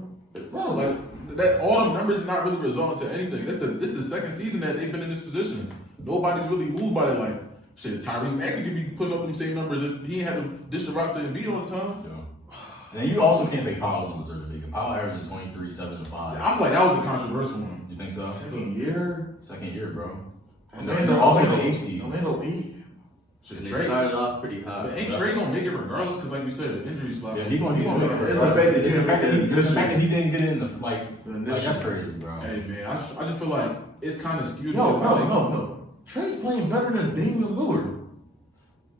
Bro, like that, all them numbers not really result to anything. This the second season that they've been in this position. Nobody's really moved by it. Like shit, Tyrese Maxey could be putting up them same numbers if he ain't had to dish the rock to Embiid all the time. Yeah. And then you also can't say Powell don't deserve to make it. Powell averaging 23, 7, and 5. I feel like that was the controversial one. You think so? Second year? Second year, bro. Also the eighth seed. Orlando 8. Shit, And they Trey, started off pretty hot. ain't Trey gonna make it regardless? Because like you said, the injury slot. Yeah, he gonna make it. It's the fact that It's the fact that he didn't get in the like Initially. that's crazy, bro. Hey man, I just feel like it's kind of skewed. No. Trey's playing better than Damian Lillard.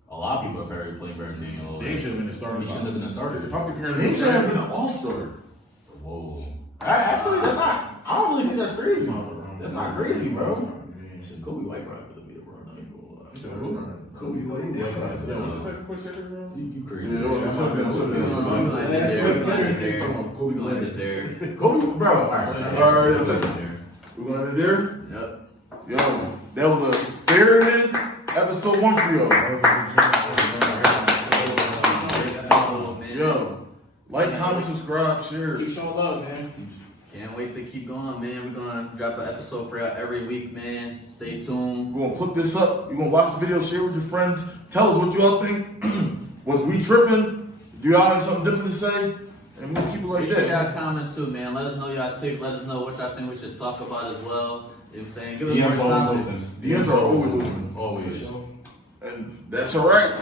A lot of people are probably playing better than Damian Lillard. Dame should have been the starter. He shouldn't have been a starter. If I'm comparing Dame them, should have been an all-star. Whoa. Actually, that's not. I don't really think that's crazy. That's not crazy, bro. Shit, Kobe White probably could have been a bro. I ain't gonna lie. He said, who? Kobe White. Yeah, what's the second question, bro? You crazy. Yeah, that's something. We landed That's there. what We landed there. talking about Kobe We landed there. Kobe, bro. All right. Alright, We that's it. landed there. We're going to there? Yep. Yo, that was a spirited episode 1 for y'all. Yo, like, comment, subscribe, share. Keep showing love, man. Can't wait to keep going, man. We're gonna drop an episode for y'all every week, man. Stay tuned. We're gonna put this up. You're gonna watch the video, share with your friends. Tell us what y'all think. Was we tripping? Do y'all have something different to say? And we'll keep it like Make sure that. y'all comment too, man. Let us know y'all take. Let us know what y'all think we should talk about as well. You know what I'm saying? Give us DMs more always topics. open. DMs are always open. Always. And that's alright.